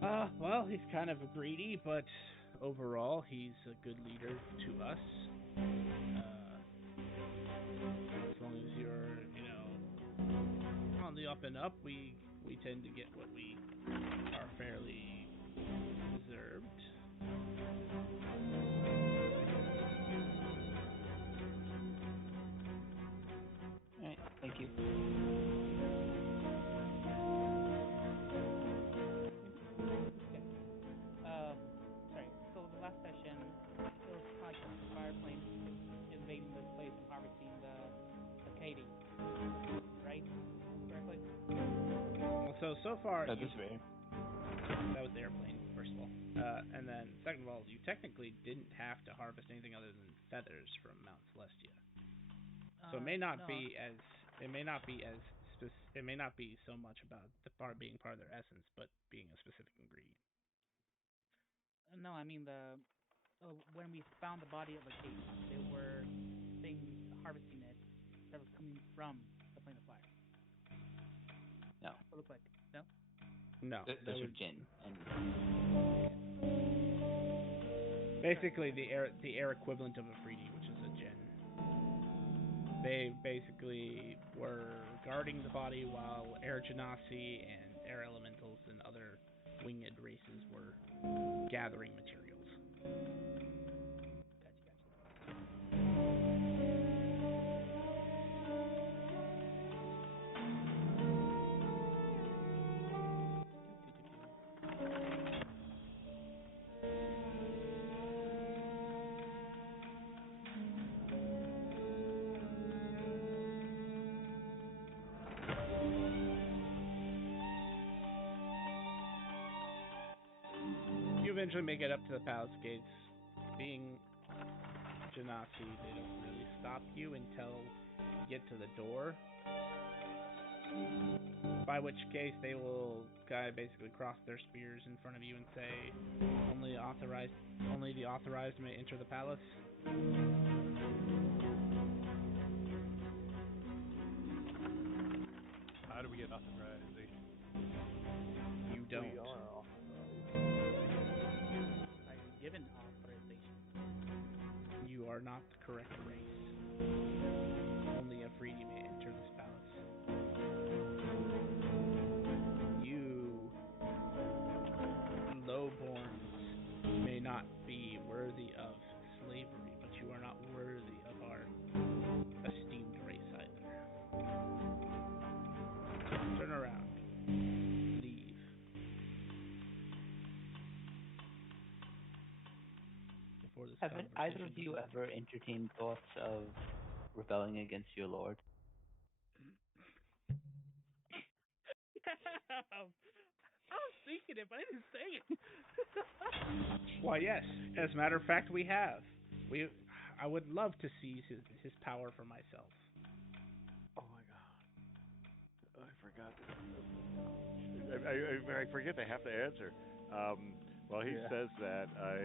about it. Well, he's kind of a greedy, but overall, he's a good leader to us. As long as you're, on the up and up, we tend to get what we are fairly deserved. Alright, thank you. Sorry. So the last session, it was kind of like the fire plane invading the place and harvesting the Katie, right? Correctly? Well, so far, No, this is rare. that was the airplane, first of all. And then, second of all, you technically didn't have to harvest anything other than feathers from Mount Celestia. So it may not be so much about the part being part of their essence, but being a specific ingredient. No, I mean when we found the body of a Katie, there were things harvesting it that was coming from the plane of fire. No. It looked like no. No, Those are gin. And basically the air equivalent of a Afridi, which is a djinn. They basically were guarding the body while air genasi and air elementals and other winged races were gathering materials. Eventually make it up to the palace gates. Being Genasi, they don't really stop you until you get to the door. By which case they will kind of basically cross their spears in front of you and say, only the authorized may enter the palace. How do we get authorization? You don't. We are authorized. Given authorization. You are not the correct race. Only a Afridi may enter this palace. You lowborns may not be worthy of slavery, but you are not worthy of our esteemed before this Have either conversation of you began. ever entertained thoughts of rebelling against your lord? I was thinking it, but I didn't say it. Why, yes. As a matter of fact, we have. We, I would love to seize his power for myself. Oh my god. I forgot. I forget they have to answer. While he Yeah. says that, I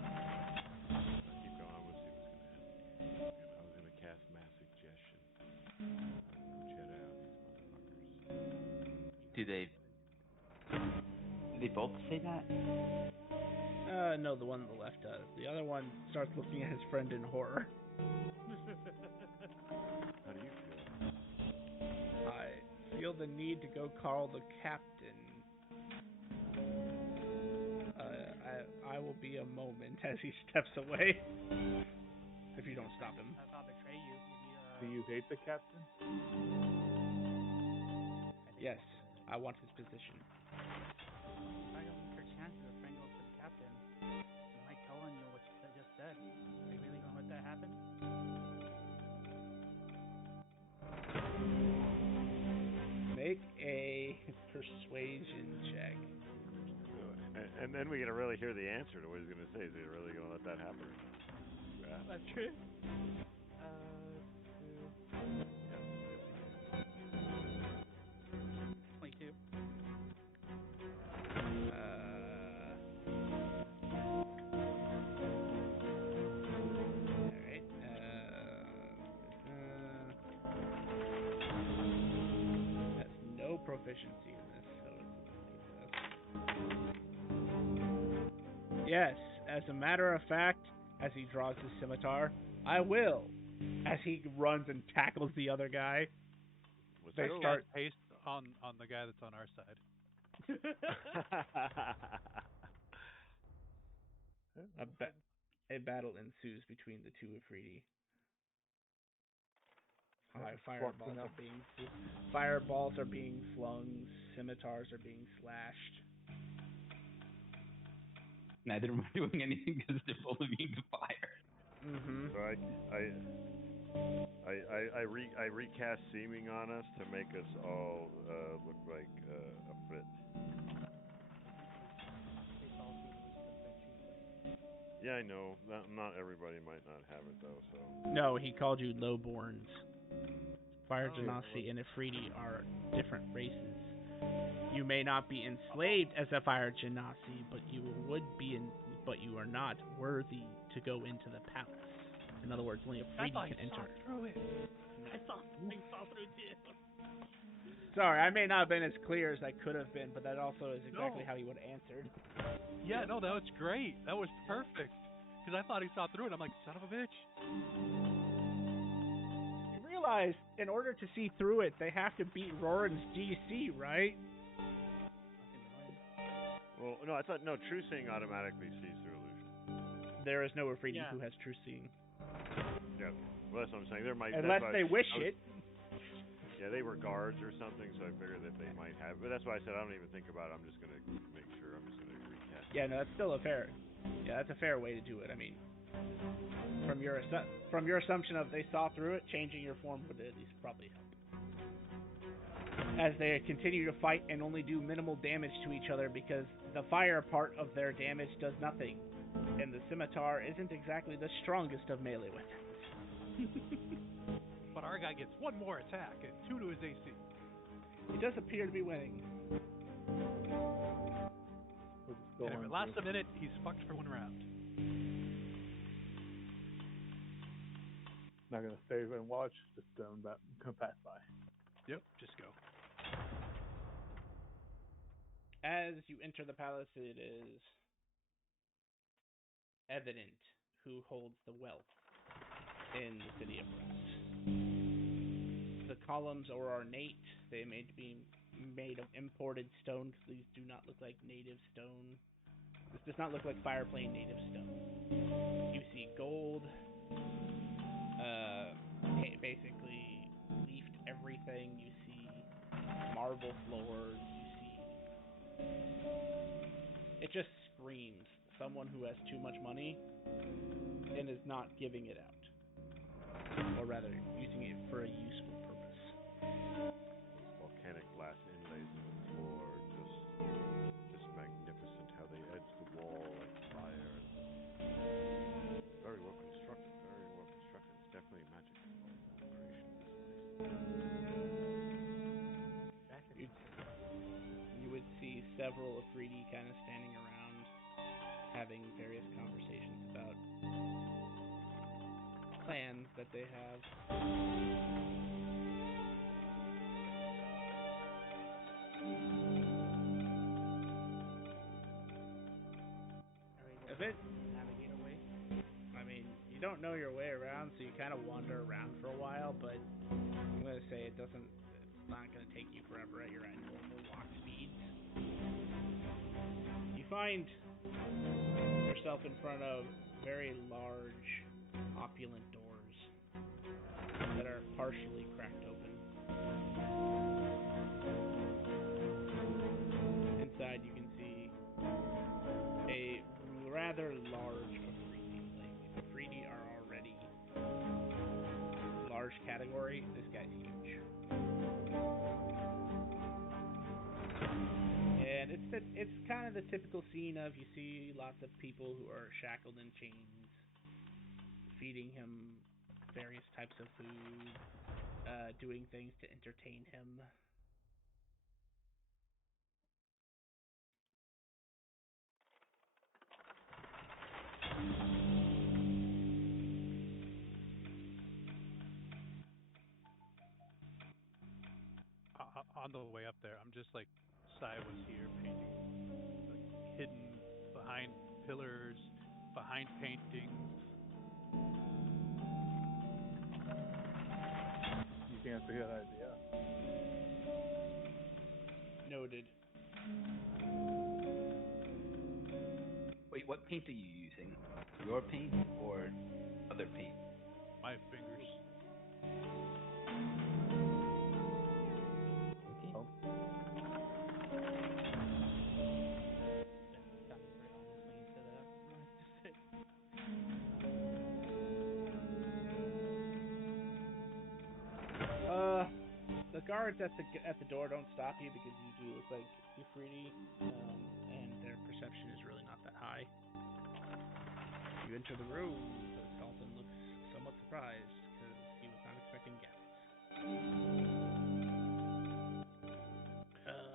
let's keep going. Let's see what's gonna happen. I was gonna cast mass suggestion. Jedi on these motherfuckers. Do they both say that? No, the one on the left does. The other one starts looking at his friend in horror. How do you feel? I feel the need to go call the captain. I will be a moment as he steps away. If you don't stop him. If I'll betray you, Do you hate the captain? Yes, I want his position. if I don't for chances of friend goes to the captain, he might tell on you what you just said. Are you really gonna let that happen? Make a persuasion check. And then we gotta really hear the answer to what he's gonna say. Is he really gonna let that happen? Yeah. That's true. 22. Alright. Has no proficiency in this, so it's a success. Yes, as a matter of fact, as he draws his scimitar, I will. As he runs and tackles the other guy, they Let's start. paste on the guy that's on our side. A battle ensues between the two Afridi. Walking up. Fireballs are being flung, scimitars are being slashed. Neither of them are doing anything because they're both immune to fire. Mm-hmm. So I recast seeming on us to make us all look like a fit. Yeah, I know. Not everybody might not have it though. So No, he called you lowborns. Fire Oh. Genasi and Afridi are different races. You may not be enslaved as a Fire Genasi, but you are not worthy to go into the palace. In other words, only Afridi can enter. Through it. I saw through too. Sorry, I may not have been as clear as I could have been, but that also is exactly how he would have answered. Yeah, no, that was great. That was perfect. Because I thought he saw through it. I'm like, son of a bitch. You realize, in order to see through it, they have to beat Roran's DC, right? well, no, I thought true seeing automatically sees through illusion. There is no Afridi Yeah. who has true seeing. Yeah, well, that's what I'm saying. There might Unless they wish it. Yeah, they were guards or something, so I figured that they might have. But that's why I said I don't even think about it. I'm just gonna make sure. I'm just gonna recast. Yeah, no, that's still a fair. Yeah, that's a fair way to do it. I mean, from your assumption of they saw through it, changing your form would at least probably help. As they continue to fight and only do minimal damage to each other because the fire part of their damage does nothing, and the scimitar isn't exactly the strongest of melee weapons. But our guy gets one more attack and 2 to his AC. He does appear to be winning. And if it lasts a minute, he's fucked for 1 round. Not gonna save and watch. Just gonna pass by. Yep, just go. As you enter the palace, it is evident who holds the wealth in the city of Brass. The columns are ornate. They may be made of imported stone because these do not look like native stone. This does not look like Fireplane native stone. You see gold, basically leafed everything. You see marble floors. You see. It just screams. Someone who has too much money and is not giving it out, or rather, using it for a useful purpose. Those volcanic glass inlays in the floor, just magnificent. How they edge the wall like fire. Very well constructed. Very well constructed. It's definitely a magic creation of this place. You would see several Afridi kind of standing around, having various conversations about plans that they have. If it, navigate our way. I mean, you don't know your way around, so you kind of wander around for a while, but I'm going to say it's not going to take you forever at your normal walk speeds. You find yourself in front of very large, opulent doors that are partially cracked open. Inside you can see a rather large Afridi. Like, Afridi are already large category. This guy's huge. And it's kind of the typical scene of you see lots of people who are shackled in chains, feeding him various types of food, doing things to entertain him. On the way up there, I'm just like, Sai was here painting, like hidden behind pillars, behind paintings. You think that's a good idea? Noted. Wait, what paint are you using? Your paint or other paint? My fingers. Okay. Oh. Sounded very ominous when you said that. The guards at the door don't stop you because you do look like Ifriti, and their perception is really not that high. You enter the room, but Sultan looks somewhat surprised because he was not expecting guests.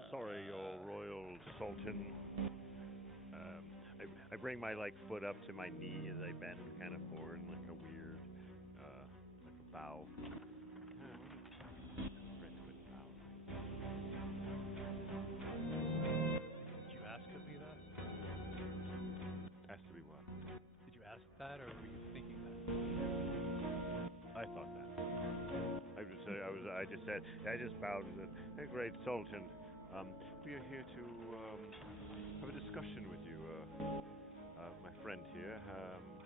Sorry, your royal sultan. I bring my foot up to my knee as I bend kind of forward in like a weird, like a bow. Did you ask of me that? Has to be what? Did you ask that, or were you thinking that? I thought that. I just bowed and said, "Hey, great sultan, we are here to have a discussion with you. My friend here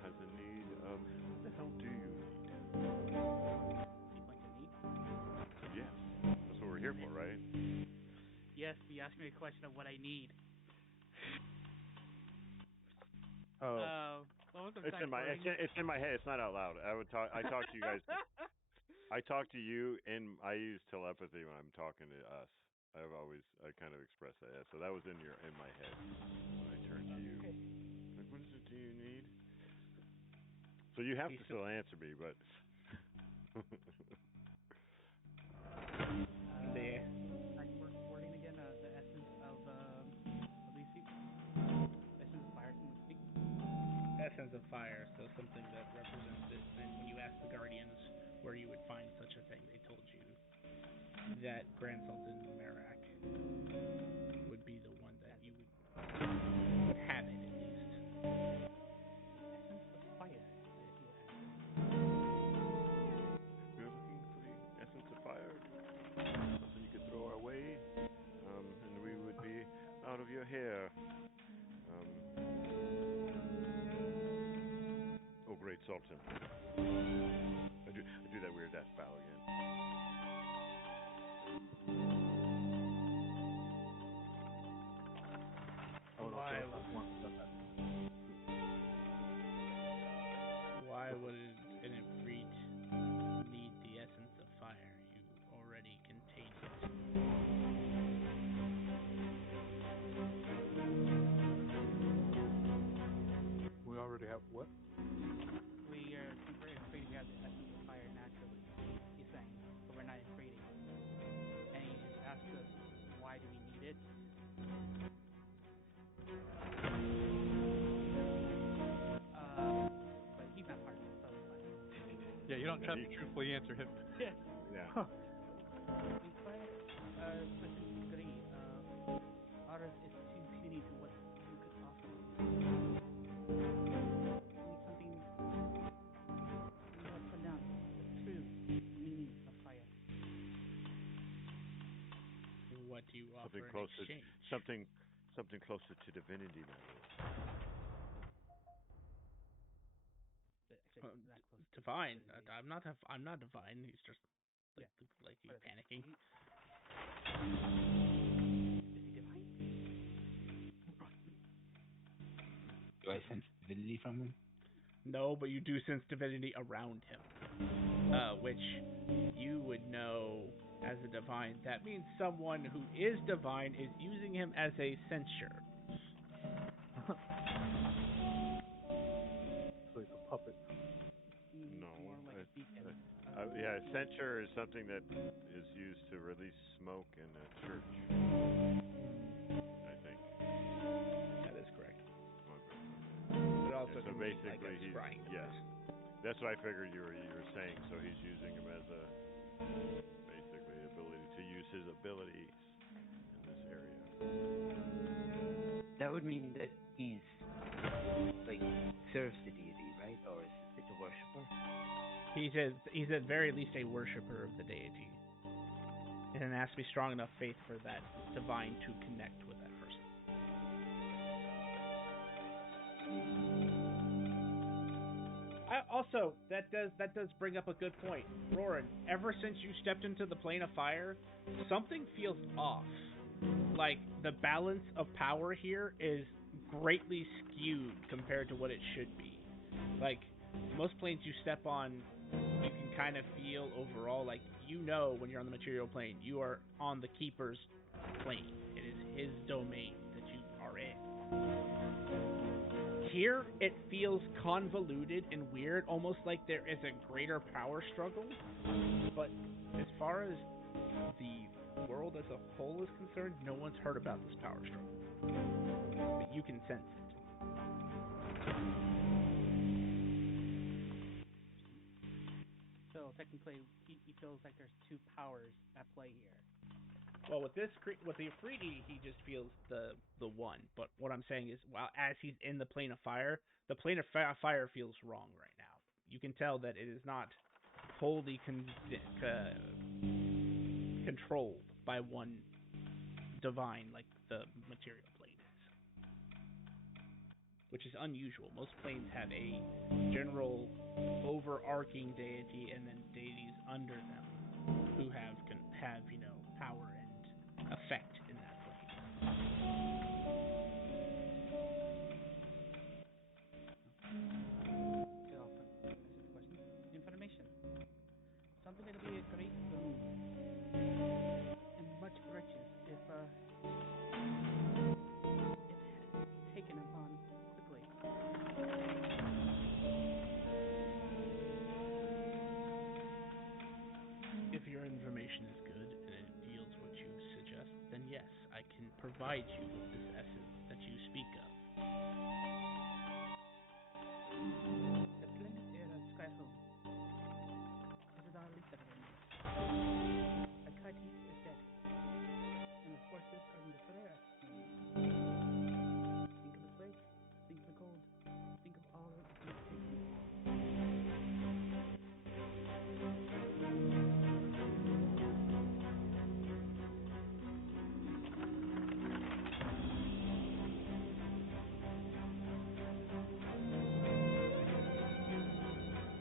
has a need. What the hell do you need?" He points at me. Yes, that's what we're here for, right? Yes, you asked me a question of what I need. Oh. It's in my head. It's not out loud. I talk to you guys. I talk to you I use telepathy when I'm talking to us. I kind of express that. Yeah, so that was in my head when I turned to you. Okay. Like, what is it do you need? So you have to still answer me, but Yeah. Like wording again, the essence of Elysi. Essence of fire, can we speak? Essence of fire, so something that represents it. And when you asked the guardians where you would find such a thing, they told you that Grand Sultan Merak would be the one that you would have it at least. Essence of fire, if you were asking. we're looking for the essence of fire. Something you could throw our way, and we would be out of your hair. Oh, great sultan. I do that weird ass bow again. I would also Why? have more stuff at Yeah, you don't have to truthfully answer him. Yeah. Yeah. Inquire, specifically agree. Ours is too puny to what you could offer. We need something more pronounced, the true meaning of fire. What do you offer Something in closer, exchange? something closer to divinity, my lord. Actually, that close to Divine. divinity. I'm not divine. He's just like he's What is it? panicking. Is he divine? Do I sense divinity from him? No, but you do sense divinity around him, which you would know as a divine. That means someone who is divine is using him as a censure. So he's a puppet. No. More like a beacon. Yeah, censure is something that is used to release smoke in a church. I think. That is correct. Okay. But also Yeah, so can be like basically, a scrying yeah, device. that's what I figured you were saying. So he's using him as a basically ability to use his abilities in this area. That would mean that he's like serves the deity, right? Or is it a worshiper? He's at very least a worshiper of the deity. And it has to be strong enough faith for that divine to connect with that person. Also, that does bring up a good point. Roran, ever since you stepped into the plane of fire, something feels off. Like the balance of power here is greatly skewed compared to what it should be. Like most planes you step on, you can kind of feel overall like you know when you're on the material plane, you are on the keeper's plane. It is his domain that you are in. Here, it feels convoluted and weird, almost like there is a greater power struggle. But as far as the world as a whole is concerned, no one's heard about this power struggle. But you can sense it. So technically, he feels like there's two powers at play here. Well, with the Afridi, he just feels the one. But what I'm saying is, while as he's in the plane of fire, the plane of fire feels wrong right now. You can tell that it is not wholly controlled by one divine like the material plane is, which is unusual. Most planes have a general overarching deity and then deities under them who have power and effect in that plane. Could also answer the question. Information. Something that would be a great boon and much riches if it had to be taken upon quickly. If your information is good and it yields what you suggest, then yes, I can provide you with this essence that you speak of. The planet era Skyhome is our leader right now. Akati is dead, and the forces are in despair. Think of the slaves, think of the gold, think of all that is being taken.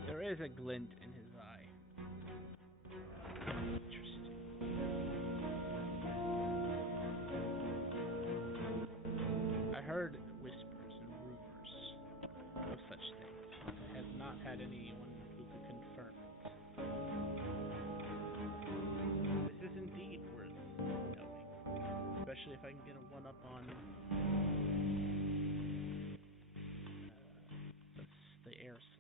There is a glint in his eye. Interesting. I heard whispers and rumors of such things, but I have not had anyone who could confirm it. This is indeed worth knowing, especially if I can get a one-up on the Air Sultan.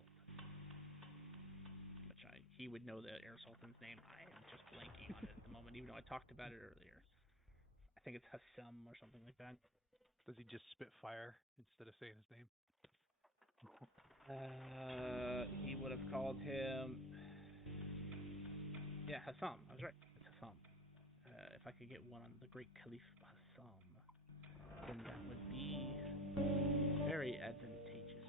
He would know the Air Sultan's name. I am just blanking on it at the moment, even though I talked about it earlier. I think it's Hassam or something like that. Does he just spit fire instead of saying his name? He would have called him Yeah, Hassam. I was right. It's Hassam. If I could get one on the Great Caliph Hassam, then that would be very advantageous.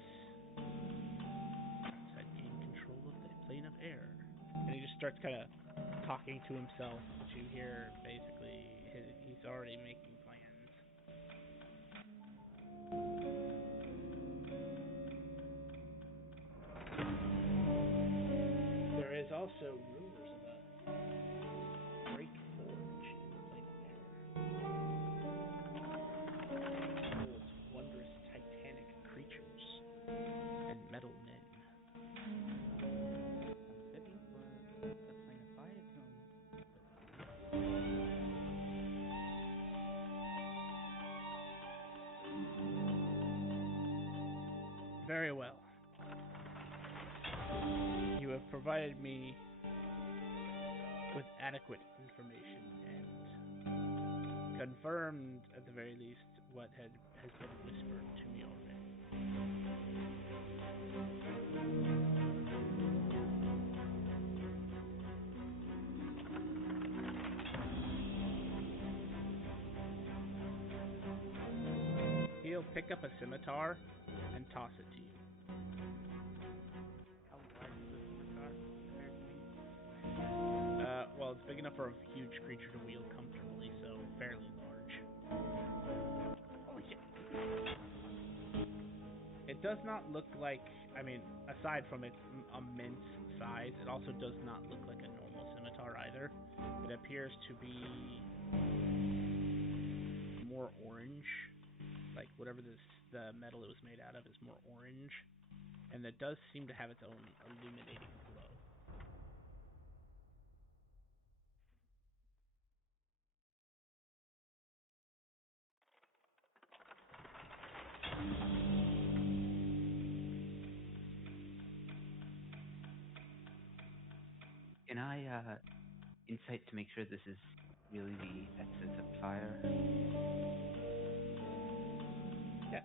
Perhaps I'd gain control of the plane of air. And he just starts kind of talking to himself, but you hear basically he's already making plans. There is also rumors of a great forge in the plane of air. It holds wondrous titanic creatures and metal men. Sounds fitting for the plane of fire to Very well. You have provided me with adequate information and confirmed, at the very least, what has been whispered to me already. He'll pick up a scimitar and toss it to you. How large is the scimitar compared to me? Well, it's big enough for a huge creature to wield comfortably, so fairly large. Holy shit! It does not look like, I mean, aside from its immense size, it also does not look like a normal scimitar either. It appears to be more orange, like whatever the metal it was made out of is more orange, and it does seem to have its own illuminating glow. Can I insight to make sure this is really the essence of fire? Yeah.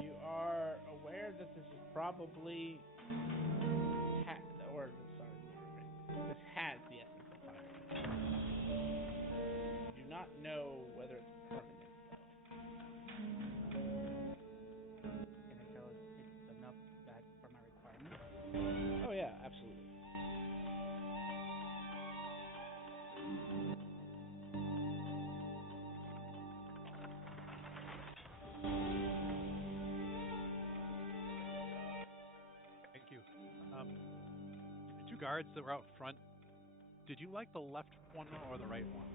You are aware that this is probably this has the essence of fire. You do not know whether it's permanent, though. Can I tell if it's enough that for my requirements? Oh yeah, absolutely. Thank you. The two guards that were out front, did you like the left one or the right one?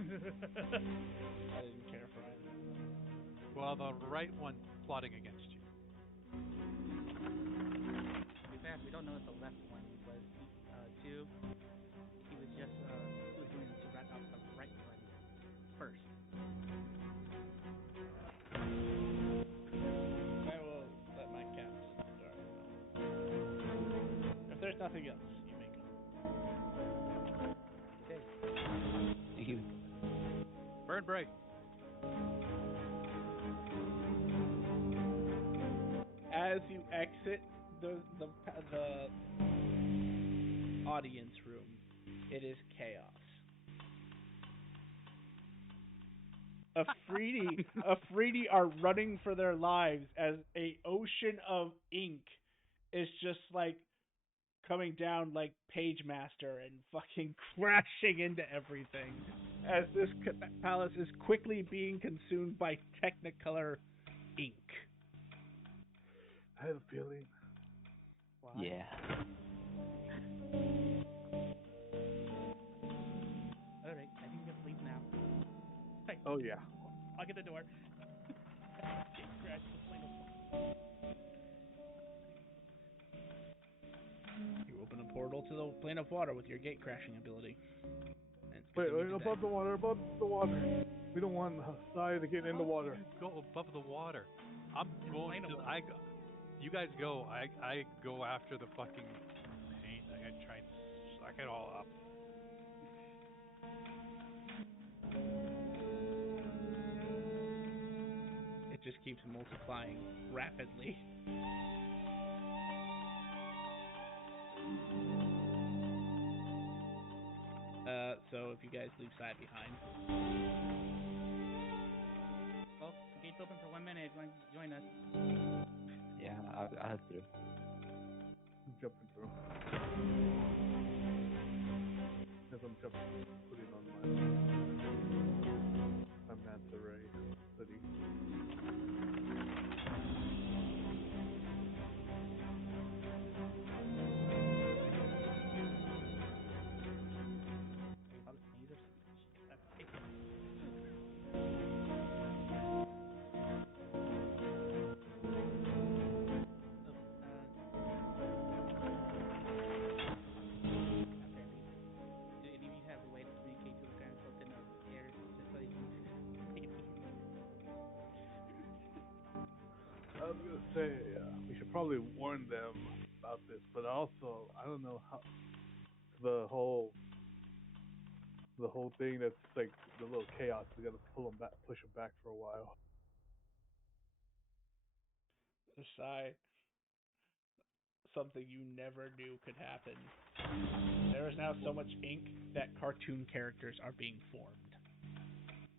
I didn't care for either of them. Well, the right one plotting against you. To be fair, we don't know if the left one was too. He was just he was going to rat out the right one first. I will let my cats start. If there's nothing else, you may go. Have a good day. Thank you. Burn break. As you exit the audience room, it is chaos. Afridi are running for their lives as a ocean of ink is just like coming down like Page Master and fucking crashing into everything as this palace is quickly being consumed by Technicolor ink. I have a feeling. Why? Yeah. All right, I think we can leave now. Right, Oh yeah. I'll get the door. Gate crash the plane of fire. You open a portal to the plane of water with your gate crashing ability. And it's Wait, continued above the water, above the water. We don't want Hasai to get in the How water. can you go above the water? I'm going plane of to. water. You guys go. I go after the fucking paint. I and try and suck it all up. It just keeps multiplying rapidly. So if you guys leave side behind, Well, the gate's open for 1 minute. If you want to join us. Yeah, I'll head through. I'm jumping through. As I'm jumping, putting on my manta ray hoodie. Sorry about the sneeze or something. Shit, okay. So, apparently, do any of you have a way to communicate to the Grand Sultan of Air just so you can make it easy? I was gonna say we should probably warn them about this, but also I don't know how the whole thing that's like the little chaos is gonna push them back for a while. decide something you never knew could happen. There is now so much ink that cartoon characters are being formed.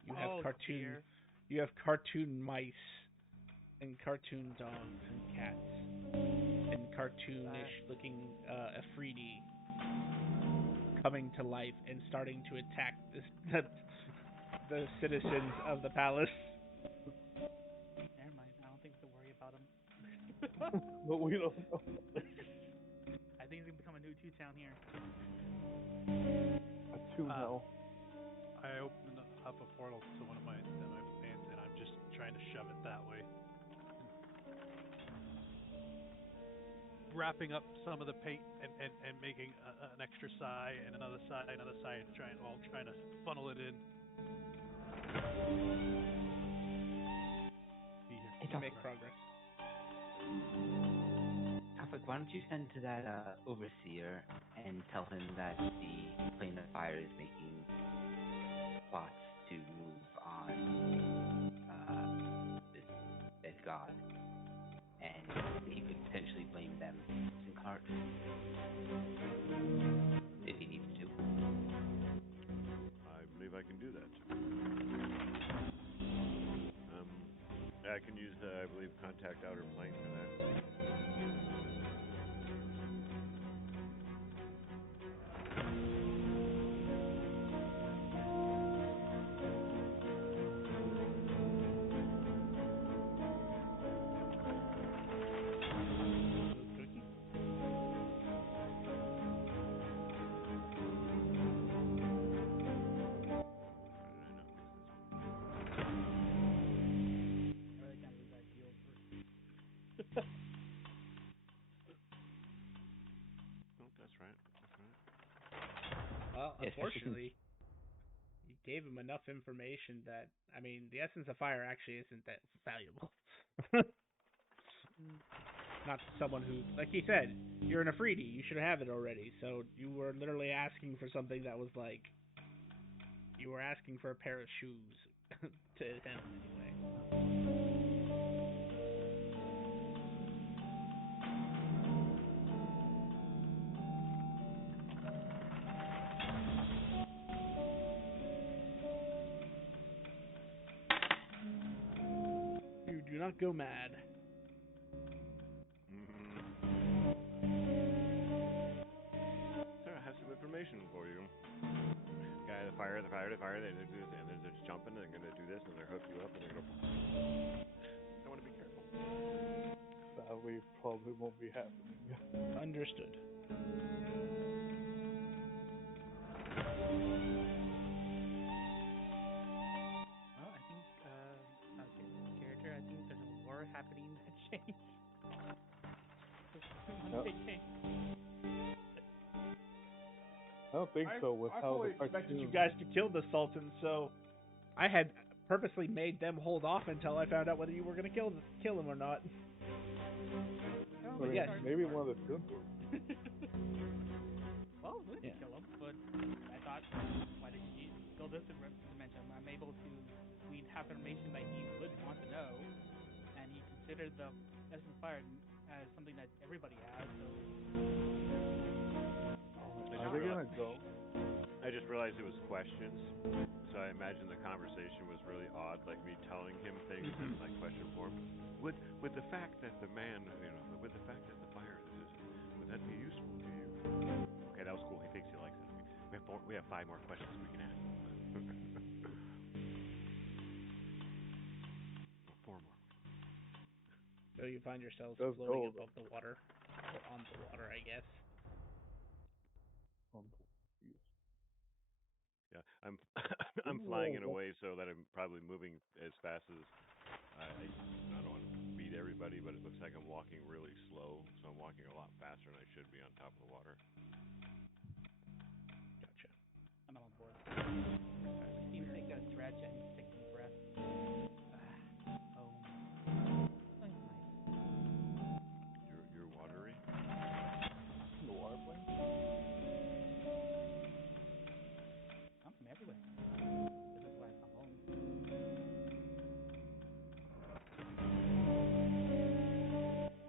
You have Dear. you have cartoon mice and cartoon dogs and cats and cartoonish looking Afridi coming to life and starting to attack the citizens of the palace. Never mind. I don't think we have to worry about him. But we don't know. I think it's gonna become a new 2-town here. A two now. I open up a portal to one of my fans, and I'm just trying to shove it that way. Wrapping up some of the paint and making an extra side and another side, trying to funnel it in. Hey, Make progress. Alpha, why don't you send to that overseer and tell him that the plane of fire is making plots to move on this dead god, and he could potentially blame them in cart if he needs to. I believe I can do that. I can use, I believe, contact outer plane for that. Well, Yes, unfortunately, you gave him enough information that, I mean, the essence of fire actually isn't that valuable. Not someone who, like he said, you're an Afridi, you should have it already. So you were literally asking for something that was like, you were asking for a pair of shoes to him anyway. You do not go mad. Sir, I have some information for you. Guy, the fire, they do this, and they're just jumping, and they're going to do this, and they're hook you up, and they're going to... I want to be careful. Sadly, probably won't be happening. Understood. Well, I think, character, I think there's a war happening in that change. I don't think so with I how fully the expected cartoon... you guys to kill the Sultan, so I had purposely made them hold off until I found out whether you were going to kill him or not. I mean, yes. maybe one of the two. well, we Yeah. can kill him, but I thought, why did you go this dimension? I'm able to, we'd have information that he would want to know, and he considered the essence of fire as something that everybody has, so... Are they gonna go? I just realized it was questions, so I imagine the conversation was really odd, like me telling him things in like question form. With the fact that the man, with the fact that the fire is, would that be useful to you? Okay, that was cool. He thinks he likes it. We have 5 more questions we can ask. 4 more. So you find yourselves Let's floating go. above the water, or on the water, I guess. Yeah, I'm flying in a way so that I'm probably moving as fast as I don't want to beat everybody, but it looks like I'm walking really slow, so I'm walking a lot faster than I should be on top of the water. Gotcha. I'm on board. I seem to take a stretch and take a deep breath. Oh. Nice. You're watery? The water plane? I'm everywhere. This is why I come home.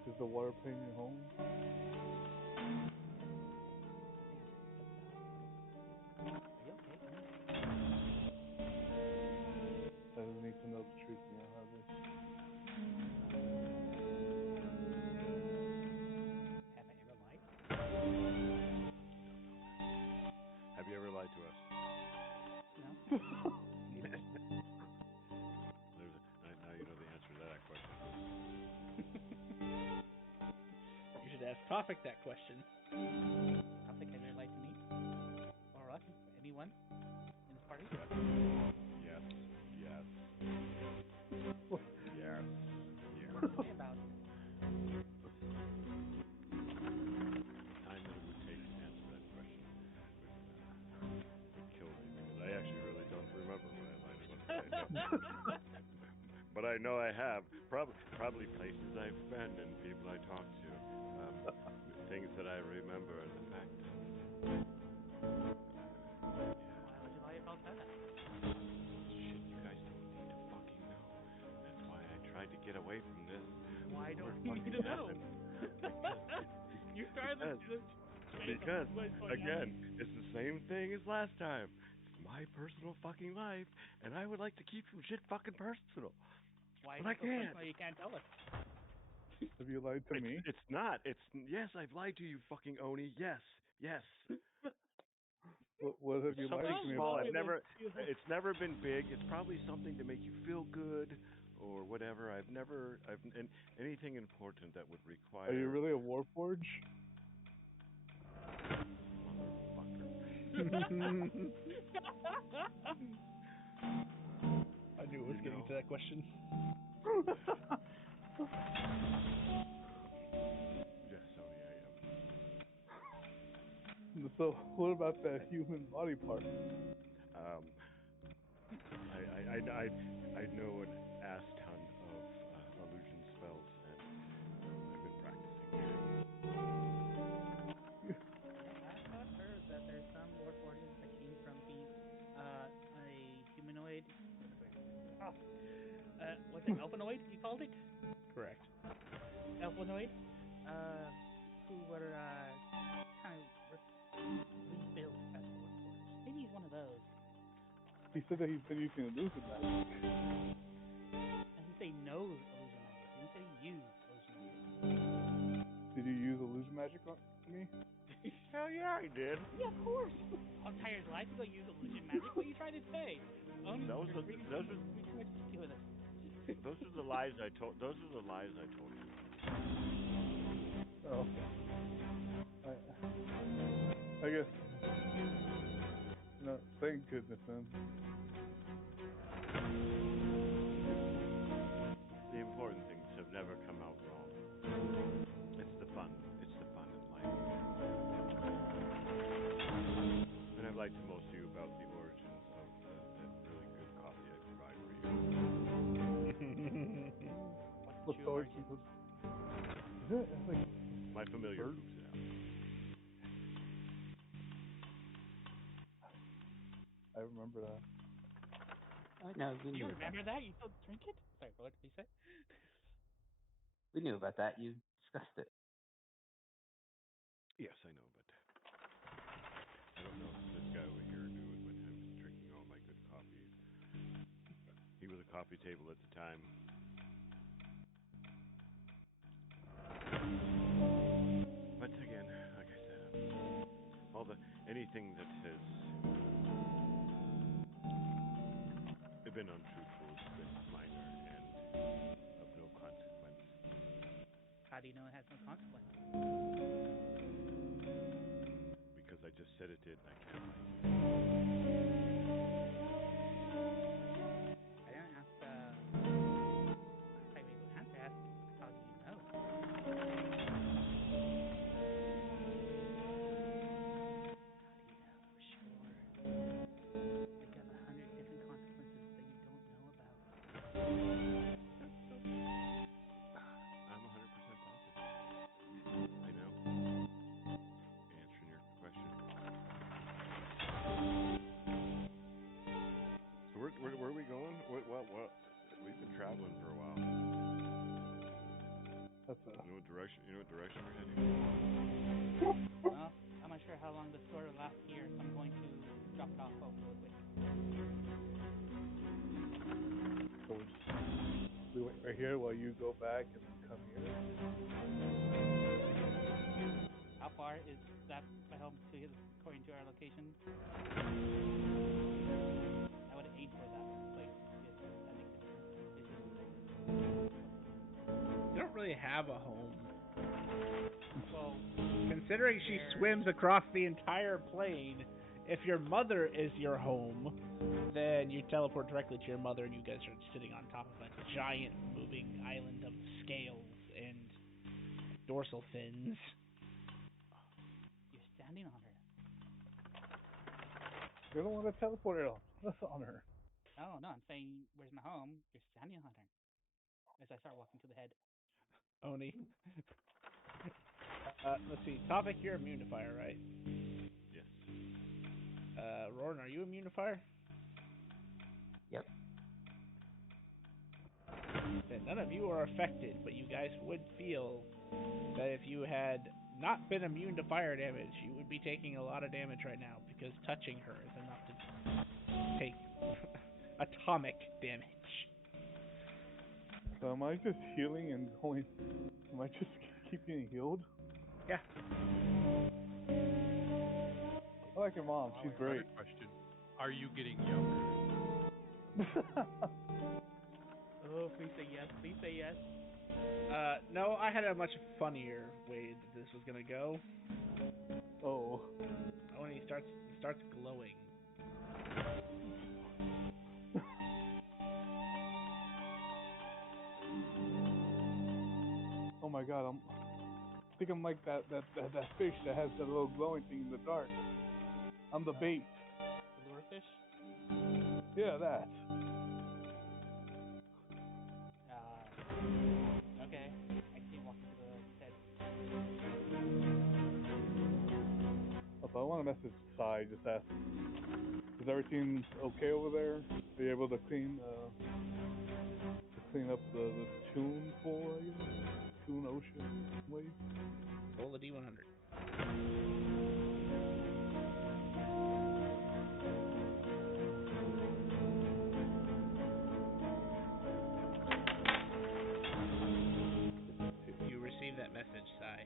Is the water plane your home? Are you okay? I just need to know the truth, you know how this. Have I ever lied? Have you ever lied to us? No. Now you know the answer to that question. You should ask Topic that question. Topic, have you ever lied to me? Or us? Anyone in this party? Yes. Yes. Yes. Yes. What did you say about it? The time that it would take to answer that question would kill me, because I actually really don't remember what I lied about. But I know I have. Probably places I've been and people I talked to. Things that I remember, and the fact that... Why would you lie about that? Shit, you guys don't need to fucking know. That's why I tried to get away from this. Why don't What we need to know? happened? You started Because, again, it's the same thing as last time. It's my personal fucking life, and I would like to keep some shit fucking personal. Why But I is it so can't. personal you can't tell us? Have you lied to me? It's not. Yes, I've lied to you, fucking Oni. Yes. What have you lied Something to me small. about? It's never been big. It's probably something to make you feel good or whatever. Anything important that would require. Are you really a warforge? I knew it was getting to that question. Yes, Oni, I am. So, what about that human body part? I know an ass ton of illusion spells, and I've been practicing. I've heard that there's some warforges that came from being a humanoid. What's it? Elfinoid? You called it? Correct. Elfinoid. Who were kind of rebuilt as warforges. Maybe he's one of those. He said that he's been using illusion magic. And he say knows illusion magic. He didn't say he used illusion magic. Did you use illusion magic on me? Hell yeah, I did. Yeah, of course. Our entire life ago, use illusion magic. What are you trying to say? Those are the lies I told. Those are the lies I told you. Oh. I guess. No, thank goodness, man. The important things have never come out wrong. It's the fun. It's the fun in life. And I've lied to most of you about the origins of that really good coffee I provide for you. What's the origins of? Is it like My familiar foods, yeah. I remember that. Oh no, we You knew about remember that? You still drink it? Sorry, what did you say? we knew about that. You discussed it. Yes, I know, but I don't know if this guy over here knew it when I was drinking all my good coffee. He was a coffee table at the time. But again, like I said, all the anything that has been untruthful has been minor and of no consequence. How do you know it has no consequence? Because I just said it did, and I can't lie. I didn't ask I mean, I have to ask, how do you know? How do you know for sure? Think of 100 different consequences that you don't know about. I'm 100% positive. I know. Answering your question. So where are we going? What? We've been traveling for a while. That's a. You know what direction we're heading? Well, I'm not sure how long the store will last here, so I'm going to drop it off home real quick. So we wait right here while you go back and come here. How far is that my home to according to our location? I would aim for that place. If that makes a difference. You don't really have a home. Well, Considering she swims across the entire plane, if your mother is your home, then you teleport directly to your mother and you guys are sitting on top of a giant moving island of scales and dorsal fins. you're standing on her. You don't want to teleport her on her. No, I'm saying, where's my home? You're standing on her. As I start walking to the head. Oni. Let's see. Topic, you're immune to fire, right? Yes. Roran, are you immune to fire? Yep. Then none of you are affected, but you guys would feel that if you had not been immune to fire damage, you would be taking a lot of damage right now, because touching her is enough to take atomic damage. So am I just healing and going? Am I just keep getting healed? Yeah. I like your mom. She's great. Another question: are you getting younger? Oh, please say yes. Please say yes. No, I had a much funnier way that this was gonna go. Oh. When he starts glowing. Oh my god, I think I'm like that fish that has that little glowing thing in the dark. I'm the bait. The lure fish? Yeah, that. Okay. I see him walking to the head. Oh, so I want to message Sai, just ask, is everything okay over there? Are you able to clean up the tune pool, I guess? Tune ocean waste? Roll a D100. You receive that message, Sai.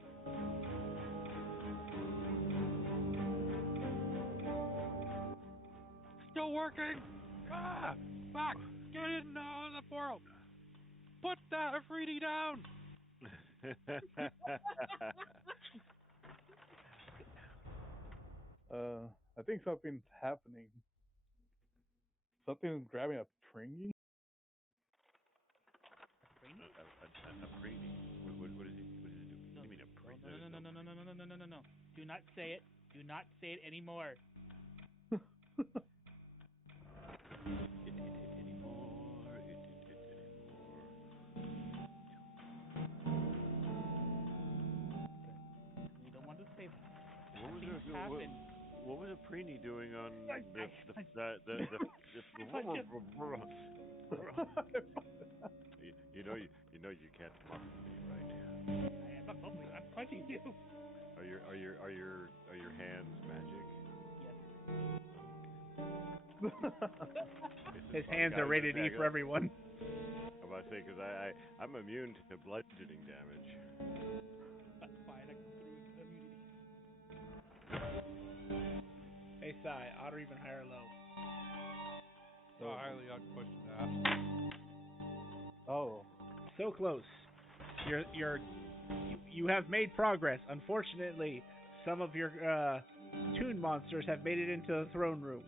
Still working! Ah! Back! Get in the portal! Put that Afridi down! I think something's happening. Something's grabbing a Pringy? A preemie. What is he? What does he do? No. You mean a pre? No. Do not say it. Do not say it anymore. It anymore. It anymore. You don't want to say that. What Bad was things it? happen. what was Preeny doing on I, the I, the I punched him. you know you can't muffle me, right? I'm not bubbling. I'm punching you. Are your hands magic? Yes. His hands are rated E for everyone. I'm about to say because I'm immune to bludgeoning damage. That's fine. I can through immunity. Hey, Sai, odd or even high or low? A highly odd question to ask. Oh. So close. You have made progress. Unfortunately, some of your toon monsters have made it into the throne room.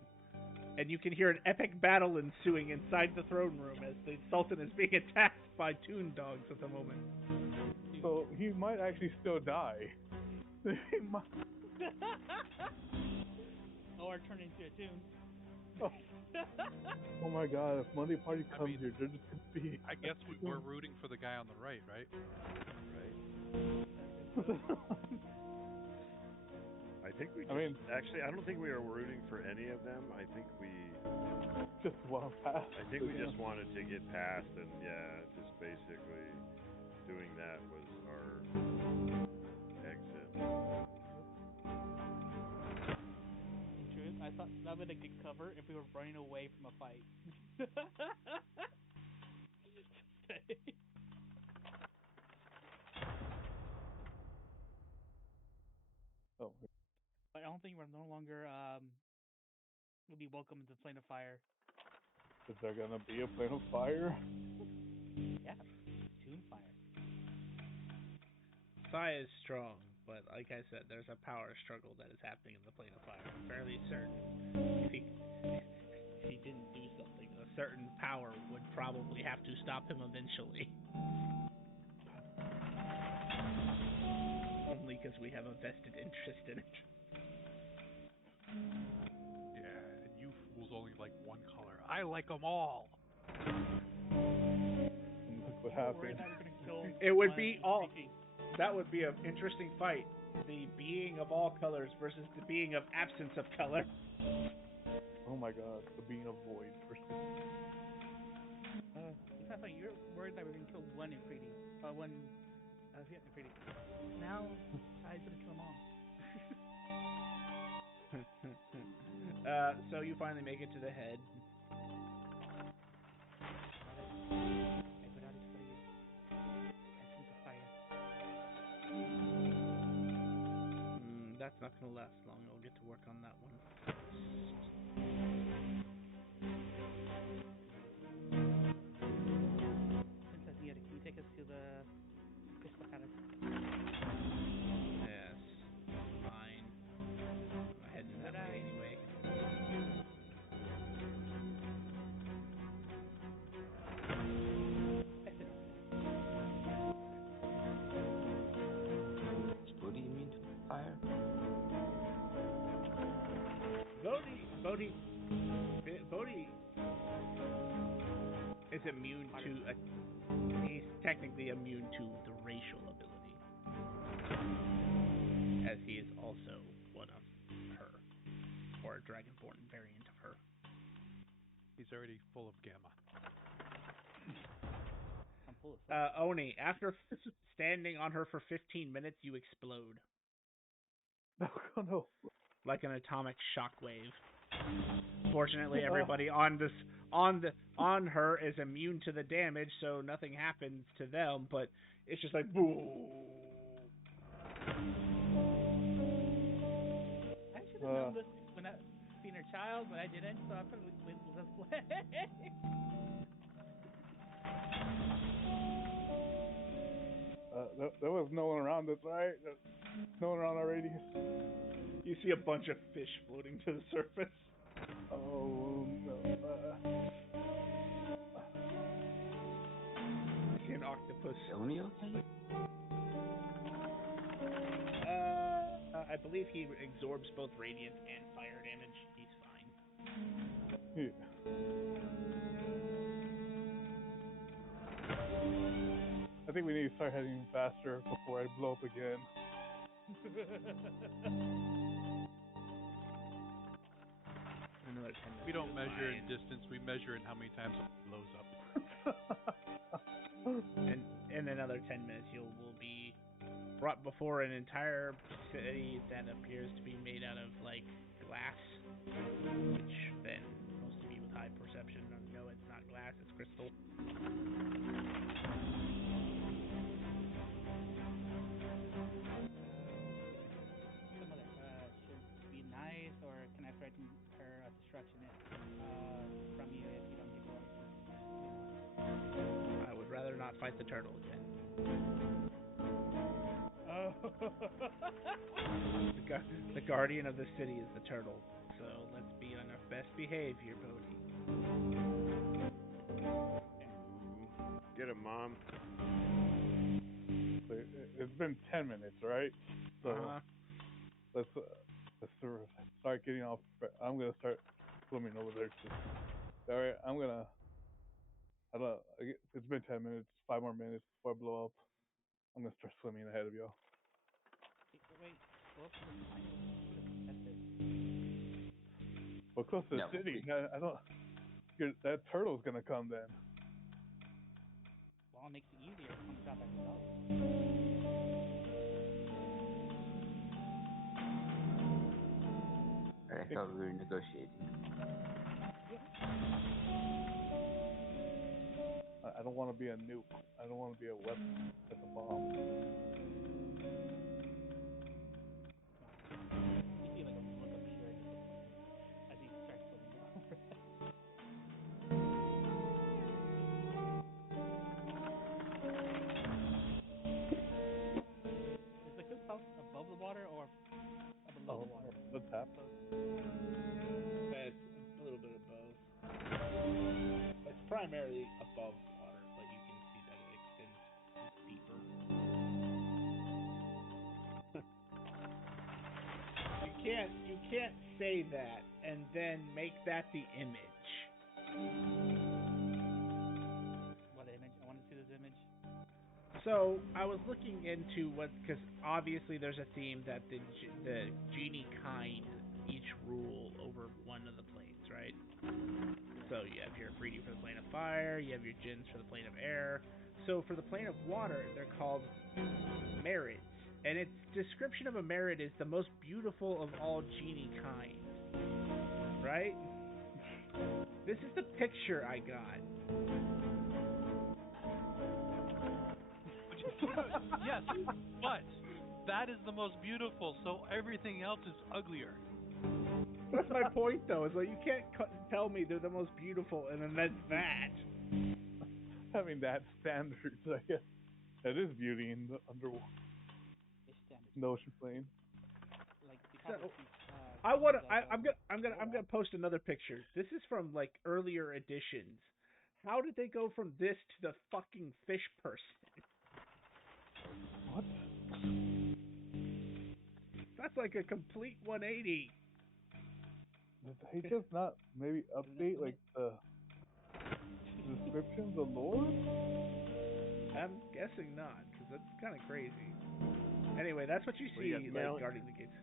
And you can hear an epic battle ensuing inside the throne room as the Sultan is being attacked by toon dogs at the moment. So he might actually still die. He might. Or turn into a tune. Oh my god, if Monday Party comes here, they're just gonna be. I guess we're rooting for the guy on the right, right? I think we. Actually, I don't think we are rooting for any of them. I think we just want to pass. I think we just wanted to get past, and just basically doing that was our exit. In truth, I thought that would be a good cover if we were running away from a fight. Oh. But I don't think we're no longer will be welcome to the plane of fire. Is there gonna be a plane of fire? Yeah, toon fire. Sai is strong, but like I said, there's a power struggle that is happening in the plane of fire. I'm fairly certain if he didn't do something, a certain power would probably have to stop him eventually. Only because we have a vested interest in it. Yeah, and you fools only like one color. I like them all. And look what happened. It would be all. That would be an interesting fight. The being of all colors versus the being of absence of color. Oh my god, the being of void versus. It's not funny. You're worried that we're gonna kill one Ifriti. One Ifriti. Now, Sai's gonna kill them all. So you finally make it to the head. That's not gonna last long. I'll get to work on that one. Princess Nieta, can you take us to the Crystal Palace? Yes. Fine. I'm heading that way anyway. Is Bodhi immune to fire? Bodhi is immune to he's technically immune to the racial ability, as he is also one of her, or a dragonborn variant of her. He's already full of gamma. I'm full of Oni, after standing on her for 15 minutes, you explode. Oh no. Like an atomic shockwave. Fortunately, everybody on her is immune to the damage, so nothing happens to them. But it's just like boom. I should have known this when I seen her child, but I didn't, so I probably was play. There was no one around us, right? No one around our radius. You see a bunch of fish floating to the surface. Oh no. You see an octopus. Oni okay? I believe he absorbs both radiant and fire damage. He's fine. Yeah. I think we need to start heading faster before I blow up again. 10 minutes We don't goes measure by, in and, distance. We measure in how many times it blows up. and in another 10 minutes you will be brought before an entire city that appears to be made out of like glass, which then most of you with high perception know it's not glass, it's crystal. Similar. Should be nice, or can I threaten her destruction from you if you don't give her what I would rather not fight the turtle again. Oh. The guardian of the city is the turtle, so let's be on our best behavior, Bodhi. Get him, Mom. It's been 10 minutes, right? So let's start getting off. I'm gonna start swimming over there too. All right, I don't. It's been 10 minutes. 5 more minutes before I blow up. I'm gonna start swimming ahead of y'all. Wait, go up to the line. That's it. We're close to the No. city. I don't. That turtle's gonna come then. Well, it makes it easier. It comes out by itself. I thought we were negotiating. I don't want to be a nuke. I don't want to be a weapon as a bomb. You see like a look of fear and disappointment as he starts swimming over. Is the cook house above the water or below the water? What's happening? It's a little bit of both. It's primarily above water, but you can see that it extends deeper. You can't say that and then make that the image. What image? I want to see this image. So I was looking into because obviously there's a theme that the genie kind each rule over one of the planes, right? So you have your Afridi for the plane of fire, you have your Jinns for the plane of air. So for the plane of water, they're called Marids, and its description of a Marid is the most beautiful of all genie kind, right? This is the picture I got. Yes, but that is the most beautiful, so everything else is uglier. That's my point, though. Is like you can't tell me they're the most beautiful, and then that's that. Having that standards, I guess. That is beauty in the underwater, in the ocean plane. Like So, I'm gonna post another picture. This is from like earlier editions. How did they go from this to the fucking fish person? What? That's like a complete 180. Did they just not maybe update like the descriptions of lore? I'm guessing not, because that's kind of crazy. Anyway, that's what you Well, see you got male- like guarding the gates.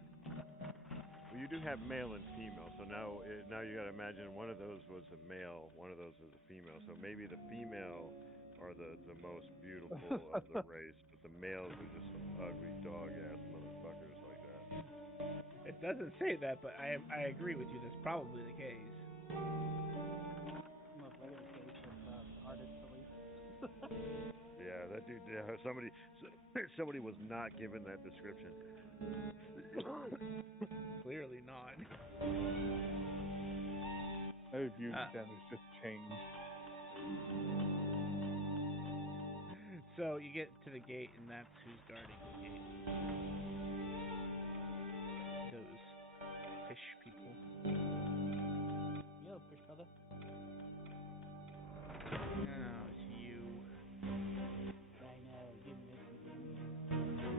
Well, you do have male and female, so now you got to imagine one of those was a male, one of those was a female. So maybe the female are the most beautiful of the race, but the males are just some ugly dog-ass motherfuckers like that. It doesn't say that, but I agree with you. That's probably the case. Most likely the case with the artist release. Yeah, that dude. Yeah, somebody was not given that description. Clearly not. Maybe beauty standards just changed. So you get to the gate, and that's who's guarding the gate. Those fish people. Yo, fish brother. No, it's you. I know, you missed me, didn't you?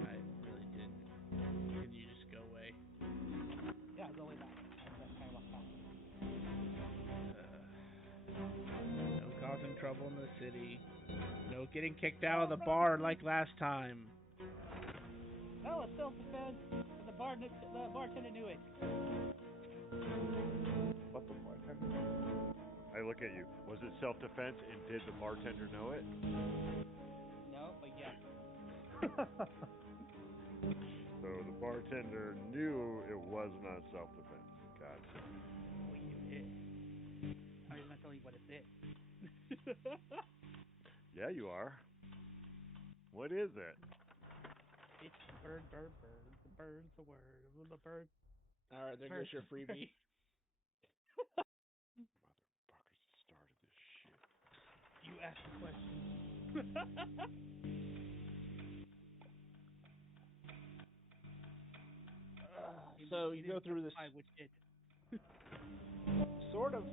I really didn't. Can you just go away? Yeah, go way back. That's kind of what happened. No causing trouble in the city. No getting kicked out of the bar like last time. No, it's self-defense. And the bartender knew it. What the bartender? I look at you. Was it self-defense, and did the bartender know it? No, but yes. So the bartender knew it was not self-defense. Gotcha. Wait, it is. I'm just not telling you what it is. Yeah, you are. What is it? It's bird, bird, bird. The bird's a word. The bird. All right, there goes your freebie. Motherfuckers started this shit. You asked the question. So you go through this Which it. sort of.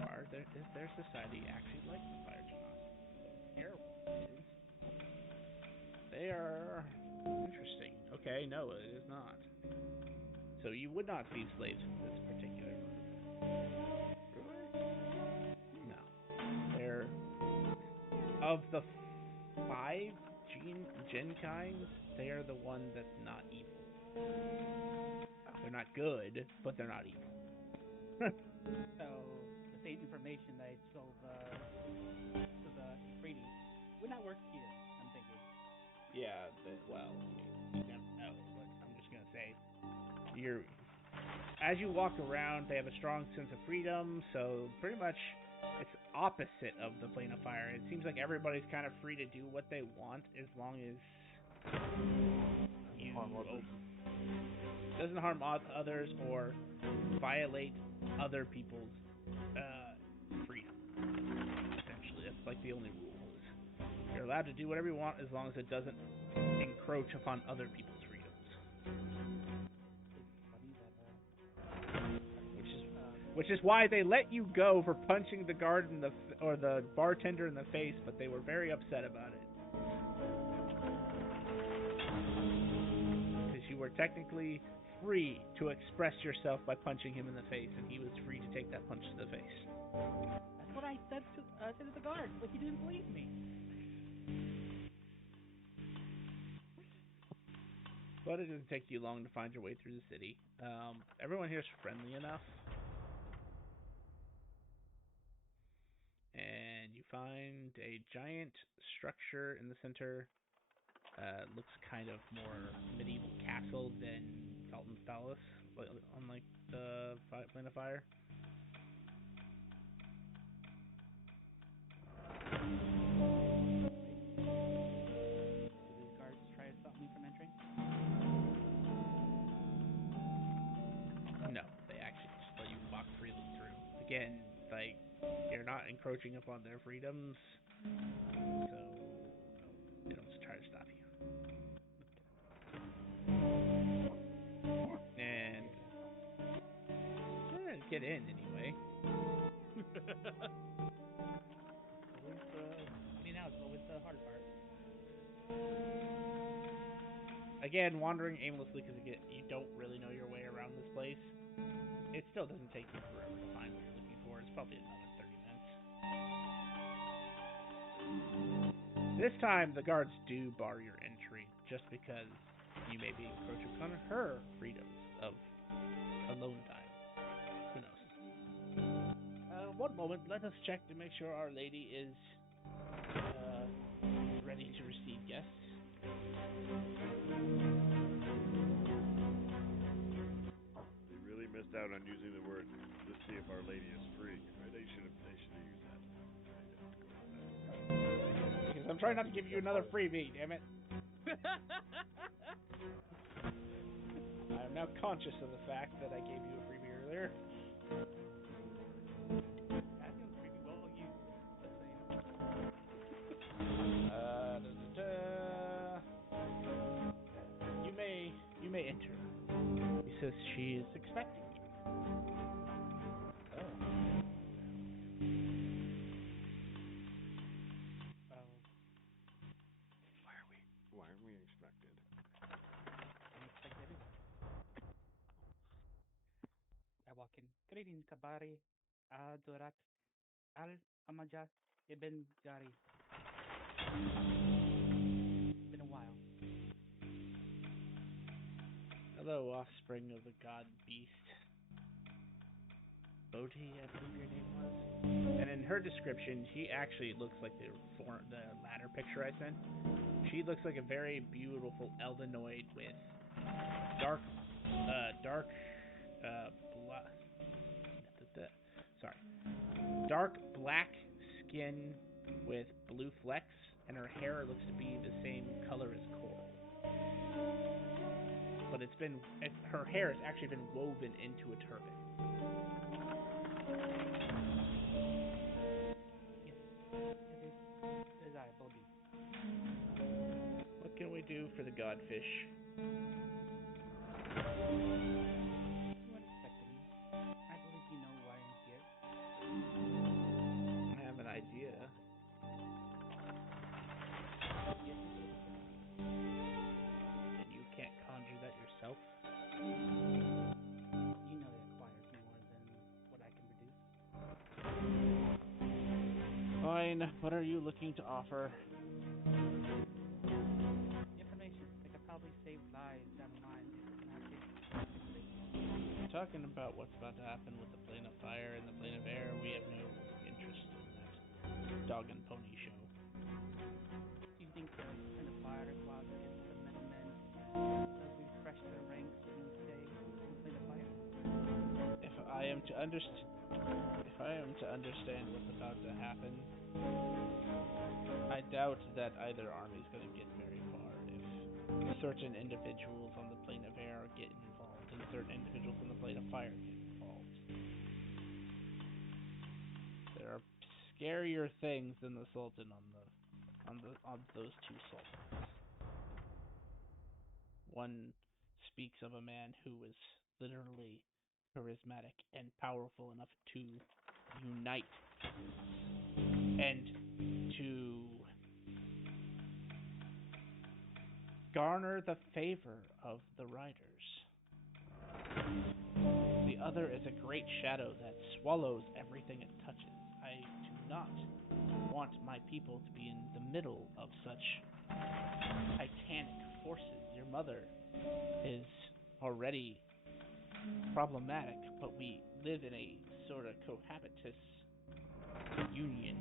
Are is their society actually like the fire genasi? Terrible is. They are interesting. Okay, no, it is not. So you would not be slaves for this particular murder. Really? No. They're of the five Jin kinds. They are the one that's not evil. They're not good, but they're not evil. So the same information that I told to the Ifriti would not work here. I'm thinking. Yeah, well, you never know, but I'm just gonna say, you're as you walk around, they have a strong sense of freedom, so pretty much it's opposite of the plane of fire. It seems like everybody's kind of free to do what they want as long as you doesn't harm others or violate other people's freedom. Essentially, that's like the only rules. You're allowed to do whatever you want as long as it doesn't encroach upon other people's freedoms. Which is why they let you go for punching the guard in the or the bartender in the face, but they were very upset about it. Because you were technically free to express yourself by punching him in the face, and he was free to take that punch to the face. That's what I said to the guard, but he didn't believe me. But it doesn't take you long to find your way through the city. Everyone here is friendly enough. And you find a giant structure in the center. Looks kind of more medieval castle than Dalton's Palace, unlike the Plane of Fire. Do these guards try to stop me from entering? No, they actually just let you walk freely through. Again, like, you're not encroaching upon their freedoms, so no, they don't try to stop you. And get in anyway. Getting out is always the hard part. Again, wandering aimlessly because you don't really know your way around this place. It still doesn't take you forever to find what you're looking for. It's probably another 30 minutes. This time, the guards do bar your entry just because you may be encroaching on her freedoms of alone time. Who knows? One moment, let us check to make sure Our Lady is ready to receive guests. They really missed out on using the word "let's see if Our Lady is free." They should have used that. Because I'm trying not to give you another freebie, damn it. I am now conscious of the fact that I gave you a freebie earlier. You may enter. He says she is expecting you. Oh. Why aren't we expected? I expect everyone. I walk in. Greetings, Kabari, Durat, Al Amajad Ibn Jari. Been a while. Hello, offspring of the god beast. Bodhi, I believe your name was. And in her description, she actually looks like the latter picture I sent. She looks like a very beautiful Eldenoid with dark, sorry, dark black skin with blue flecks, and her hair looks to be the same color as coral. But her hair has actually been woven into a turban. Yes, it is I, Bodhi. What can we do for the godfish? You weren't expecting me. I believe you know why I'm here. I have an idea. Yes, And you can't conjure that yourself? you know it requires more than what I can produce. Fine. What are you looking to offer? Information that could probably save lives down the line if it's not taken. Talking about what's about to happen with the plane of fire and the plane of air, we have no interest in that dog and pony show. Do you think the kind of fire clause against the middlemen will refresh their ranks and stay in the fire? If I am to understand what's about to happen, I doubt that either army is going to get very far if certain individuals on the plane of air get involved and certain individuals on the plane of fire get involved. There are scarier things than the Sultan on those two sultans. One speaks of a man who was literally charismatic and powerful enough to unite and to garner the favor of the riders. The other is a great shadow that swallows everything it touches. I do not want my people to be in the middle of such titanic forces. Your mother is already problematic, but we live in a sort of cohabitous union.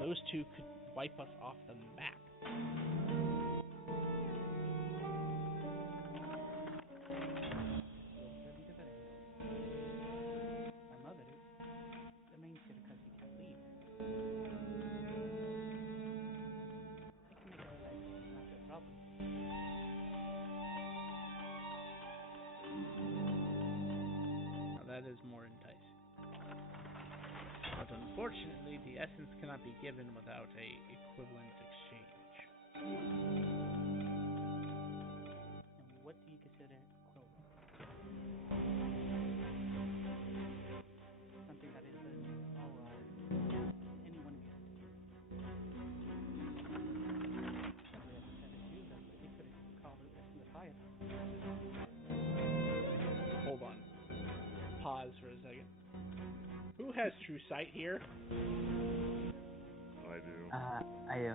Those two could wipe us off the map. My mother is. Remains here because he can't leave. I can make her life not your problem. Now that is more enticing. But unfortunately, the essence cannot be given without a equivalent exchange. And what do you consider equivalent? Something that is in all our any one of you. Simply as I said, it's you that we could call it in the fire. Hold on. Pause for a second. Who has true sight here? I do. I do.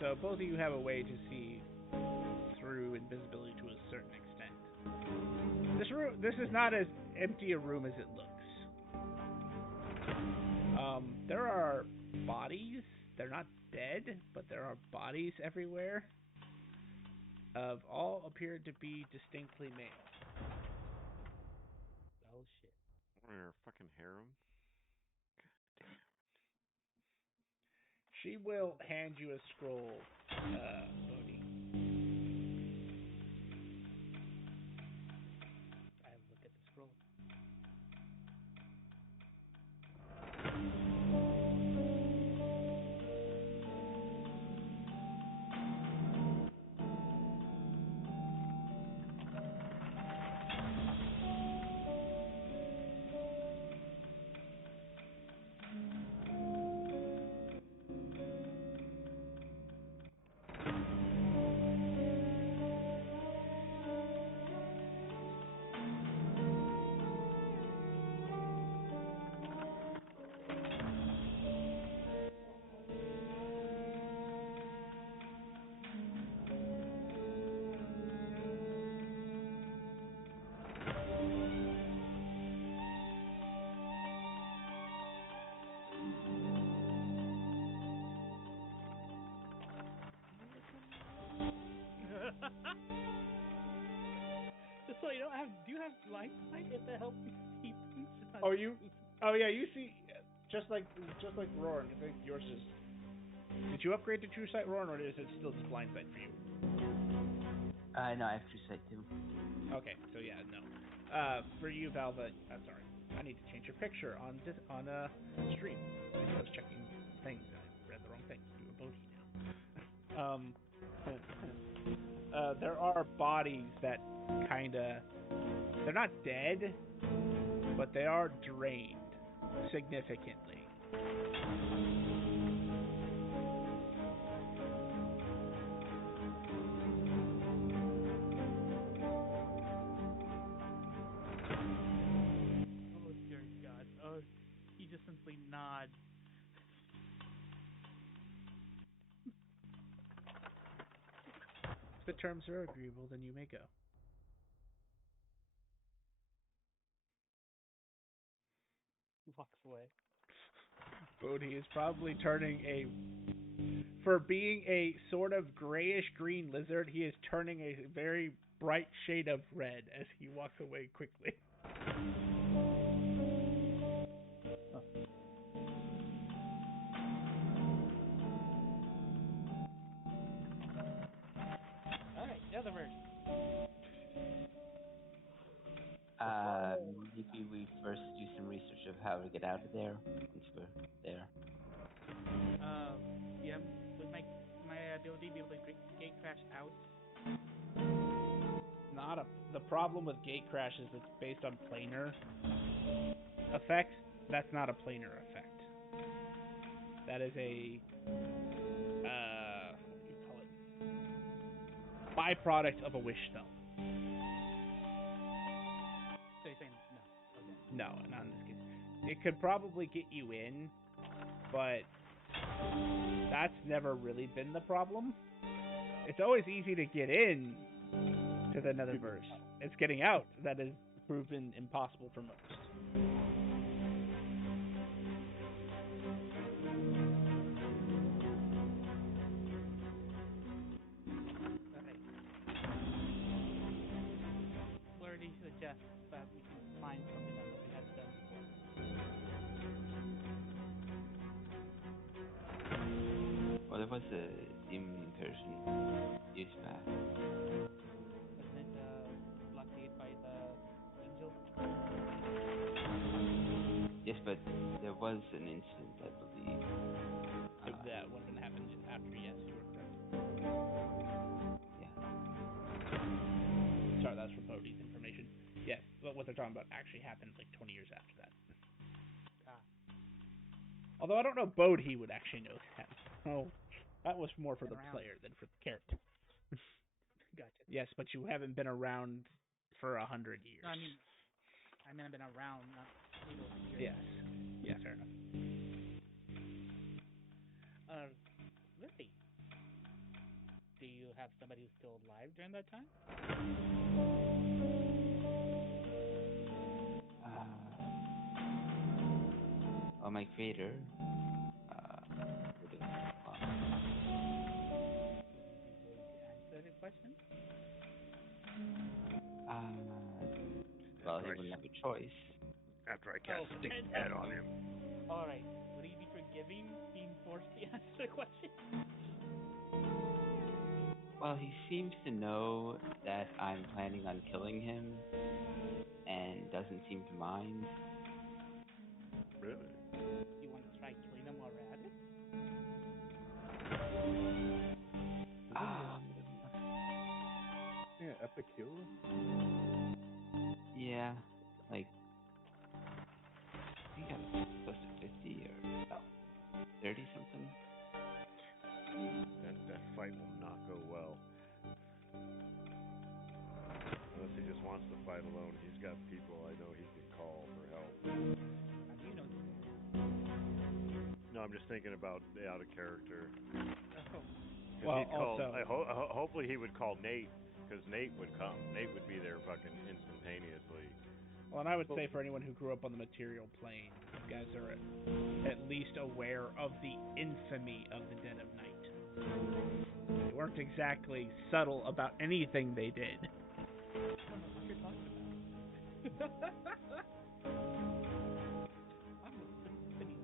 So both of you have a way to see through invisibility to a certain extent. This is not as empty a room as it looks. There are bodies. They're not dead, but there are bodies everywhere. Of all appear to be distinctly male. Oh shit. We're fucking harem. She will hand you a scroll, Bodhi. I look at the scroll. Just so you don't have, do you have blind sight if that helps you see things? Oh, yeah, you see, just like Roran. I think yours is. Did you upgrade to True Sight, Roran, or is it still just blind sight for you? No, I have True Sight too. Okay, so yeah, no. For you, Valva, I'm sorry. I need to change your picture on stream. I was checking things and I read the wrong thing. You a Bodhi now. There are bodies that kinda, they're not dead, but they are drained significantly. Oh dear God. Oh, he just simply nods. If the terms are agreeable, then you may go. He walks away. Bodhi is probably turning for being a sort of grayish green lizard, he is turning a very bright shade of red as he walks away quickly. Alright, the other verse. Maybe we first do some research of how to get out of there once we're there. Yeah, would my ability be able to gate crash out? The problem with gate crash is it's based on planar effect. That's not a planar effect. That is a what do you call it? Byproduct of a wish spell. So you're saying no? Okay. No, not in this case. It could probably get you in, but that's never really been the problem. It's always easy to get in to the Netherverse. It's getting out that is proven impossible for most. Alright. Where do you suggest that we can find something that nobody has done before? Well, there was a demon incursion years back. Wasn't it blockaded by the angel? Yes, but there was an incident, I believe. That would have happened after, yes, you were correct. Yeah. Sorry, that's for Bodhi's information. Yes, but what they're talking about actually happened like 20 years after that. Although I don't know Bodhi would actually know that. Oh, that was more for the player than for the character. Gotcha. Yes, but you haven't been around for 100 years. No, I mean I've been around, not able to hear. Yes. Yeah, fair enough. Lily, do you have somebody who's still alive during that time? Well, my creator would have. Answer the question? Well, he wouldn't have a choice. After I cast Stick Head on him. Alright, would he be forgiving being forced to answer the question? Well, he seems to know that I'm planning on killing him and doesn't seem to mind. Really? You want to try killing them while we're at it? Yeah, epic kill. Yeah, like I think I'm close to 50 or 30 something. That fight will not go well. Unless he just wants to fight alone. He's got people I know he can call for help. How do you know this man? No, I'm just thinking about the out of character. Oh. Well, also, hopefully he would call Nate, because Nate would come. Nate would be there fucking instantaneously. well, and I would say for anyone who grew up on the material plane, you guys are at least aware of the infamy of the Dead of Night. weren't exactly subtle about anything they did. I don't know what you're talking about. I'm a little little secret.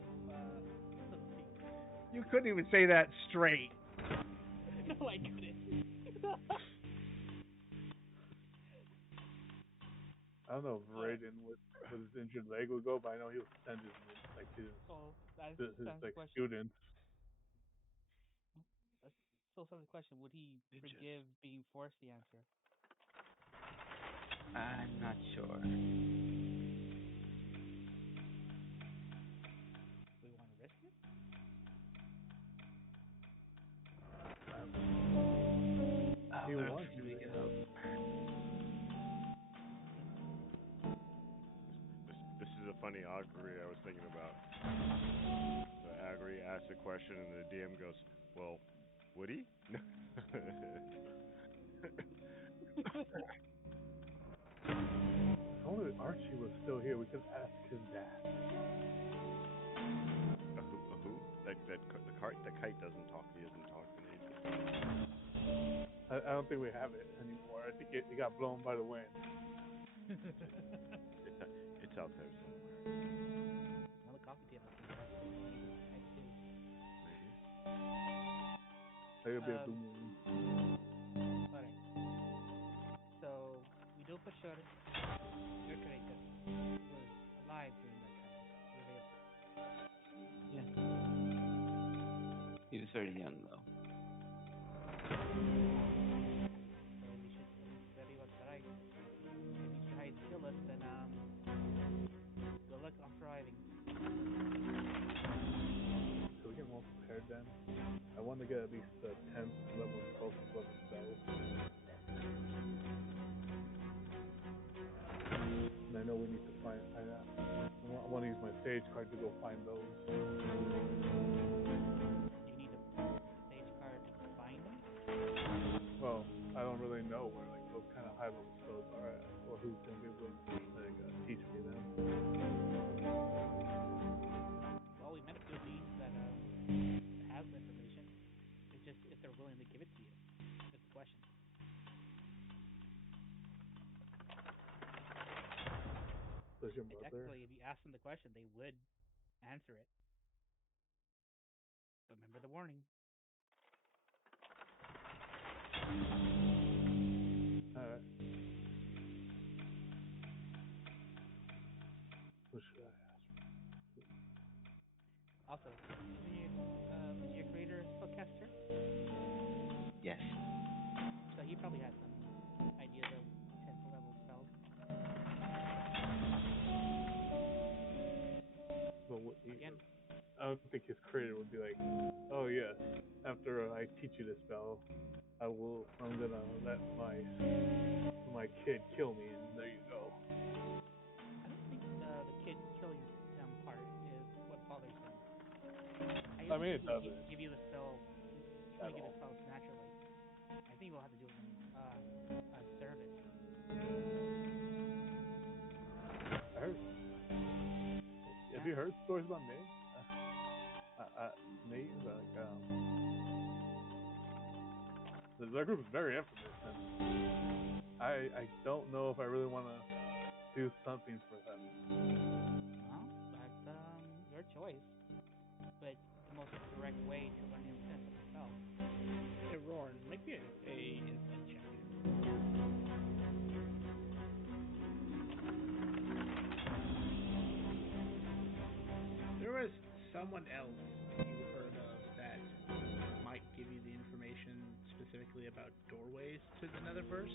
You couldn't even say that straight. No, I couldn't. I don't know if All right. Raiden with his injured leg would go, but I know he'll send So that's his that's the like question. students. That's still some question. Would he Ninjas. forgive being forced the answer? I'm not sure. Do we want to risk it? I'll He learn wants from you, to. Miguel. This is a funny augury I was thinking about. The augury asks a question and the DM goes, "Well, would he?" If only Archie was still here, we could ask his dad. A who? The kite doesn't talk. He hasn't talked in ages. I don't think we have it anymore. I think it got blown by the wind. It's out there somewhere. Another coffee table can have it. Maybe it's type two. Maybe it'll be a boomerang. All right. So we do for sure your creator was alive during that time. Revealed. Yeah. He was very young, though. So we should at least ready what's right. If he tries to kill us, then good luck on surviving. So we get more prepared then. I want to get at least the 10th level and 12th level spells. And I know we need to find. I want to use my sage card to go find those. You need a stage card to find them. Well, I don't really know where like those kind of high level spells are at, or who's gonna be able to like teach me them. Well, we met a few beings that has the information. It's just if they're willing to give it to you. It's the question. Does your And mother? technically, if you ask them the question, they would answer it. But remember the warning. Alright. What should I ask? Also, is your creator a spellcaster? Yes. So he probably has some ideas of 10th level spells. Well, Again, I don't think his creator would be like, oh yes, after I teach you this spell, I'm gonna let my kid kill me, and there you go. I don't think the kid killing him part is what bothers him. I I don't mean, think it he would doesn't give you the spell. He at would give the all. spells naturally. I think we'll have to do some service. I heard. Have you heard stories about Nate? Nate, the group is very infamous, and I don't know if I really want to do something for them. Well, that's your choice. But the most direct way to learn the intent of the spell. Hey, Roran, make me a insight check. There was someone else you heard of that might give you the information specifically about doorways to the Netherverse.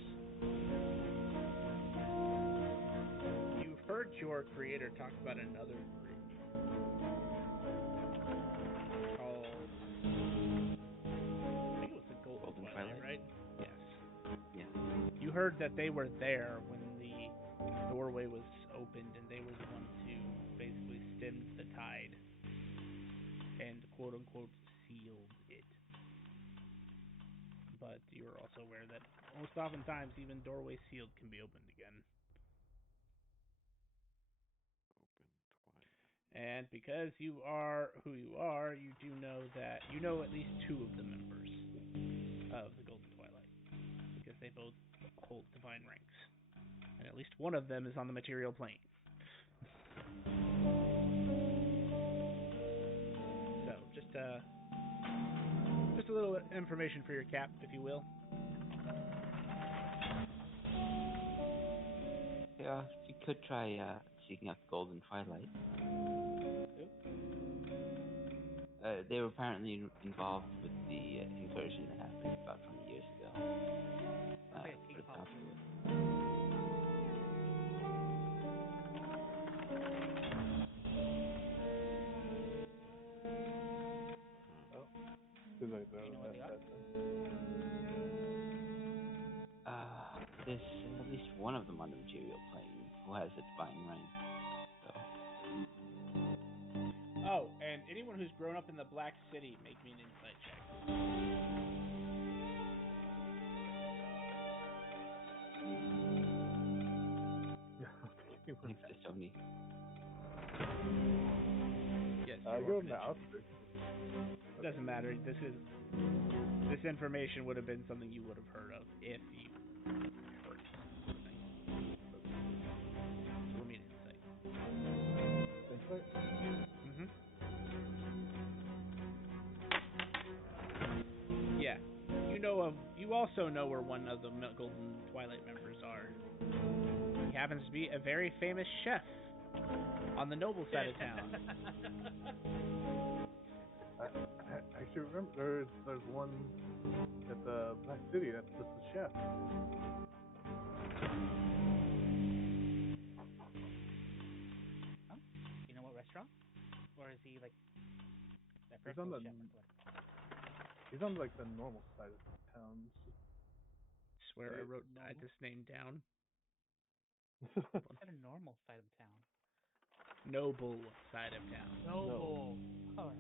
You've heard your creator talk about another group called, I think it was the Golden Twilight, right? Yes. Yeah. You heard that they were there when the doorway was opened, and they were the ones who basically stemmed the tide and quote unquote sealed it. But you're also aware that most oftentimes even doorways sealed can be opened again. Open twilight. And because you are who you are, you do know that you know at least two of the members. of the Golden Twilight because they both hold divine ranks, and at least one of them is on the material plane. So just a little information for your cap, if you will. Yeah, you could try seeking out the Golden Twilight. They were apparently involved with the incursion that happened about 20 years ago. Okay, Put keep a stop to talking. it. Seems like Do you know what they are? There's at least one of them on the material plane who has a divine rank. So, Oh, and anyone who's grown up in the Black City, make me an insight check. thanks to Sony. Yes, I your go in the orphanage. outfit. It doesn't matter. This information would have been something you would have heard of if you heard it. Sort of thing. So let me an insight. Insight? Yeah. You also know where one of the Golden Twilight members are. He happens to be a very famous chef on the noble side of town. I actually remember there's one at the Black City that's just a chef. Oh, you know what restaurant? Or is he like that He's first on the chef? he's on like the normal side of town. Swear I wrote this name down. Is that a normal side of town? Noble side of town. Noble. Oh,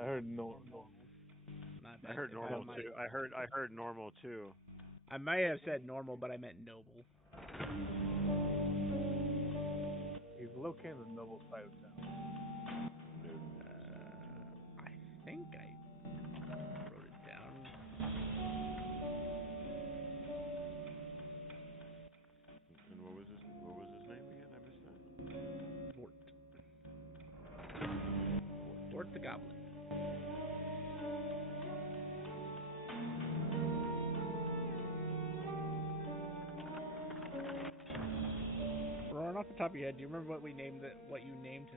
I heard normal. My I bad. heard normal too. I heard normal too. I may have said normal, but I meant noble. He's located on the noble side of town. I think I wrote it down. And what was his name again? I missed that. Vort the Goblin. Ron, off the top of your head, do you remember what you named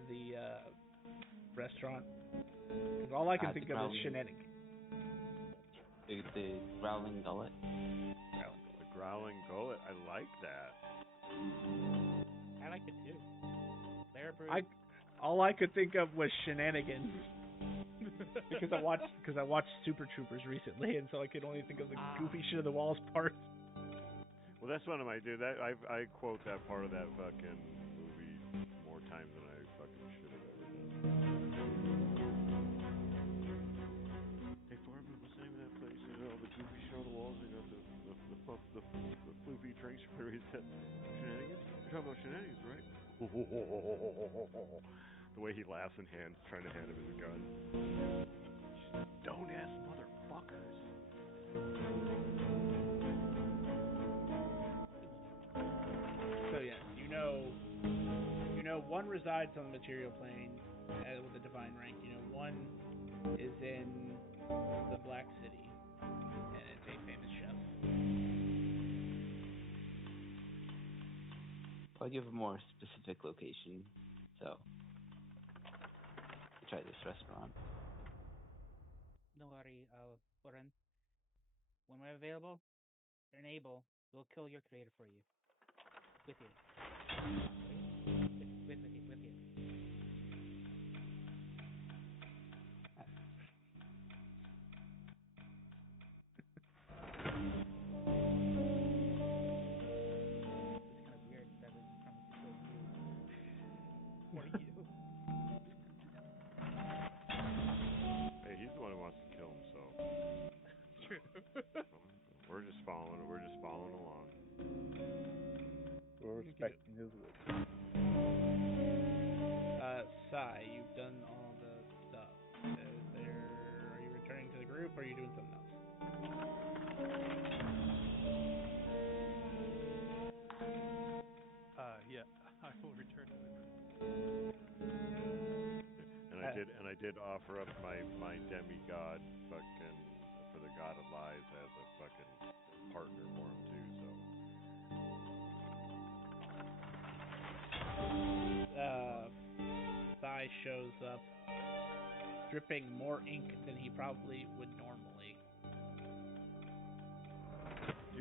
the restaurant? Because all I can think of is shenanigans. The Growling Gullet. The Growling Gullet. I like that. I like it too. All I could think of was shenanigans. because I watched Super Troopers recently, and so I could only think of the goofy shit of the walls part. Well, that's one of my dude. That I quote that part of that fucking movie more times than I fucking should have ever done. Hey, Farman, what's the name of that place? All the goofy shit on the walls. They got the floofy drinks from every set. Shenanigans? You're talking about shenanigans, right? The way he laughs and trying to hand him his gun. Don't-ass motherfuckers. So yes, you know one resides on the material plane with a divine rank. You know one is in the Black City and is a famous chef. I'll give a more specific location. So, try this restaurant. Don't worry, Oren. When we're available and able, we'll kill your creator for you. With you. With you. It's kind of weird that we promised to kill you. For you. Hey, he's the one who wants to kill himself. True. We're just following along. We're respecting his wish. Sai, you've done all the stuff. Are you returning to the group, or are you doing something else? Yeah, I will return to the group. And I did offer up my demigod fucking for the god of lies as a fucking partner for him too. So Thigh shows up, dripping more ink than he probably would normally.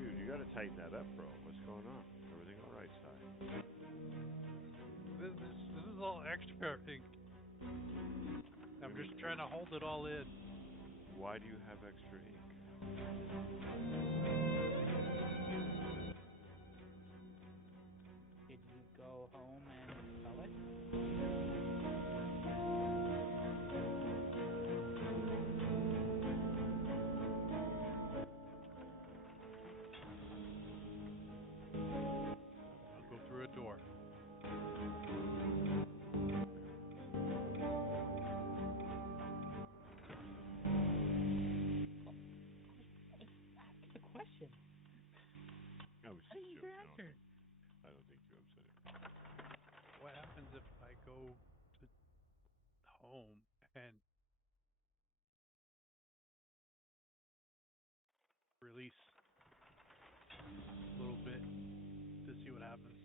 dude, you gotta tighten that up, bro. What's going on? Everything all right, Si? This is all extra ink. I'm just trying to hold it all in. Why do you have extra ink? Did you go home and expel it? I'll go through a door. Ask the question. I was How do just you joking. answer? I don't think you upset him. What happens if I go to home and release a little bit to see what happens?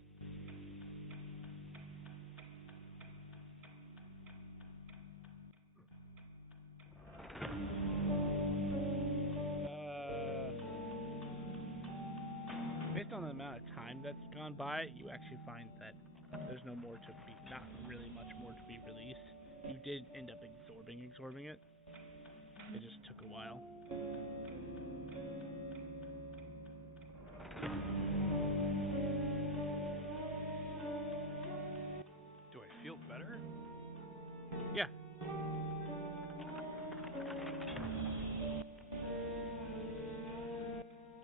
Based on the amount of time that's gone by, you actually find that there's not really much more to be released. You did end up absorbing it. It just took a while. Do I feel better? Yeah.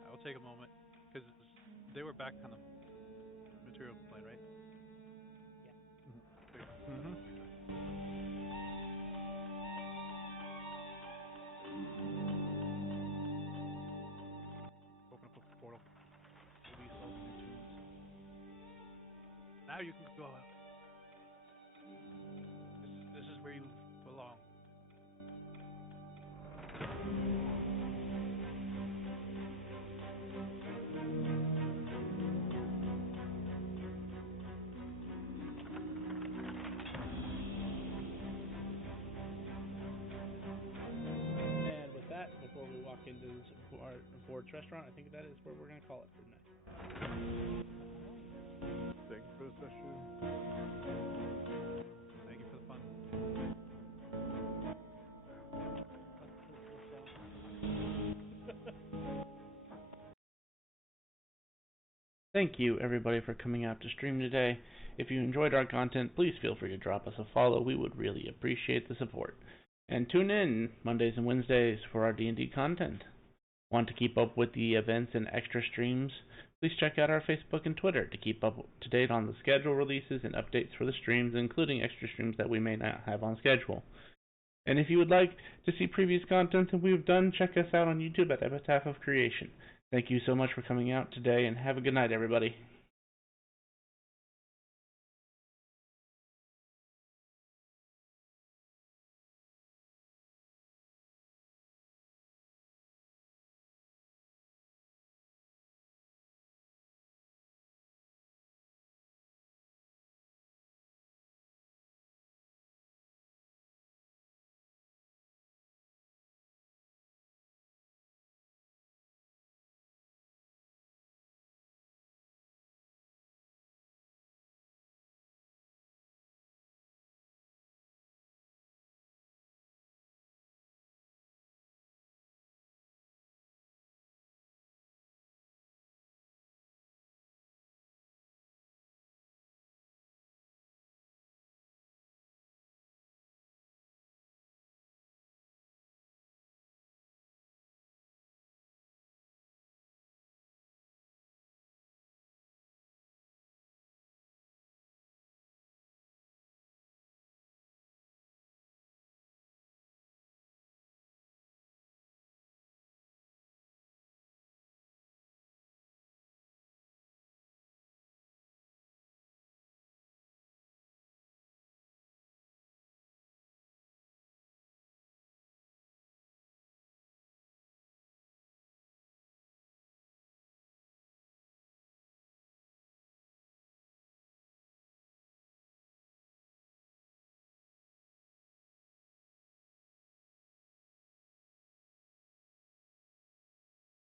I will take a moment because they were back on the material plane, right? Yeah. Mm-hmm. Open up a portal. Release all the new tunes. Now you can go out. This is where you belong. And with that, before we walk into this Ford's restaurant, I think that is where we're going to call it for tonight. Thank you for the session. Thank you for the fun. Thank you, everybody, for coming out to stream today. If you enjoyed our content, please feel free to drop us a follow. We would really appreciate the support. And tune in Mondays and Wednesdays for our D&D content. Want to keep up with the events and extra streams? Please check out our Facebook and Twitter to keep up to date on the schedule releases and updates for the streams, including extra streams that we may not have on schedule. And if you would like to see previous content that we've done, check us out on YouTube at Epitaph of Creation. Thank you so much for coming out today, and have a good night, everybody.